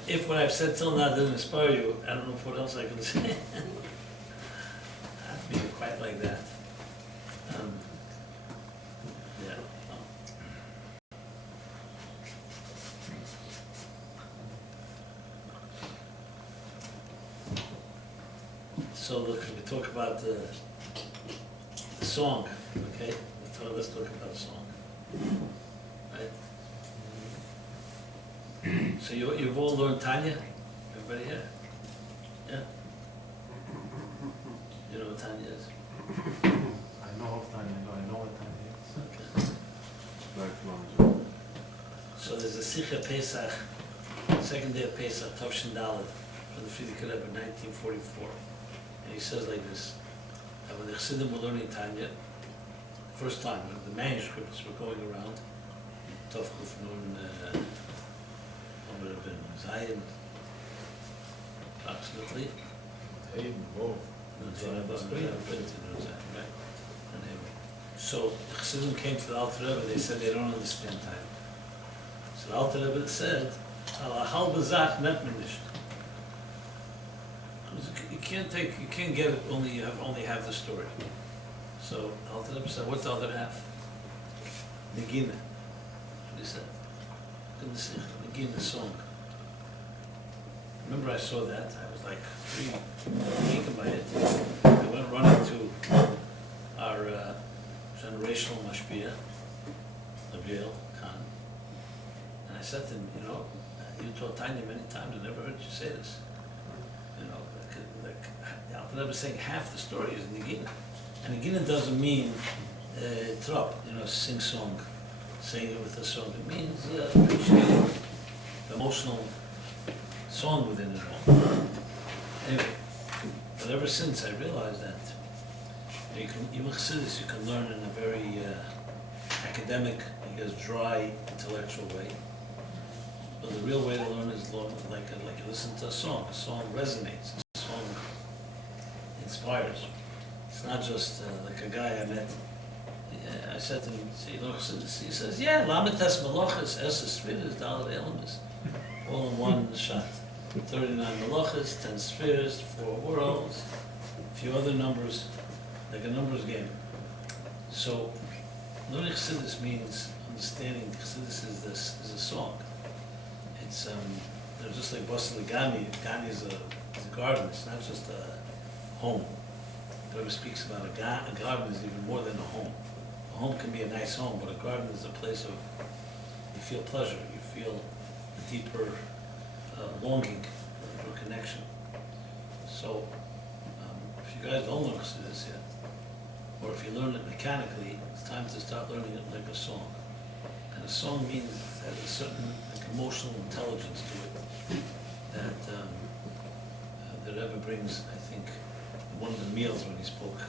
If what I've said till now didn't inspire you, I don't know what else I can say. I'd be quite like that. Yeah. So look, we talk about the song, okay? Let's talk about song, right? So you've all learned Tanya? Everybody here? Yeah? You know what Tanya is? I know of Tanya, I know what Tanya is. Okay. So there's a Sikha Pesach, second day of Pesach, Tavshin Dalet, from the Frierdiker Rebbe, 1944. And he says like this, that when the Chassidim were learning Tanya, first time, when the manuscripts were going around, Tovkuf Nun, would have been Zion, approximately. So the Chassidim came to the Alter Rebbe, they said they don't understand time. So the Alter Rebbe said, "Ala halbe Zach net me nicht." You can't get it, only have the story. So the Alter Rebbe said, what's the other half? Negina. What he said. Negina song. Remember I saw that, I was like taken by it. I went running to our generational mashpia, Gabriel Khan, and I said to him, you know, you told Tanya many times, I never heard you say this. You know, the Alter Rebbe is saying half the story is Negina. And Negina doesn't mean trop, you know, sing song, saying it with a song. It means appreciating the emotional song within it all. Anyway, but ever since I realized that you can, even Chassidus, you can learn in a very academic, I guess, dry, intellectual way. But the real way to learn is like you listen to a song. A song resonates. A song inspires. It's not just like a guy I met. I said to him, he says, yeah, Lamites Malachas, Esses Spheres, Dalet Elemis. All in one shot. 39 Malachas, 10 spheres, 4 worlds, a few other numbers, like a numbers game. So, learning Chassidus means understanding Chassidus is a song. It's just like Basili Gani. Gani is a garden. It's not just a home. Whoever speaks about a garden is even more than a home. A home can be a nice home, but a garden is a place of, you feel pleasure, you feel a deeper longing for connection. So, if you guys don't learn Chassidus yet, or if you learn it mechanically, it's time to start learning it like a song. And a song means it has a certain emotional intelligence to it that the Rebbe brings, I think, in one of the meals when he spoke.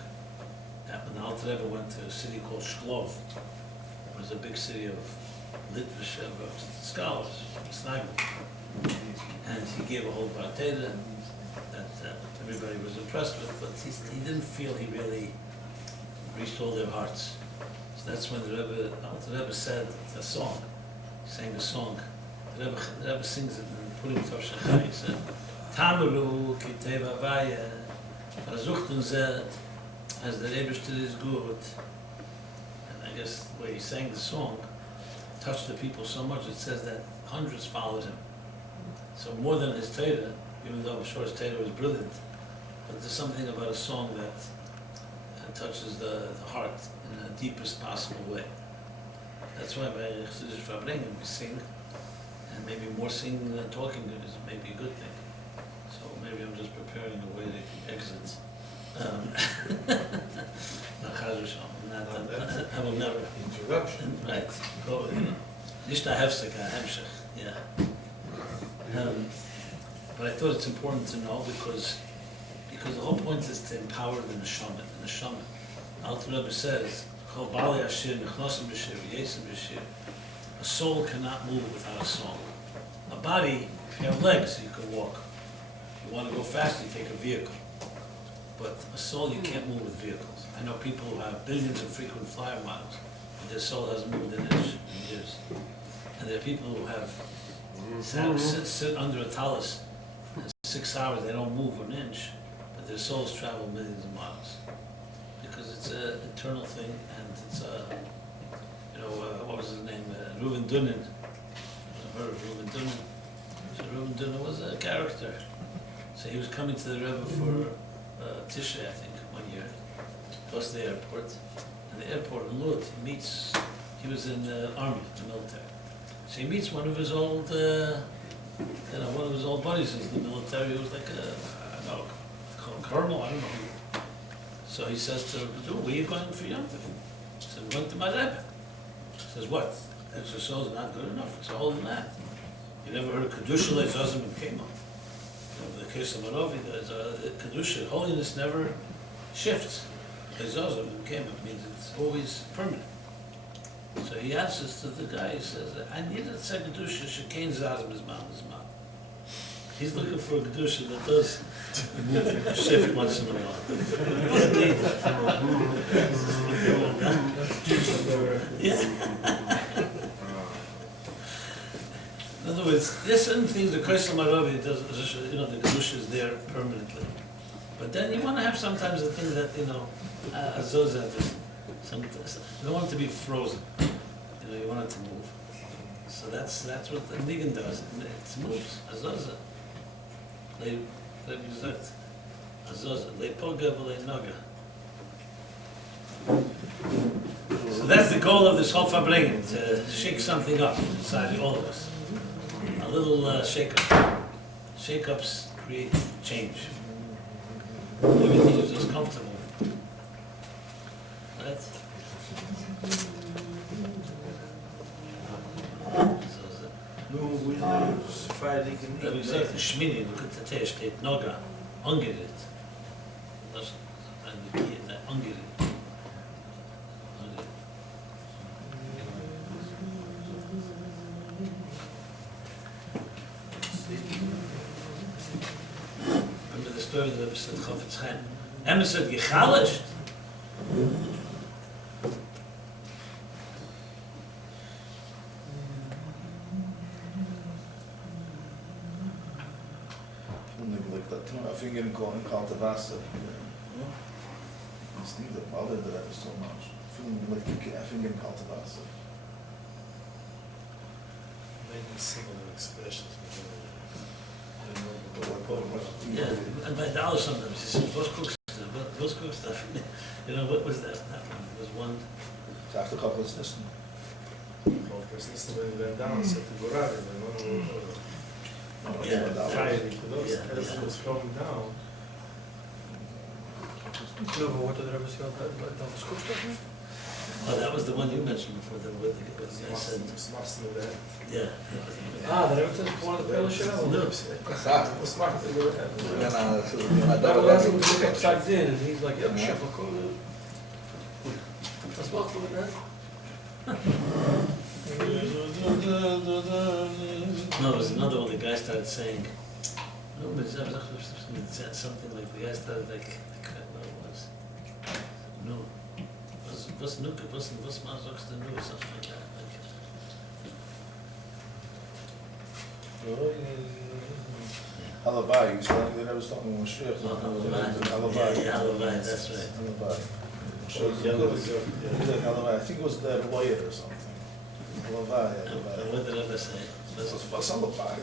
When the Alter Rebbe went to a city called Shklov, it was a big city of literature, of scholars, snagel. And he gave a whole Barteda that everybody was impressed with, but he didn't feel he really reached all their hearts. So that's when the Alter Rebbe said a song, he sang a song. The Rebbe sings it and put him to Shachai. He said, Tamaru ki teva vaya, versuchten zet, as the Rebbe is good. And I guess the way he sang the song touched the people so much, it says that hundreds followed him. So more than his Torah, even though I'm sure his Torah was brilliant, but there's something about a song that touches the heart in the deepest possible way. That's why by Farbrengen we sing, and maybe more singing than talking is maybe a good thing. So maybe I'm just preparing a way to exit. I will never. Introduction. Right. Go, nicht a hefsek, a hemshech. Yeah. But I thought it's important to know because the whole point is to empower the neshama. The neshama. Alter Rebbe says, "Kol bali ashir nechnosim b'shir, v'yesem b'shir." A soul cannot move without a song. A body, if you have legs, you can walk. If you want to go fast, you take a vehicle. But a soul, you can't move with vehicles. I know people who have billions of frequent flyer miles, but their soul hasn't moved an inch in years. And there are people who have sit under a talus 6 hours, they don't move an inch, but their souls travel millions of miles. Because it's an eternal thing, and it's what was his name? Reuven Dunin. I've heard of Reuven Dunin. So Reuven Dunin was a character. So he was coming to the Rebbe for Tishrei, I think, 1 year, plus the airport. And the airport in Lod, he was in the army, the military. So he meets one of his old, one of his old buddies in the military. He was like a colonel, I don't know. So he says to him, "Where are you going for Yom Tov?" He said, "I'm going to my Rebbe." He says, "What? Extra soul is not good enough. It's a holy land. You never heard of Kedusha Le'Zazim and Kema? The case of Maravi, Kedusha, holiness never shifts. Le'Zazim and Kema means it's always permanent." So he answers to the guy, he says, "I need a Kedusha, Shekein Zazim is man. He's looking for a Kedusha that does shift once in a while. Yeah. In other words, there's certain things the Kaisel Maravi does, the Kedusha is there permanently. But then you want to have sometimes a thing that, Azoza, you don't want it to be frozen. You want it to move. So that's what the Nigan does. It moves. Azoza. They gesagt, Azoza. They poga v'lei naga. So that's the goal of this whole Farbrengen, to shake something up inside all of us. A little shake-up. Shake-ups create change. Everything is just comfortable. Right? Nu, we are Friday Da wie gesagt, Schmini, du kannst der steht Noga, angerührt. Das ein Kie, angerührt. Remember the story that was said Chafetz Chaim. Emma said, "Gechalisht." I think in kalte Wasser. It's not the bother that I was so much. Feeling like I think in kalte Wasser. Maybe similar expressions. Yeah, and by Dallas sometimes he says, "What's cooked stuff?" What was that? That one was one. After couple of listen. When we went down, said to Gorari, Yeah. fire, as it was coming down. No, but what did the Rebbe say about that stuff? Oh, that was the one you mentioned before. The guy said, Smarts in the head. yeah. The Rebbe said one of the Pele Shell? No. Smart in the head. That was asking him to look upside in, and he's like, "Yep, chef, I'll call it." That's what with that. No, there was another one. The guy started saying, "No, but it said something like the guy started like, I can't remember what it was. No, was nuke, was man sagst du nur, something like that. Halavai, he's telling me that I was talking about Mashiach. Halavai. Yeah, Halavai, that's right. Halavai. He's like Halavai. I think it was the lawyer or something. Halavai. And what did I say? What's Halavai?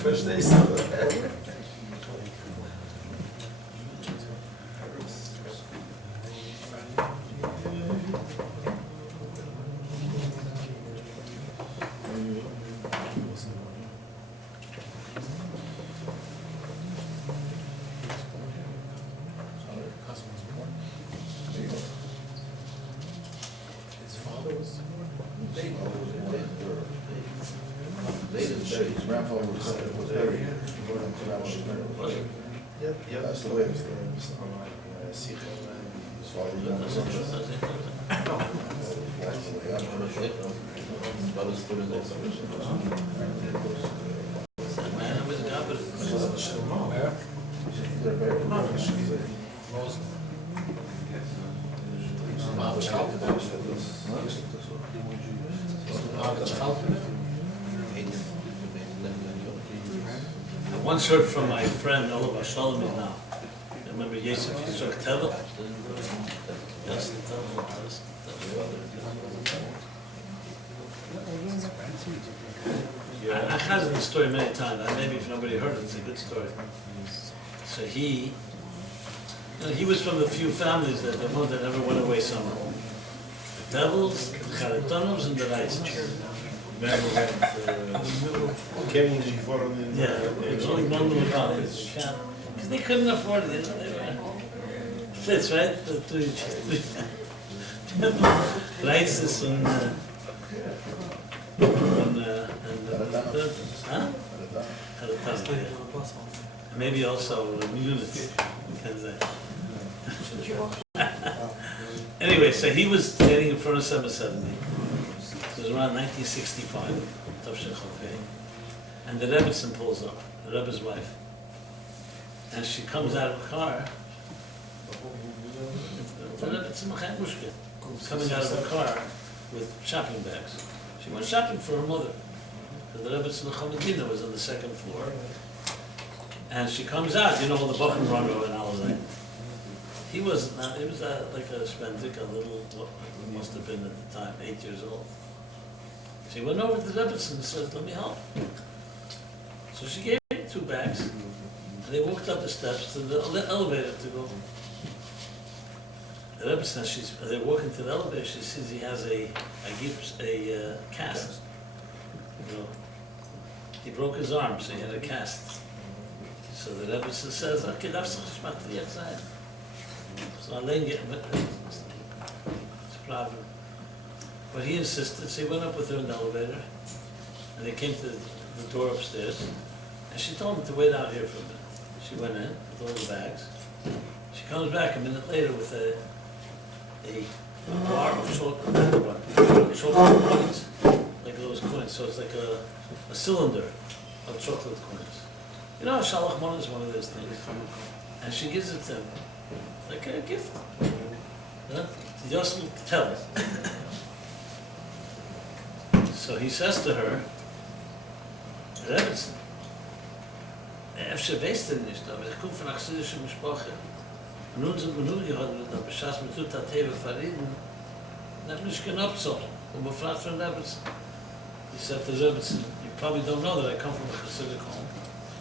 First day, His father was his grandfather was buried. Yep, that's the way it was there. His father was they're buried. I once heard from my friend Oliver Shalomit now. Remember Yosef Yitzchak Schneersohn? Yes, I had the story many times. Maybe if nobody heard it, it's a good story. So he was from the few families that the one that never went away summer. The devils, the Charatonovs, and the Reitzers. Yeah, it's only one little college. Because they couldn't afford it. They were fits, right? The three Reitzers and and maybe also units. Anyway, so he was standing in front of 770. It was around 1965, and the Rebbetzin pulls up, the Rebbe's wife, and she comes out of the car. The Rebbetzin coming out of the car with shopping bags. She went shopping for her mother. So the Rebbetzin Chamedina was on the second floor, and she comes out. You know, all the Bachman run over and Alazai. He wasn't. He was like a spendik, a little. What he must have been at the time, 8 years old. She went over to the Rebbetzin and said, "Let me help." So she gave him 2 bags, and they walked up the steps to the elevator to go. The Rebbetzin, they're walking to the elevator. She sees he has a cast. You know, he broke his arm, so he had a cast. So the Rebbetzin says, "Okay, that's not the outside." So Alain get it's a problem. But he insisted, so he went up with her in the elevator, and they came to the door upstairs, and she told him to wait out here for a minute. She went in with all the bags. She comes back a minute later with a bar of chocolate coins, like those coins. So it's like a cylinder of chocolate coins. You know, Shalach Mon is one of those things. And she gives it to him, like a gift. Yosel tell. So he says to her, Rebbetzin, weißt du nicht, aber ich komme von einer chassidischen Mischproche. Und nun sind wir nur gehört, dass Bescheid mit Tuta Teve verrieden, dann habe ich nicht gehabt so. Und befragt von Rebbetzin. He said to Rebbetzin, you probably don't know that I come from a Hasidic home.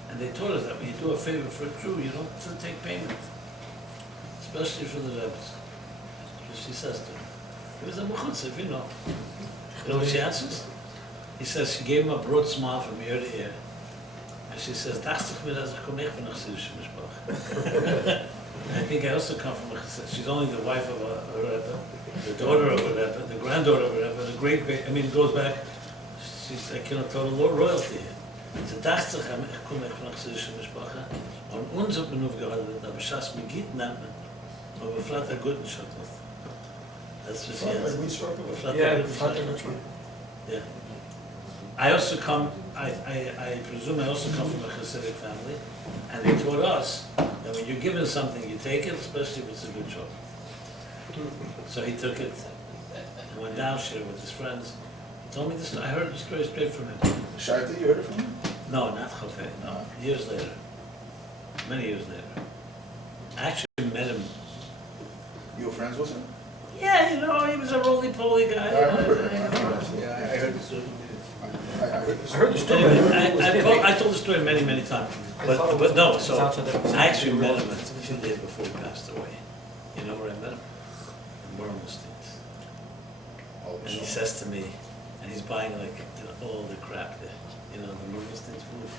And they taught us that when you do a favor for a Jew, you don't take payment. Especially for the Rebbetzin. So she says to him, he was a mechutzev, you know. You know what she answers? He says she gave him a broad smile from ear to ear. And she says, dacht ich mir, dass ich komme von einer chassidischen Mischproche. I think I also come from a chassid. She's only the wife of a Rebbe, the daughter of a Rebbe, the granddaughter of a Rebbe, the great, I mean, it goes back, she's like, you know, total royalty here. Sie dachte sich, ich komme von einer chassidischen Mischproche. Und uns hat man nur gehalten, aber Schass mit Gitt nennt man, aber befragt er guten Schottot. That's what she has. Yeah. I also come, I presume I also come from a Hasidic family, and they taught us that when you're given something, you take it, especially if it's a good chocolate. So he took it and went downstairs with his friends told me the story. I heard the story straight from him. Shaita, you heard it from him? No, not Chofei. No, years later. Many years later. I actually met him. You were friends with him? Yeah, you know, he was a roly-poly guy. I remember. Yeah, I heard the story. I heard this. I heard the story. Anyway, I told the story many, many times. But no, so Sounds like I actually met him a few days before he passed away. You know where I met him? In Wormelstein's. And he says to me, and he's buying like all the crap there, the Wormelstein's food.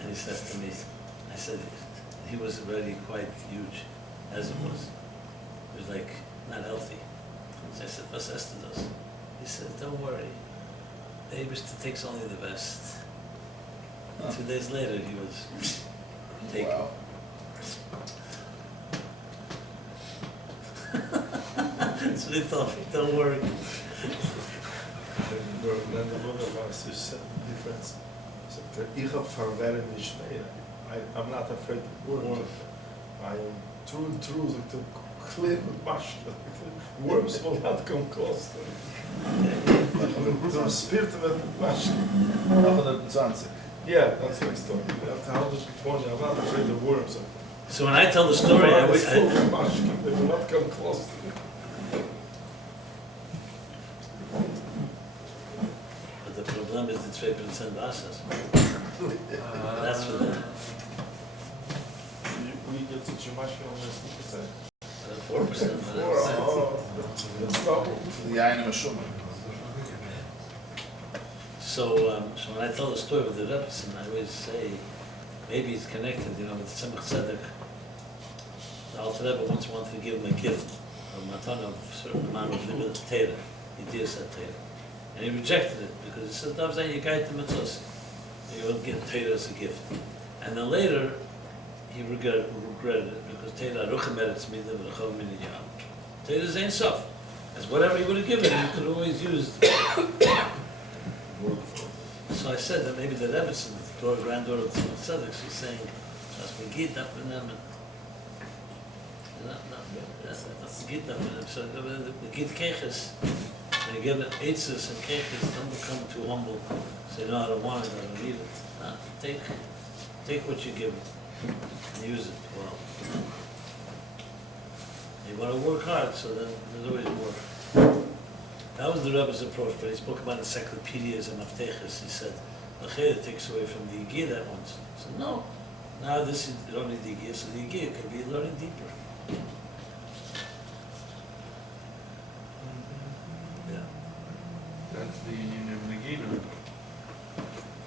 And he says to me, I said, he was already quite huge, as it was. It was like not healthy. So I said, what's Esther does? He said, don't worry. The Abishter takes only the best. 2 days later, he was taken. Wow. So they thought, don't worry. Then the Buddha was this difference. So, ich hab Farbrengen nicht mehr. I'm not afraid of worms. I am true and true to clear with mush. Worms will not come close to me. So spirit of mush. 820. Yeah, that's my story. After 120, I'm not afraid of worms. So when I tell the story, I It's full would, of mush. They will not come close to me. but the problem is the 2% Basas. That's what the We get such a much on this 4%. That's trouble. The Yain Meshuma. So when I tell the story with the Rebbe's, I always say, maybe it's connected, with Tzemach Tzedek. The Alter Rebbe once wanted to give him a gift, a matan of a certain amount of Torah, Yediyah said Torah. And he rejected it, because he said, Dav Zayin, you guide the mitzvahs. You won't get Torah as a gift. And then later, he regretted it, because Torah, Ruchem Eretz Midah, V'Rechav Min Yam. Torah is Ein Sof. As whatever he would have given, he could always use. So I said that maybe the Rebbetzin, the granddaughter of Tzemach Tzedek, she's saying, "That's me git up in them." That's the git up in them. So the git keches, they give it eitzes and keches. Don't become too humble. Say, "No, I don't want it. I don't need it." No, take what you give and use it well. You want to work hard, so then there's always more. That was the Rebbe's approach, but he spoke about encyclopedias and mafteches. He said, "L'chei takes away from the Yigiyah that once." He said, "No, now this is you don't need the Yigiyah, so the Yigiyah can be learning deeper." Yeah, That's the union of Nagina.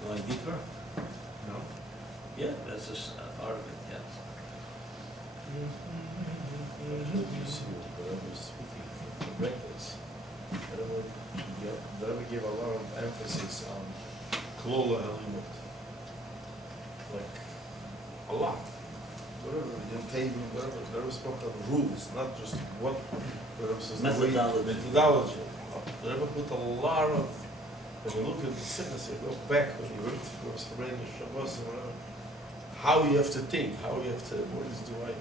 going deeper. No? Yeah, that's just a part of it. Yes. You see what the Rebbe is speaking from records. The Rebbe gave a lot of emphasis on Klola Elimut. Like, a lot. Whatever, whatever, the Rebbe spoke of rules, not just what the Rebbe says. Methodology. Methodology. The Rebbe put a lot of, when you look at the sickness, you go back, when you read first Farbrengen, Shabbos, and whatever, how you have to think, how you have to, what is the right,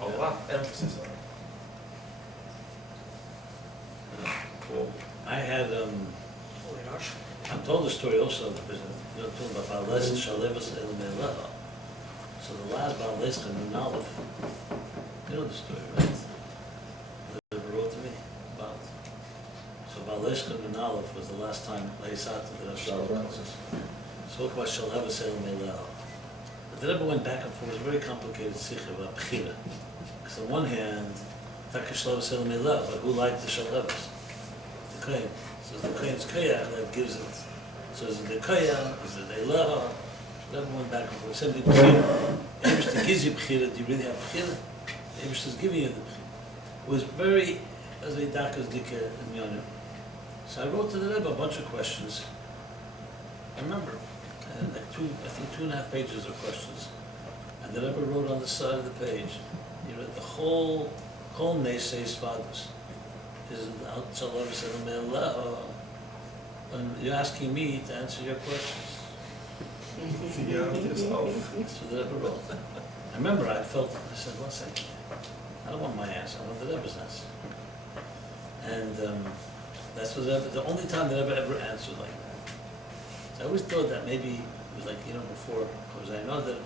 a lot emphasis on it. I had I'm told the story also because talking about Baalez Shalevas El Melecha. So the last Baalez Nunalef, you know the story, right? The Rebbe wrote to me about. So Baalez Nunalef was the last time Leisat did a Shalevas. Spoke about Shalevas El Melecha. But the Rebbe went back and forth. It was a very complicated sikha about Bechira. Because on one hand, Taka Shalevas El Melecha, but who liked the Shalevas? The Kohen. So the Kohen's Koyach that gives it. So is it the Koyach, is it the Eleha? Never went back and forth. Same thing Bechira. Abishter gives you Bechira, do you really have Bechira? Abishter's giving you the Bechira. It was very, as a Dakas Dika and Yonim. So I wrote to the Rebbe a bunch of questions. I remember, like I think 2.5 pages of questions. And the Rebbe wrote on the side of the page, he read the whole Neisei Svados. Is and you're asking me to answer your questions. Figure out yourself. So the Rebbe wrote. I remember I said, one second, I don't want my answer, I want the Rebbe's answer. And That's what the only time that Rebbe ever answered like that. So I always thought that maybe it was like, before, because I know that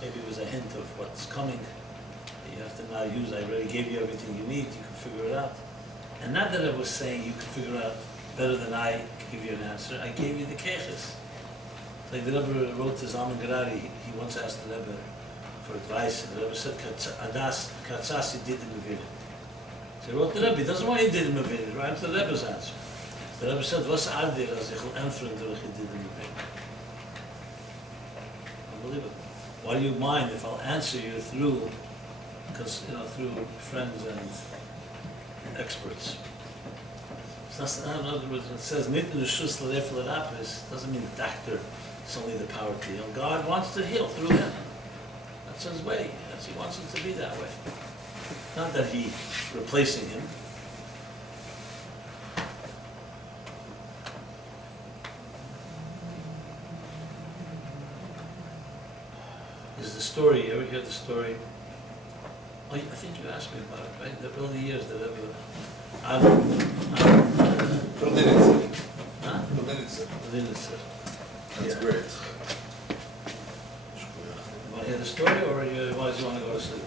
maybe it was a hint of what's coming. That you have to now use, I already gave you everything you need, you can figure it out. And not that I was saying you can figure it out better than I give you an answer, I gave you the keches. Like the Rebbe wrote to Zalman Gerari, he once asked the Rebbe for advice, and the Rebbe said, Adas, Katsasi did in the So he wrote the Rebbe, he doesn't want you did in the video, right to the Rebbe's answer. The Rebbe said, was ardir as ich will entferen durch he did in the video. Unbelievable. Why do you mind if I'll answer you through, through friends and experts? It's not, in other words, it says, nit in the shus l'ref l'rapis, doesn't mean the doctor is only the power to heal. God wants to heal through him. That's his way. He wants it to be that way. Not that he's replacing him. Is the story, you ever hear the story? Oh, I think you asked me about it, right? The early years that ever... Huh? That's great. You want to hear the story, or you want to go to sleep?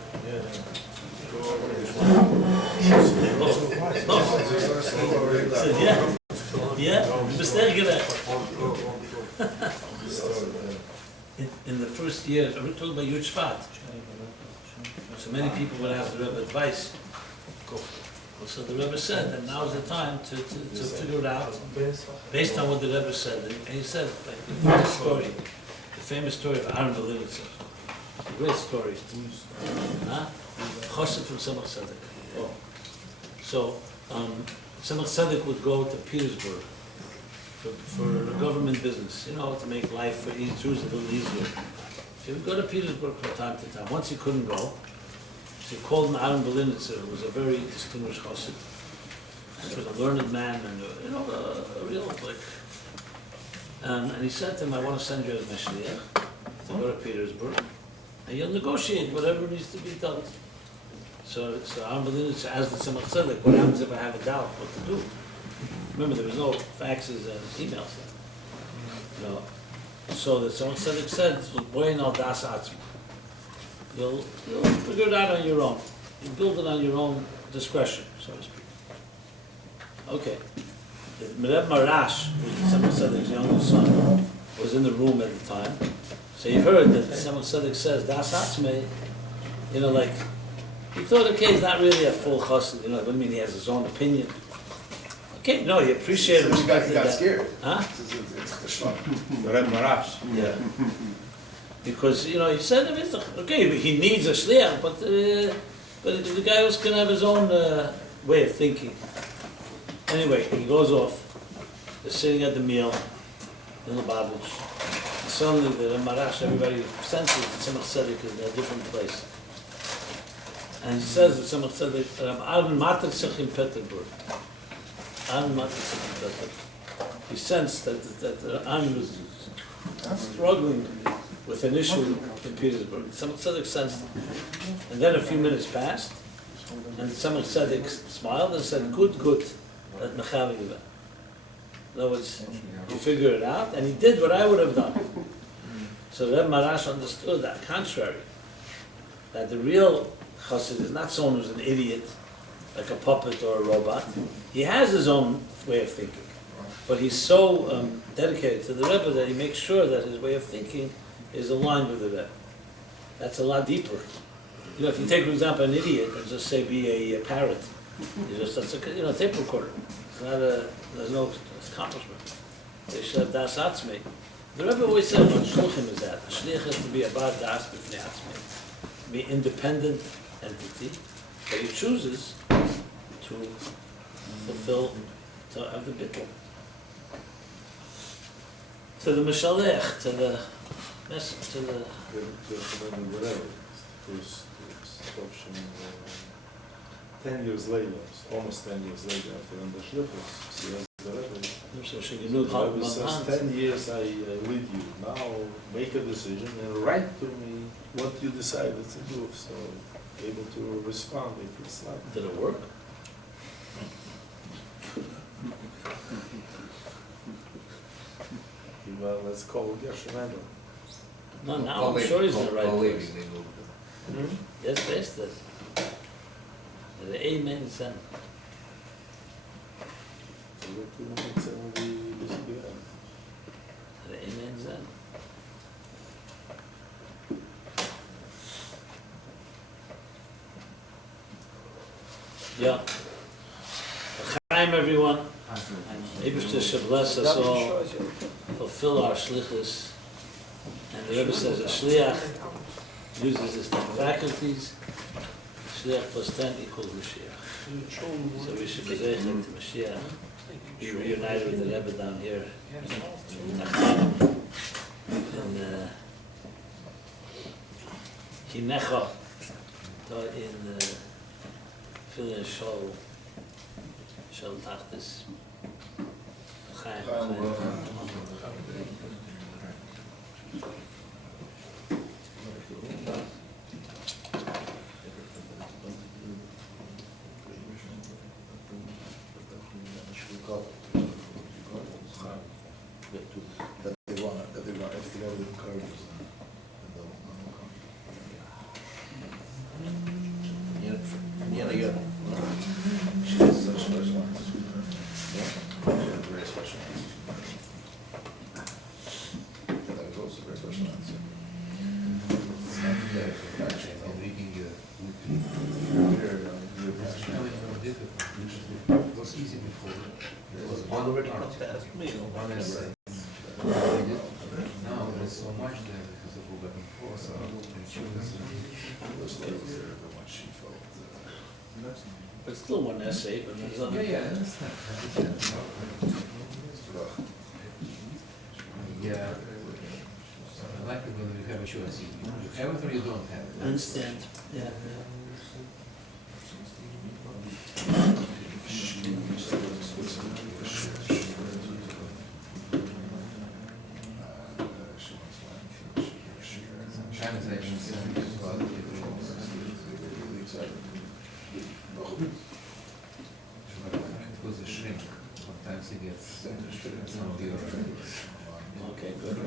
In the first years, we're talking about Yud Shvat. So many people would ask the Rebbe advice. So the Rebbe said that now's the time to figure it out based on what the Rebbe said. And he said, like the famous story of Aaron Belitzer. It's a great story. Chosed from Tzemach Tzedek. So Tzemach Tzedek would go to Petersburg for a government business, to make life for Jews a little easier. So he would go to Petersburg from time to time. Once he couldn't go, so he called him Aaron Belitzer, who was a very distinguished chassid. He was a learned man and a real and he said to him, I want to send you as Meshliach to go to Petersburg, and you'll negotiate whatever needs to be done. So Aaron Belitzer asked the Tzemach Tzedek, what happens if I have a doubt what to do? Remember, there was no faxes and emails then. So the Tzemach Tzedek said, "Boy, no das atzma. You'll figure it out on your own. You build it on your own discretion, so to speak." Okay. Reb Marash, who was the Tzemach Tzedek's youngest son, was in the room at the time. So he heard that the Tzemach Tzedek says das atzma. He thought, okay, he's not really a full chassid. I mean, he has his own opinion. Okay, no, he appreciated and respected He got that. scared. Huh? Red Marash. Yeah. Because, he said, okay, he needs a shliach, but the guy also can have his own way of thinking. Anyway, he goes off. They're sitting at the meal in Lubavitch. Suddenly, the Marash, everybody senses that Tzemach Tzedek is in a different place. And he says that Tzemach Tzedek, Aaron Mater sich in Petersburg. He sensed that Aaron was struggling with an issue in Petersburg. Tzemach Tzedek sensed it. And then a few minutes passed, and Tzemach Tzedek smiled and said, good, that mechavi geva. In other words, you figure it out, and he did what I would have done. So Reb Marash understood that, contrary, that the real chassid is not someone who's an idiot, like a puppet or a robot. He has his own way of thinking, but he's so dedicated to the Rebbe that he makes sure that his way of thinking is aligned with the Rebbe. That's a lot deeper. If you take, for example, an idiot and just say be a parrot, that's a tape recorder. It's not there's no accomplishment. They should have das atzmei. The Rebbe always said what shluchim is that. A shliach has to be a bar das b'fnei atzmei, be independent entity, but he chooses to fulfill, to have the bittul, to the mishalech, to the message, to the. First option, 10 years later, almost 10 years later, after the Shlichus, he has the Rebbe. The Rebbe says, 10 years I lead you. Now make a decision and write to me what you decided to do. So able to respond if it's not. Did it work? Well, let's call it Yashamanda. No, now I'm sure he's in the right place. Hmm? Yes, yes, this. The amen son. So we're 270 this year. The amen son. Yeah. Chaim, everyone. Eibishter should bless us all, fulfill our shlichus. And the Rebbe says a shliach uses his 10 faculties. Shliach plus 10 equals Mashiach. So we should be zeichet to Mashiach. Be reunited with the Rebbe down here in Nachman. And Kinecha in Filin Shol Tachtis. Chaim. That they want everything over the encourages She has such special ones. Yeah. She has very special ones. That was also very special ones. It was easy before. It was already not that. Now there's so much there because of all back and forth. But still one essay, but there's other. I understand. Yeah. I like it when you have a choice. You have it or you don't have it. I understand. Yeah. Because the shrink, sometimes he gets some of the other. Okay, good.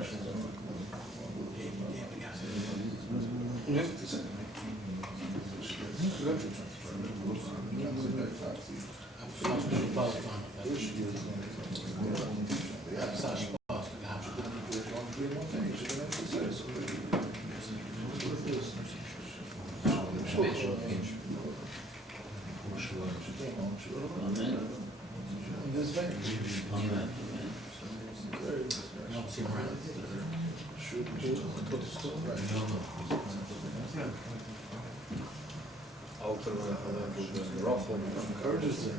Amen. Amen. Encourages them.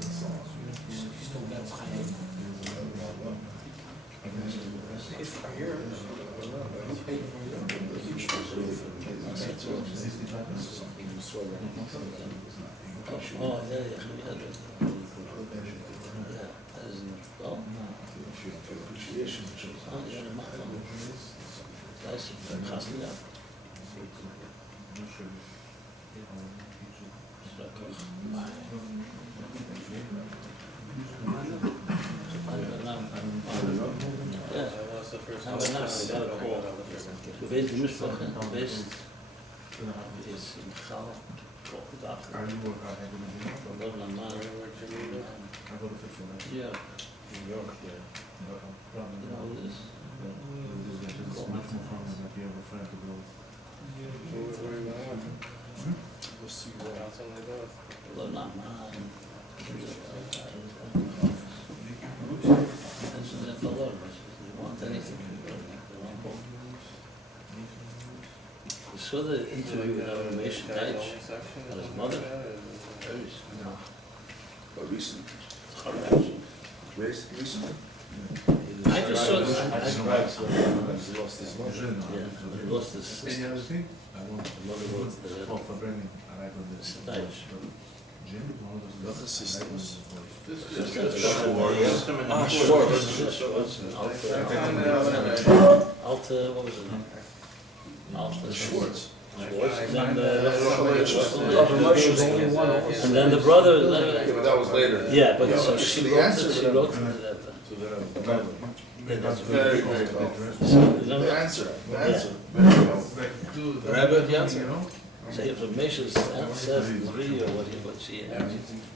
Oh, yeah, yeah. Yeah, that is well. Appreciation. Oh, yeah, the Machlam. Nice, fantastic. Ja, gaan we naast geweest de misslag geweest is in Gaal opgedacht. Van dan naar Maan. Ja. New York, You know this. Well, not Maan. Mensen zijn verloren. They want anything. We saw the interview with our Meisha Deitch and his mother. Very smart. But recent, Horrendous. recent. I just saw this. He lost his mother. Yeah, but he lost his sister. The mother was the Deitch. Another sisters. Alta, what was it? Alta Schwartz. And then and then the brother. Yeah, but that was later. Yeah, but so So she the wrote answer it. She to wrote that- it. To the Rebbe. That's Very, very well. The The answer, very well. Rebbe, the answer. So if a Meshach said in the video what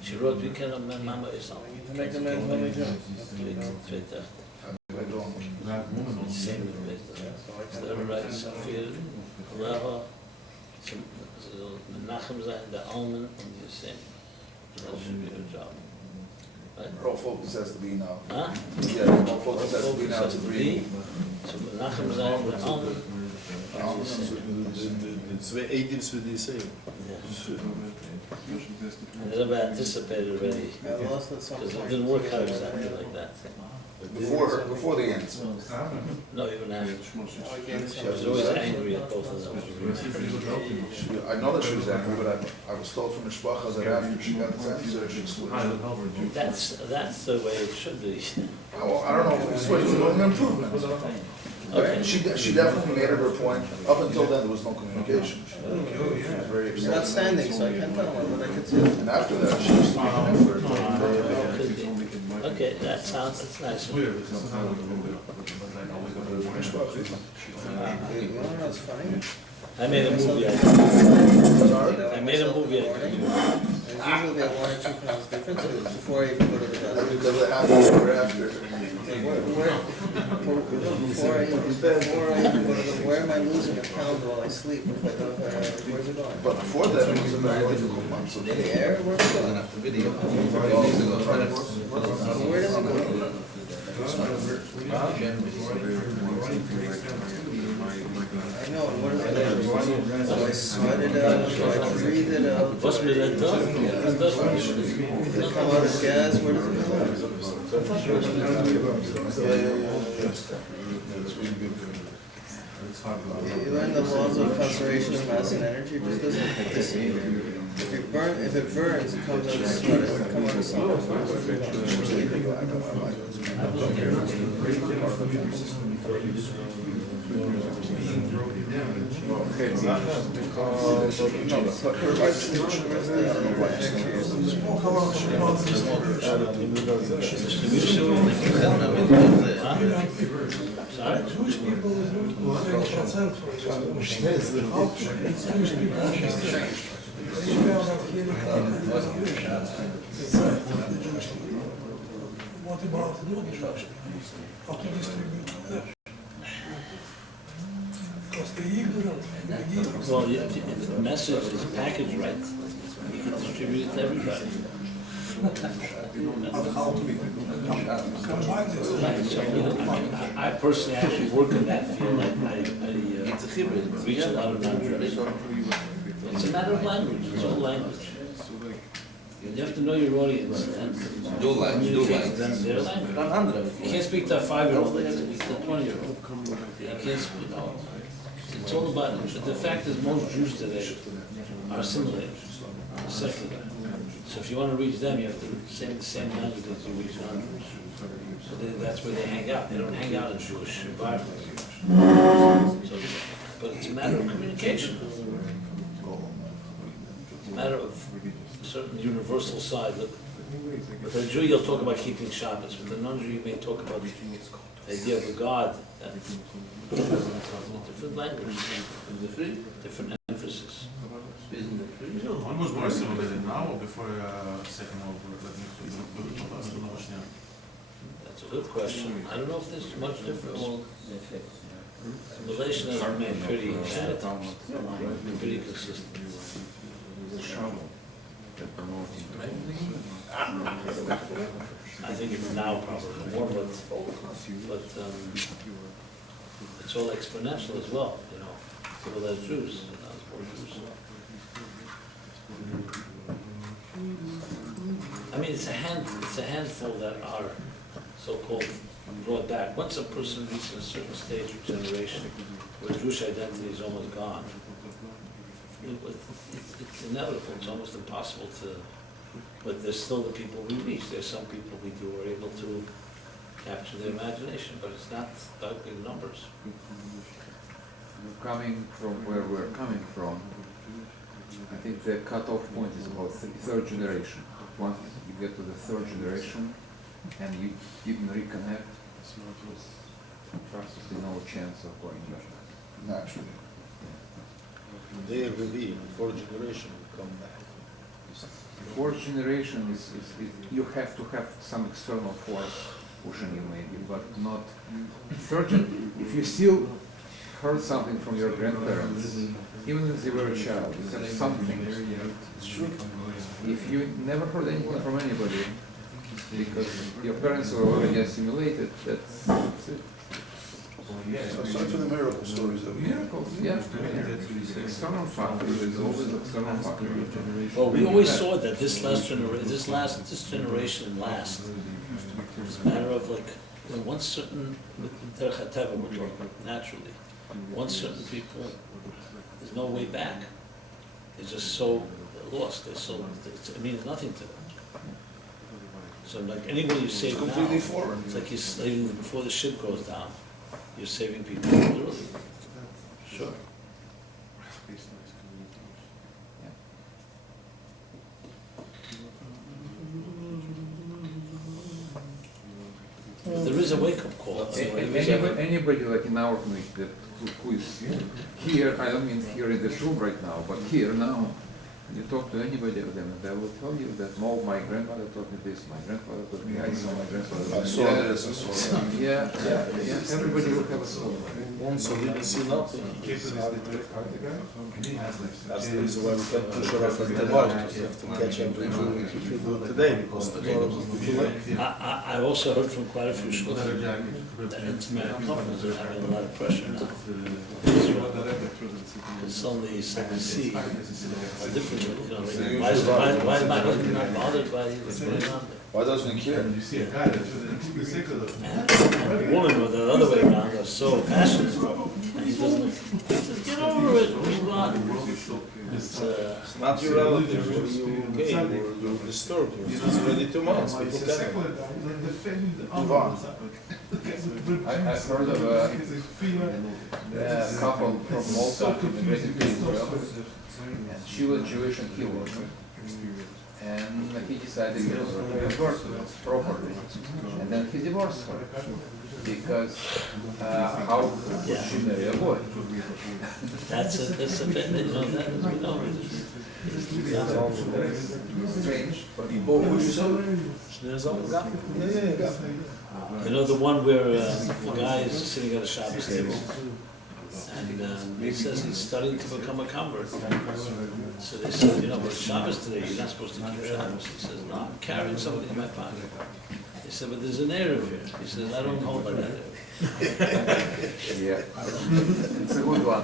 she wrote, we can Mama is not. To make the man only do. Same with the right Safir, Raha, Menachem sein, the Alman, and the same. That should be a job. Right? All focus has to be now. Huh? Yeah, all focus has to be now to breathe. So Menachem sein, the Alman, The twee items with the same. and the Rebbe anticipated already, I lost at some because it point. didn't work out exactly like that. Before the answer. No, even after. Again, She was always angry at both of them. I know that she was angry, but I was told from the shpachas that after she got the answer, she switched. That's the way it should be. Well, I don't know if it switched, it was an improvement. Okay. She definitely made it her point. Up until then, there was no communication. She was very She's not upset. standing, so I can't tell her, but I could see it. And after that, she was making an effort. Could be. Okay, that's nice. You know what's funny? I made a movie. I made a movie. There's usually about 1 or 2 pounds difference before I even go to the That's bathroom. because it happened or after. Where am I losing a pound while I sleep? If I don't, where's it going? But before that, it was a very difficult month. So The air, where's it going? After video. Where does it go? I know, and what is it? Do I sweat it out? Do I breathe it out? What's me that done? Does it come out as gas? Where does it go? You learn the laws of conservation of mass and energy. It just doesn't disappear. If it burns, it comes out as sweat. It would come out as Sorry? Jewish people is 20% Jewish people. Ich wäre dat hier what about the destruction? How to distribute that? Because they're ignorant. Well, if the message is packaged right, you can distribute it to everybody. I personally actually work in that field. I reach a lot of non-Jews. It's a matter of language. It's all language. You have to know your audience and communicate them their language. You can't speak to a 5-year-old like you speak to a 20-year-old. You can't speak. It's all about the fact is most Jews today are assimilated, secular. So if you want to reach them, you have to say the same language as you reach non-Jews. So that's where they hang out. They don't hang out in Jewish environments. So, but it's a matter of communication. It's a matter of a certain universal side. Look, with a Jew, you'll talk about keeping Shabbos. With a non-Jew, you may talk about the idea of a God. That different language, different emphasis. When was more assimilated, now or before second over? That's a good question. I don't know if there's much difference. Assimilation has remained pretty consistent. I think it's now probably more, but it's all exponential as well, you know. People as Jews, as more Jews. I mean, it's a handful that are so-called brought back. Once a person reaches a certain stage of generation where Jewish identity is almost gone, it's inevitable. It's almost impossible to. But there's still the people we reach. There's some people we are able to capture their imagination, but it's not big numbers. Coming from where we're coming from, I think the cutoff point is about third generation. Once you get to the third generation and you didn't reconnect, practically no chance of going back. Naturally. They reveal, fourth generation will come back. Fourth generation is you have to have some external force pushing you maybe, but not third gen. If you still heard something from your grandparents, even if they were a child, you have something. It's true. If you never heard anything from anybody, because your parents were already assimilated, that's it. So aside from the miracle stories that we hear. Miracles, yeah. External factor, there's always external factor. Well, we always saw that this generation last. It's a matter of like, once certain, we're talking naturally, once certain people, there's no way back. They're just so lost, it means nothing to them. So like anybody you save now, Completely foreign. it's like you're saving them before the ship goes down. You're saving people, literally. Sure. There is a wake-up call. Anybody like in our community who is here, I don't mean here in this room right now, but here now, you talk to anybody of them, and they will tell you that, no, my grandmother taught me this, my grandfather taught me, I saw my grandfather. I saw this, I saw that. Yeah, everybody will have a story. Once a living see nothing. That's the reason why we can't push it off as the market. You have to catch up with if you do it today, because tomorrow is too late. I also heard from quite a few shluchim that intermarried couples are having a lot of pressure now. It's only see different, why is my husband not bothered by what's going on? Why doesn't he care? The woman, or the other way around, are so passionate, and he doesn't, he says, get over it, move on. It's Not your relative, or you gain, or you disturb you. It's already 2 months, people can. Move on. I've heard of a couple from Malta immigrated to Israel, and she was Jewish and he was. And he decided he was going to divorce her properly. And then he divorced her. Because how could she marry a boy? that's a bit, you know, that is, we know. Strange, but Who you saw? You know the one where the guy is sitting at a Shabbos table, and he says he's studying to become a convert. So they said, you know, but Shabbos today, you're not supposed to keep Shabbos. He says, no, I'm carrying something in my pocket. He said, but there's an Erev here. He says, I don't hold by that Erev. yeah, it's a good one.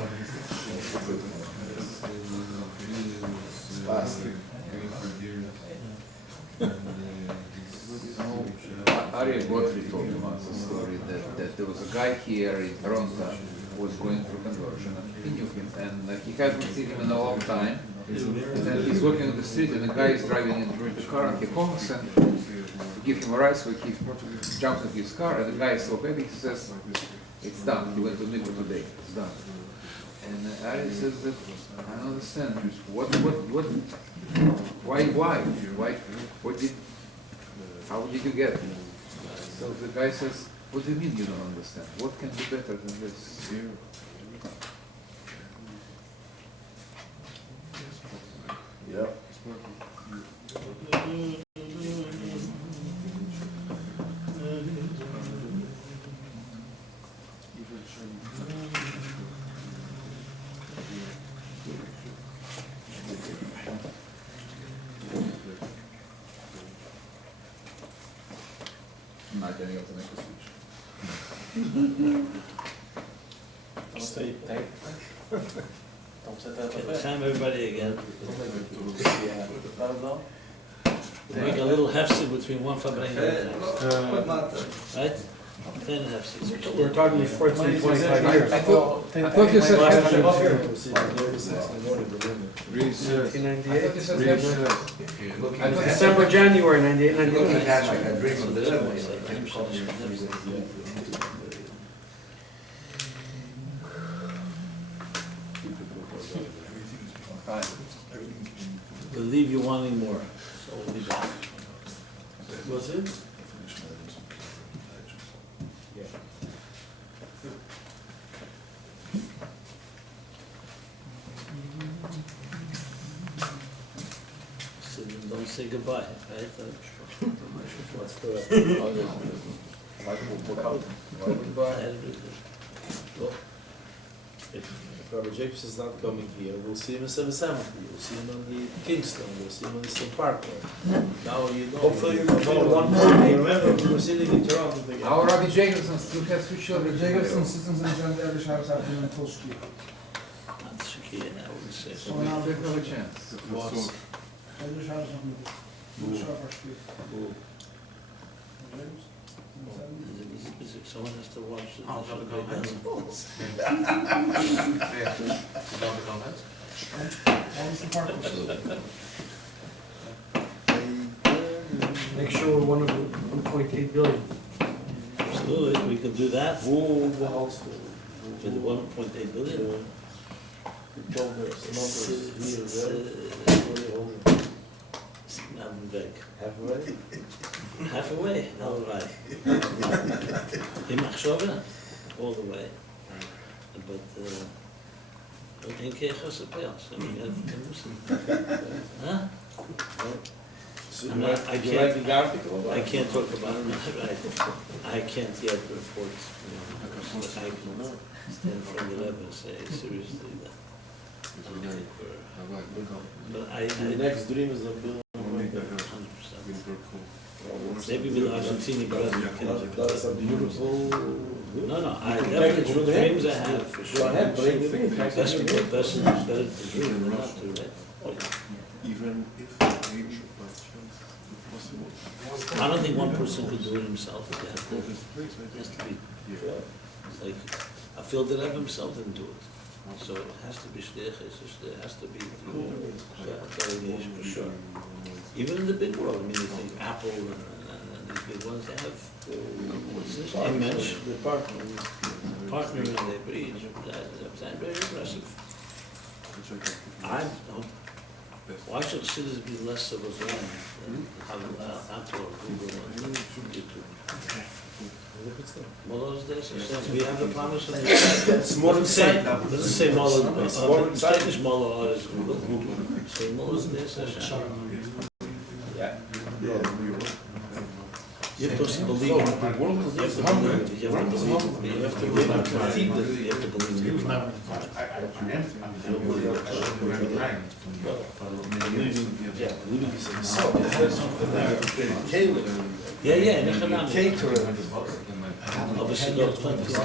Aryeh Gottfried told me once a story that there was a guy here in Toronto who was going through conversion, and he knew him, and he hadn't seen him in a long time. And then he's walking on the street, and the guy is driving into the car, and he calls and to give him a ride, so he jumps into his car, and the guy is so happy, he says, it's done, he went to Mikvah today, it's done. And Aryeh says that, I don't understand, why, how did you get it? So the guy says, what do you mean you don't understand? What can be better than this? Yeah. I'm not getting up to make a speech. Stay. Okay, time everybody again. Make a little hefsid between one Farbrengen and the next. Right? 10 hefsids. We're talking before 25 years. I thought you said Last I time here. 1998. December, January, 98, 99. We'll leave you wanting more, so we'll be back. What's it? say goodbye, right? That's correct. Well, if Rabbi Jacobs is not coming here, we'll see him in 770, we'll see him on the Kingston, we'll see him on the Eastern Parkway. Now you know. Hopefully you'll be one more. Remember, we were sitting in Toronto together. Our Rabbi Jacobson still has two children. Jacobson sits in the Ehrlich House after the Toski. Not Shakir, I wouldn't say so. So now There's no chance. Was. Ehrlich House on the Sharper Street. Someone has to watch it. Oh, the comments? About the comments? What was the park? Make sure we're one of the 1.8 billion. Absolutely, we could do that Who the house for? with the 1.8 billion. He told us the numbers here, I'm back. halfway. Halfway, all right. In Machshava, all the way. But, in Kechas it fails. I mean, huh? So I'm you not- write- I you can't- write the article about I it? can't talk about it, I can't yet report, because I can stand from the Rebbe and say seriously that. I don't think we're- But The next dream is a bill. 100%. Maybe with the Argentinian president. That's a beautiful. No, I definitely, dreams I have for Go sure. ahead, bring it in. Best to better to dream than not to, right? Even if age by chance possible. I don't think one person could do it himself. It has to be, like, I feel that Rebbe himself didn't do it. So it has to be shlichus, it has to be delegation for sure. Even in the big world, I mean, you think Apple and these big ones, they have immense partner and they breed. That's very impressive. Why should cities be less of a zone than Apple or Google and YouTube? Molo's this, we have the promise of the It's more inside. doesn't say Molo, It's more inside. Spanish Molo is Google. Say Molo's this, Yeah. you have to believe, you have to believe, you have to believe, you have to believe, you have to believe. Yeah, in Echanami. Obviously, there are plenty of I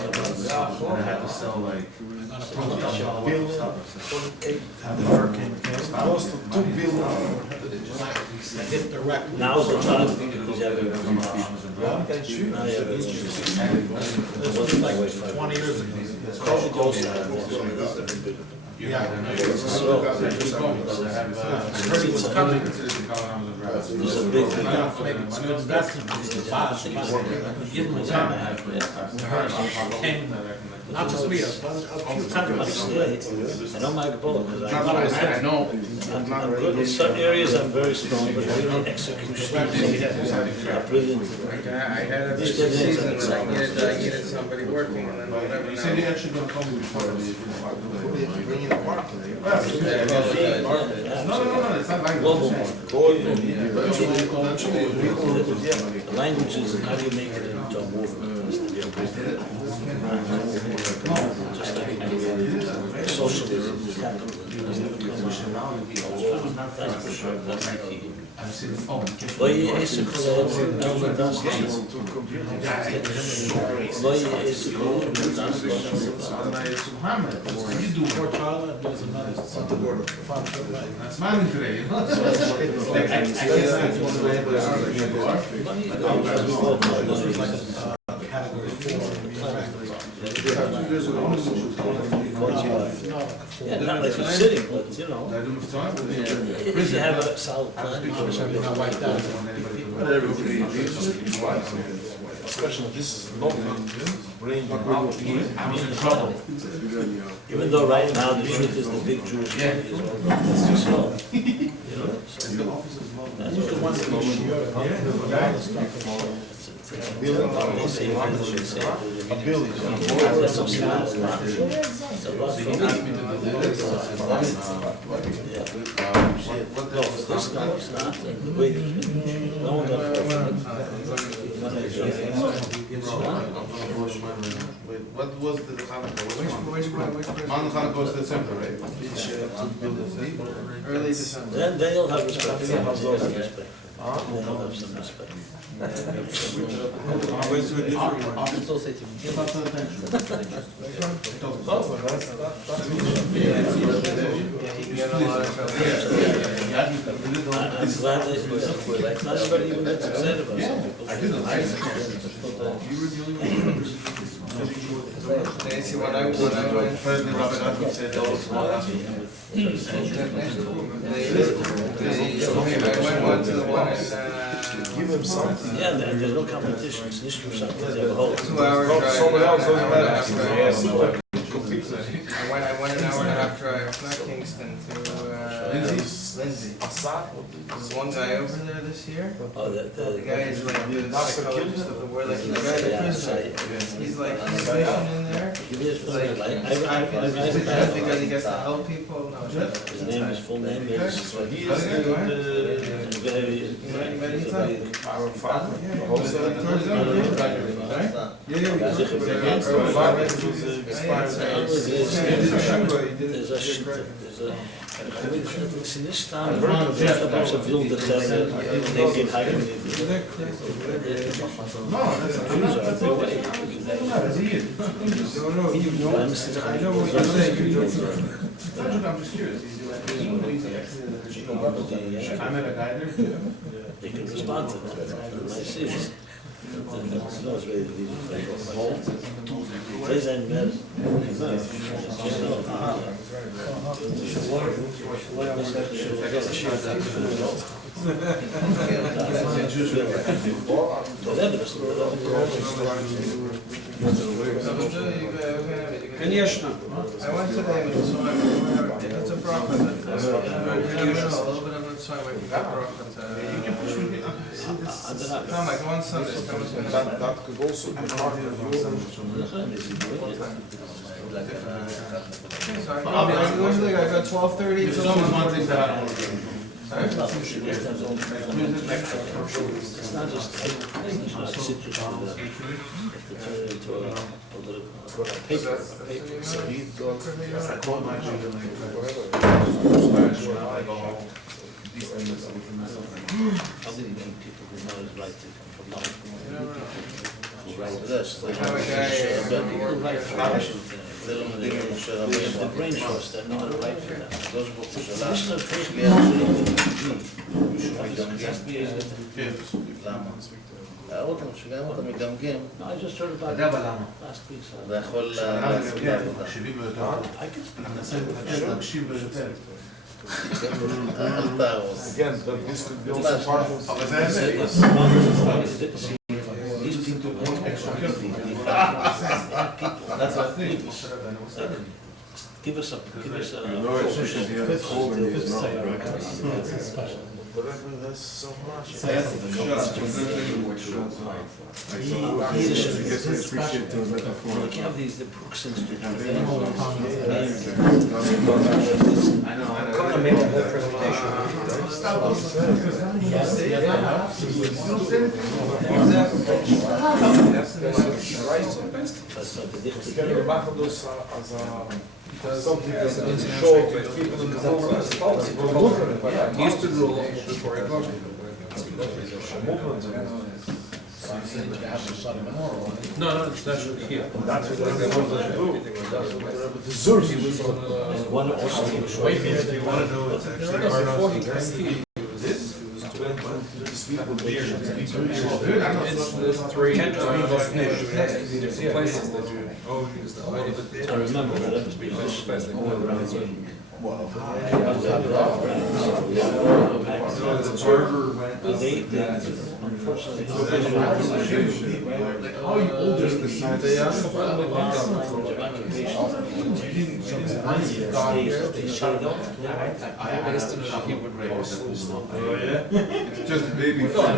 had to sell like Close to 2 billion. now is the time because you have a now you have a it wasn't like 20 years ago. COVID also had this. There's a big not just me, I know my Kabbalah because I know I'm good in certain areas. I'm very strong, but really execution. I'm brilliant. I had a busy season, so I needed somebody working and then whatever. You said you're actually gonna come before the. Bring in a park. No, it's not like. Global that. The language is how do you make it into a movement? Just like socialism, capitalism, that's for sure, that's the key. Lo ye'esek le'el medas Lo ye'esek le'el medas You do for child, there's another. That's mine today. Yeah, not like you're sitting, but you know, I do my time. if you have a solid plan, you should be able to wipe out. especially this is nothing, bring them out. I was in trouble. Even though right now the truth is the big Jewish family is all gone. That's just all. You know, so that's what the one that they say, A billion. that's so smart. It's a lot of no, this no, it's not. The way no one got Wait, what was the Hanukkah? Which Hanukkah was December, right? Early December. Then they'll have respect. They'll have respect. They'll have some respect. Still say to me, give up the attention. I'm glad that not everybody even gets upset about it. I didn't. Nancy, when I went, President Rabbi Yosef said that was I went one to the one and Give him something. Yeah, there's no competition. It's nicht for something. They have a whole. 2 hour drive. Someone else doesn't matter. I went an hour and a half drive, not Kingston, to Lindsay. There's one guy over there this year. Oh, The guy is like the psychologist of the world, like the guy in prison. He's like, he's stationed in there. Give me his full name. Because he gets to help people. No, His name, his full name is. He is our father. Ze niet staan, ze wilde zeggen, denk ik, hij niet. They can respond to that. Nice is. They zijn meer. Конечно. I went today with the swim. It's a problem. A little bit of the swim. You can push me. Come, I go on Sunday. That could also be part of Usually I go 12:30 to someone one thing that It's not just citrus. Paper. How many people who know is right from now? Who write this? Like how a guy who write the brain trust that no one write for them. This is a I just heard about it last week. אתה יכול להסביר עבודה. I can speak. אל תהרוס. Again, this could be also part of These people want extra people. That's what I think. Give us a the Rebbe has so much. We have these the Brooks Institute. Something that's in short with people in the He used to rule before he got No, that's here. That's what they wanted to do. That's what the Rebbe deserves. He was on One also If you want to know, it's actually Before he came here, It's three places that you. I remember that was being Well, How you older just the science. they asked about the Just baby. How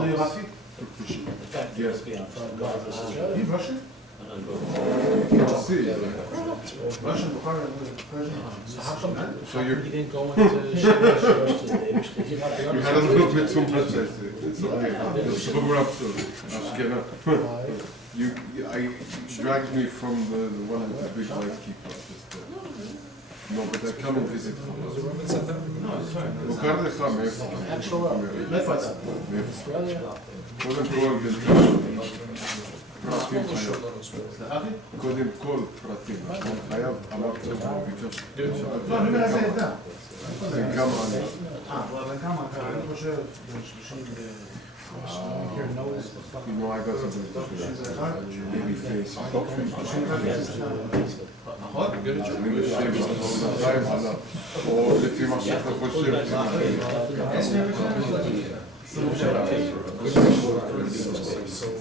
do you have it? Yes. You Russian? See. Russian, Bukhara, Persian. So you're. You didn't go into You had a little bit too much, I see. It's okay. Just cover up, so just get up. I dragged me from the one with the big light keeper. No, but I come and visit. מוכר לך מאיפה? מאיפה אתה? קודם כל, פרטים חייב. קודם כל פרטים. חייב, אמרתי לו, ביקשתי. לא, אני אומר איזה עדה. זה כמה אני. אבל כמה אתה? אני חושב, בין 30 You know, I got something to baby face. או לפי מה שאתה חושב.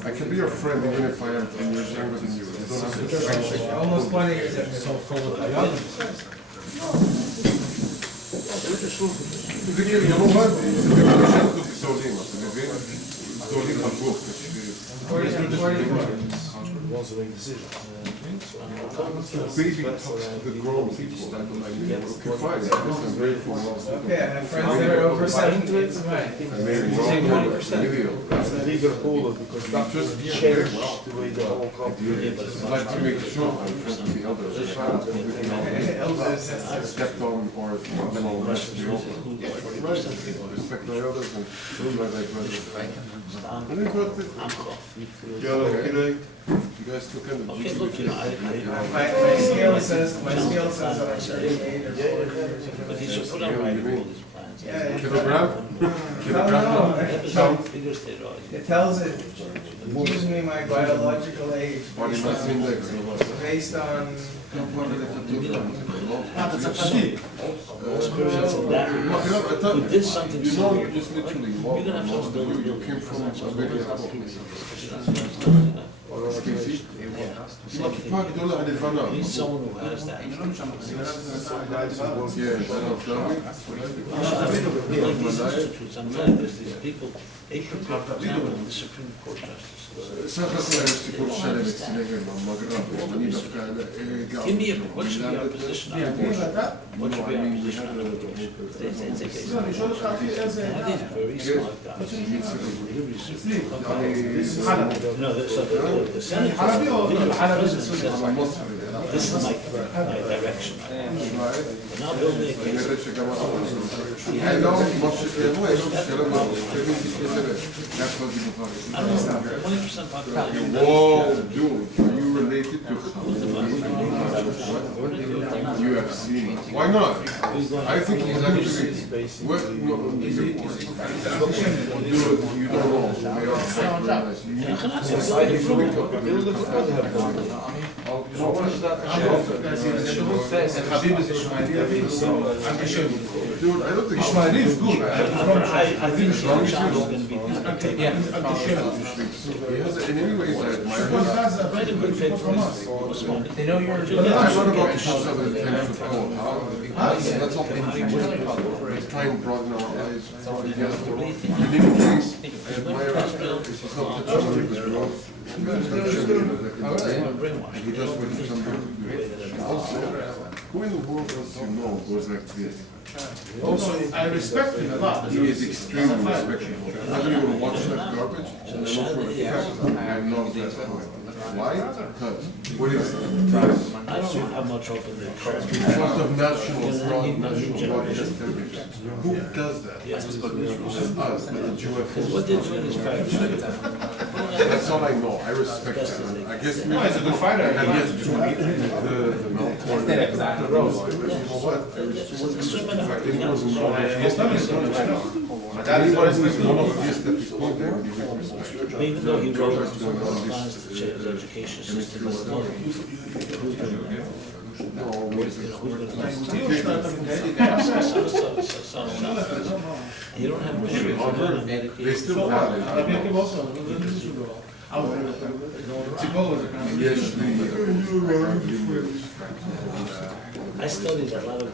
I can be your friend even if I am 10 years younger than you. You don't have to try. Almost 20 years younger. So full of You know what? גדולים, אתה מבין? גדולים בגוף. Baby talks to the grown people. Okay, fine. I'm very formal. Okay, I have friends that are over 70. It's fine. That's a legal rule because that just changed the way the whole country I'd like to make sure I'm friends with the elders. Stepped on or respect my elders and do my brothers. You guys look at the My scale says that I'm 38 or 40 years. But he should put on right all these plans. Kilogram? It tells it, gives me my biological age Body mass index. based on You did something You know, severe. just literally You're gonna have to build you came from a very כיפה גדולה הלבנה. He's someone who has that. Sometimes there's these people, they prepare for example, the Supreme Court justice. סך הכל יש סיפור שלם אצלנו במגרב, אני דווקא Give me what should be our position on abortion? What should be our position on abortion? It's a case. Now these are very smart guys. No, so the Senate this is my direction. We're now building a case. I don't know, 20% population. Whoa, dude, are you related to UFC? Why not? I think he's actually. What? No, dude, you don't know. Dude, I don't think Ishmaeli is good. I think Sean is going to be he has, in any ways, I admire him. quite a good fit for us. they know you're I learned about the shots of the 10-foot pole. That's all Let's try and broaden our eyes. In any case, I admire him. He's not touching with his growth. He just went to somebody. Also, who in the world else you know goes like this? Also, I respect him a lot. He is extremely respectful. I don't even watch that garbage, and I look for a fact. I'm not that point. Why? Because what is it? I don't know how much open the Because of national fraud, national broadcast television. Who does that? Us, the UFOs. What did you do this fight? That's all I know. I respect that. I guess maybe he's a good fighter. And yes, the you know what? I respect. In fact, it was involved. My dad is always one of this that is pointing. Even though he wrote plans to change the education system, but still, who's you don't have They still have it. I studied a lot of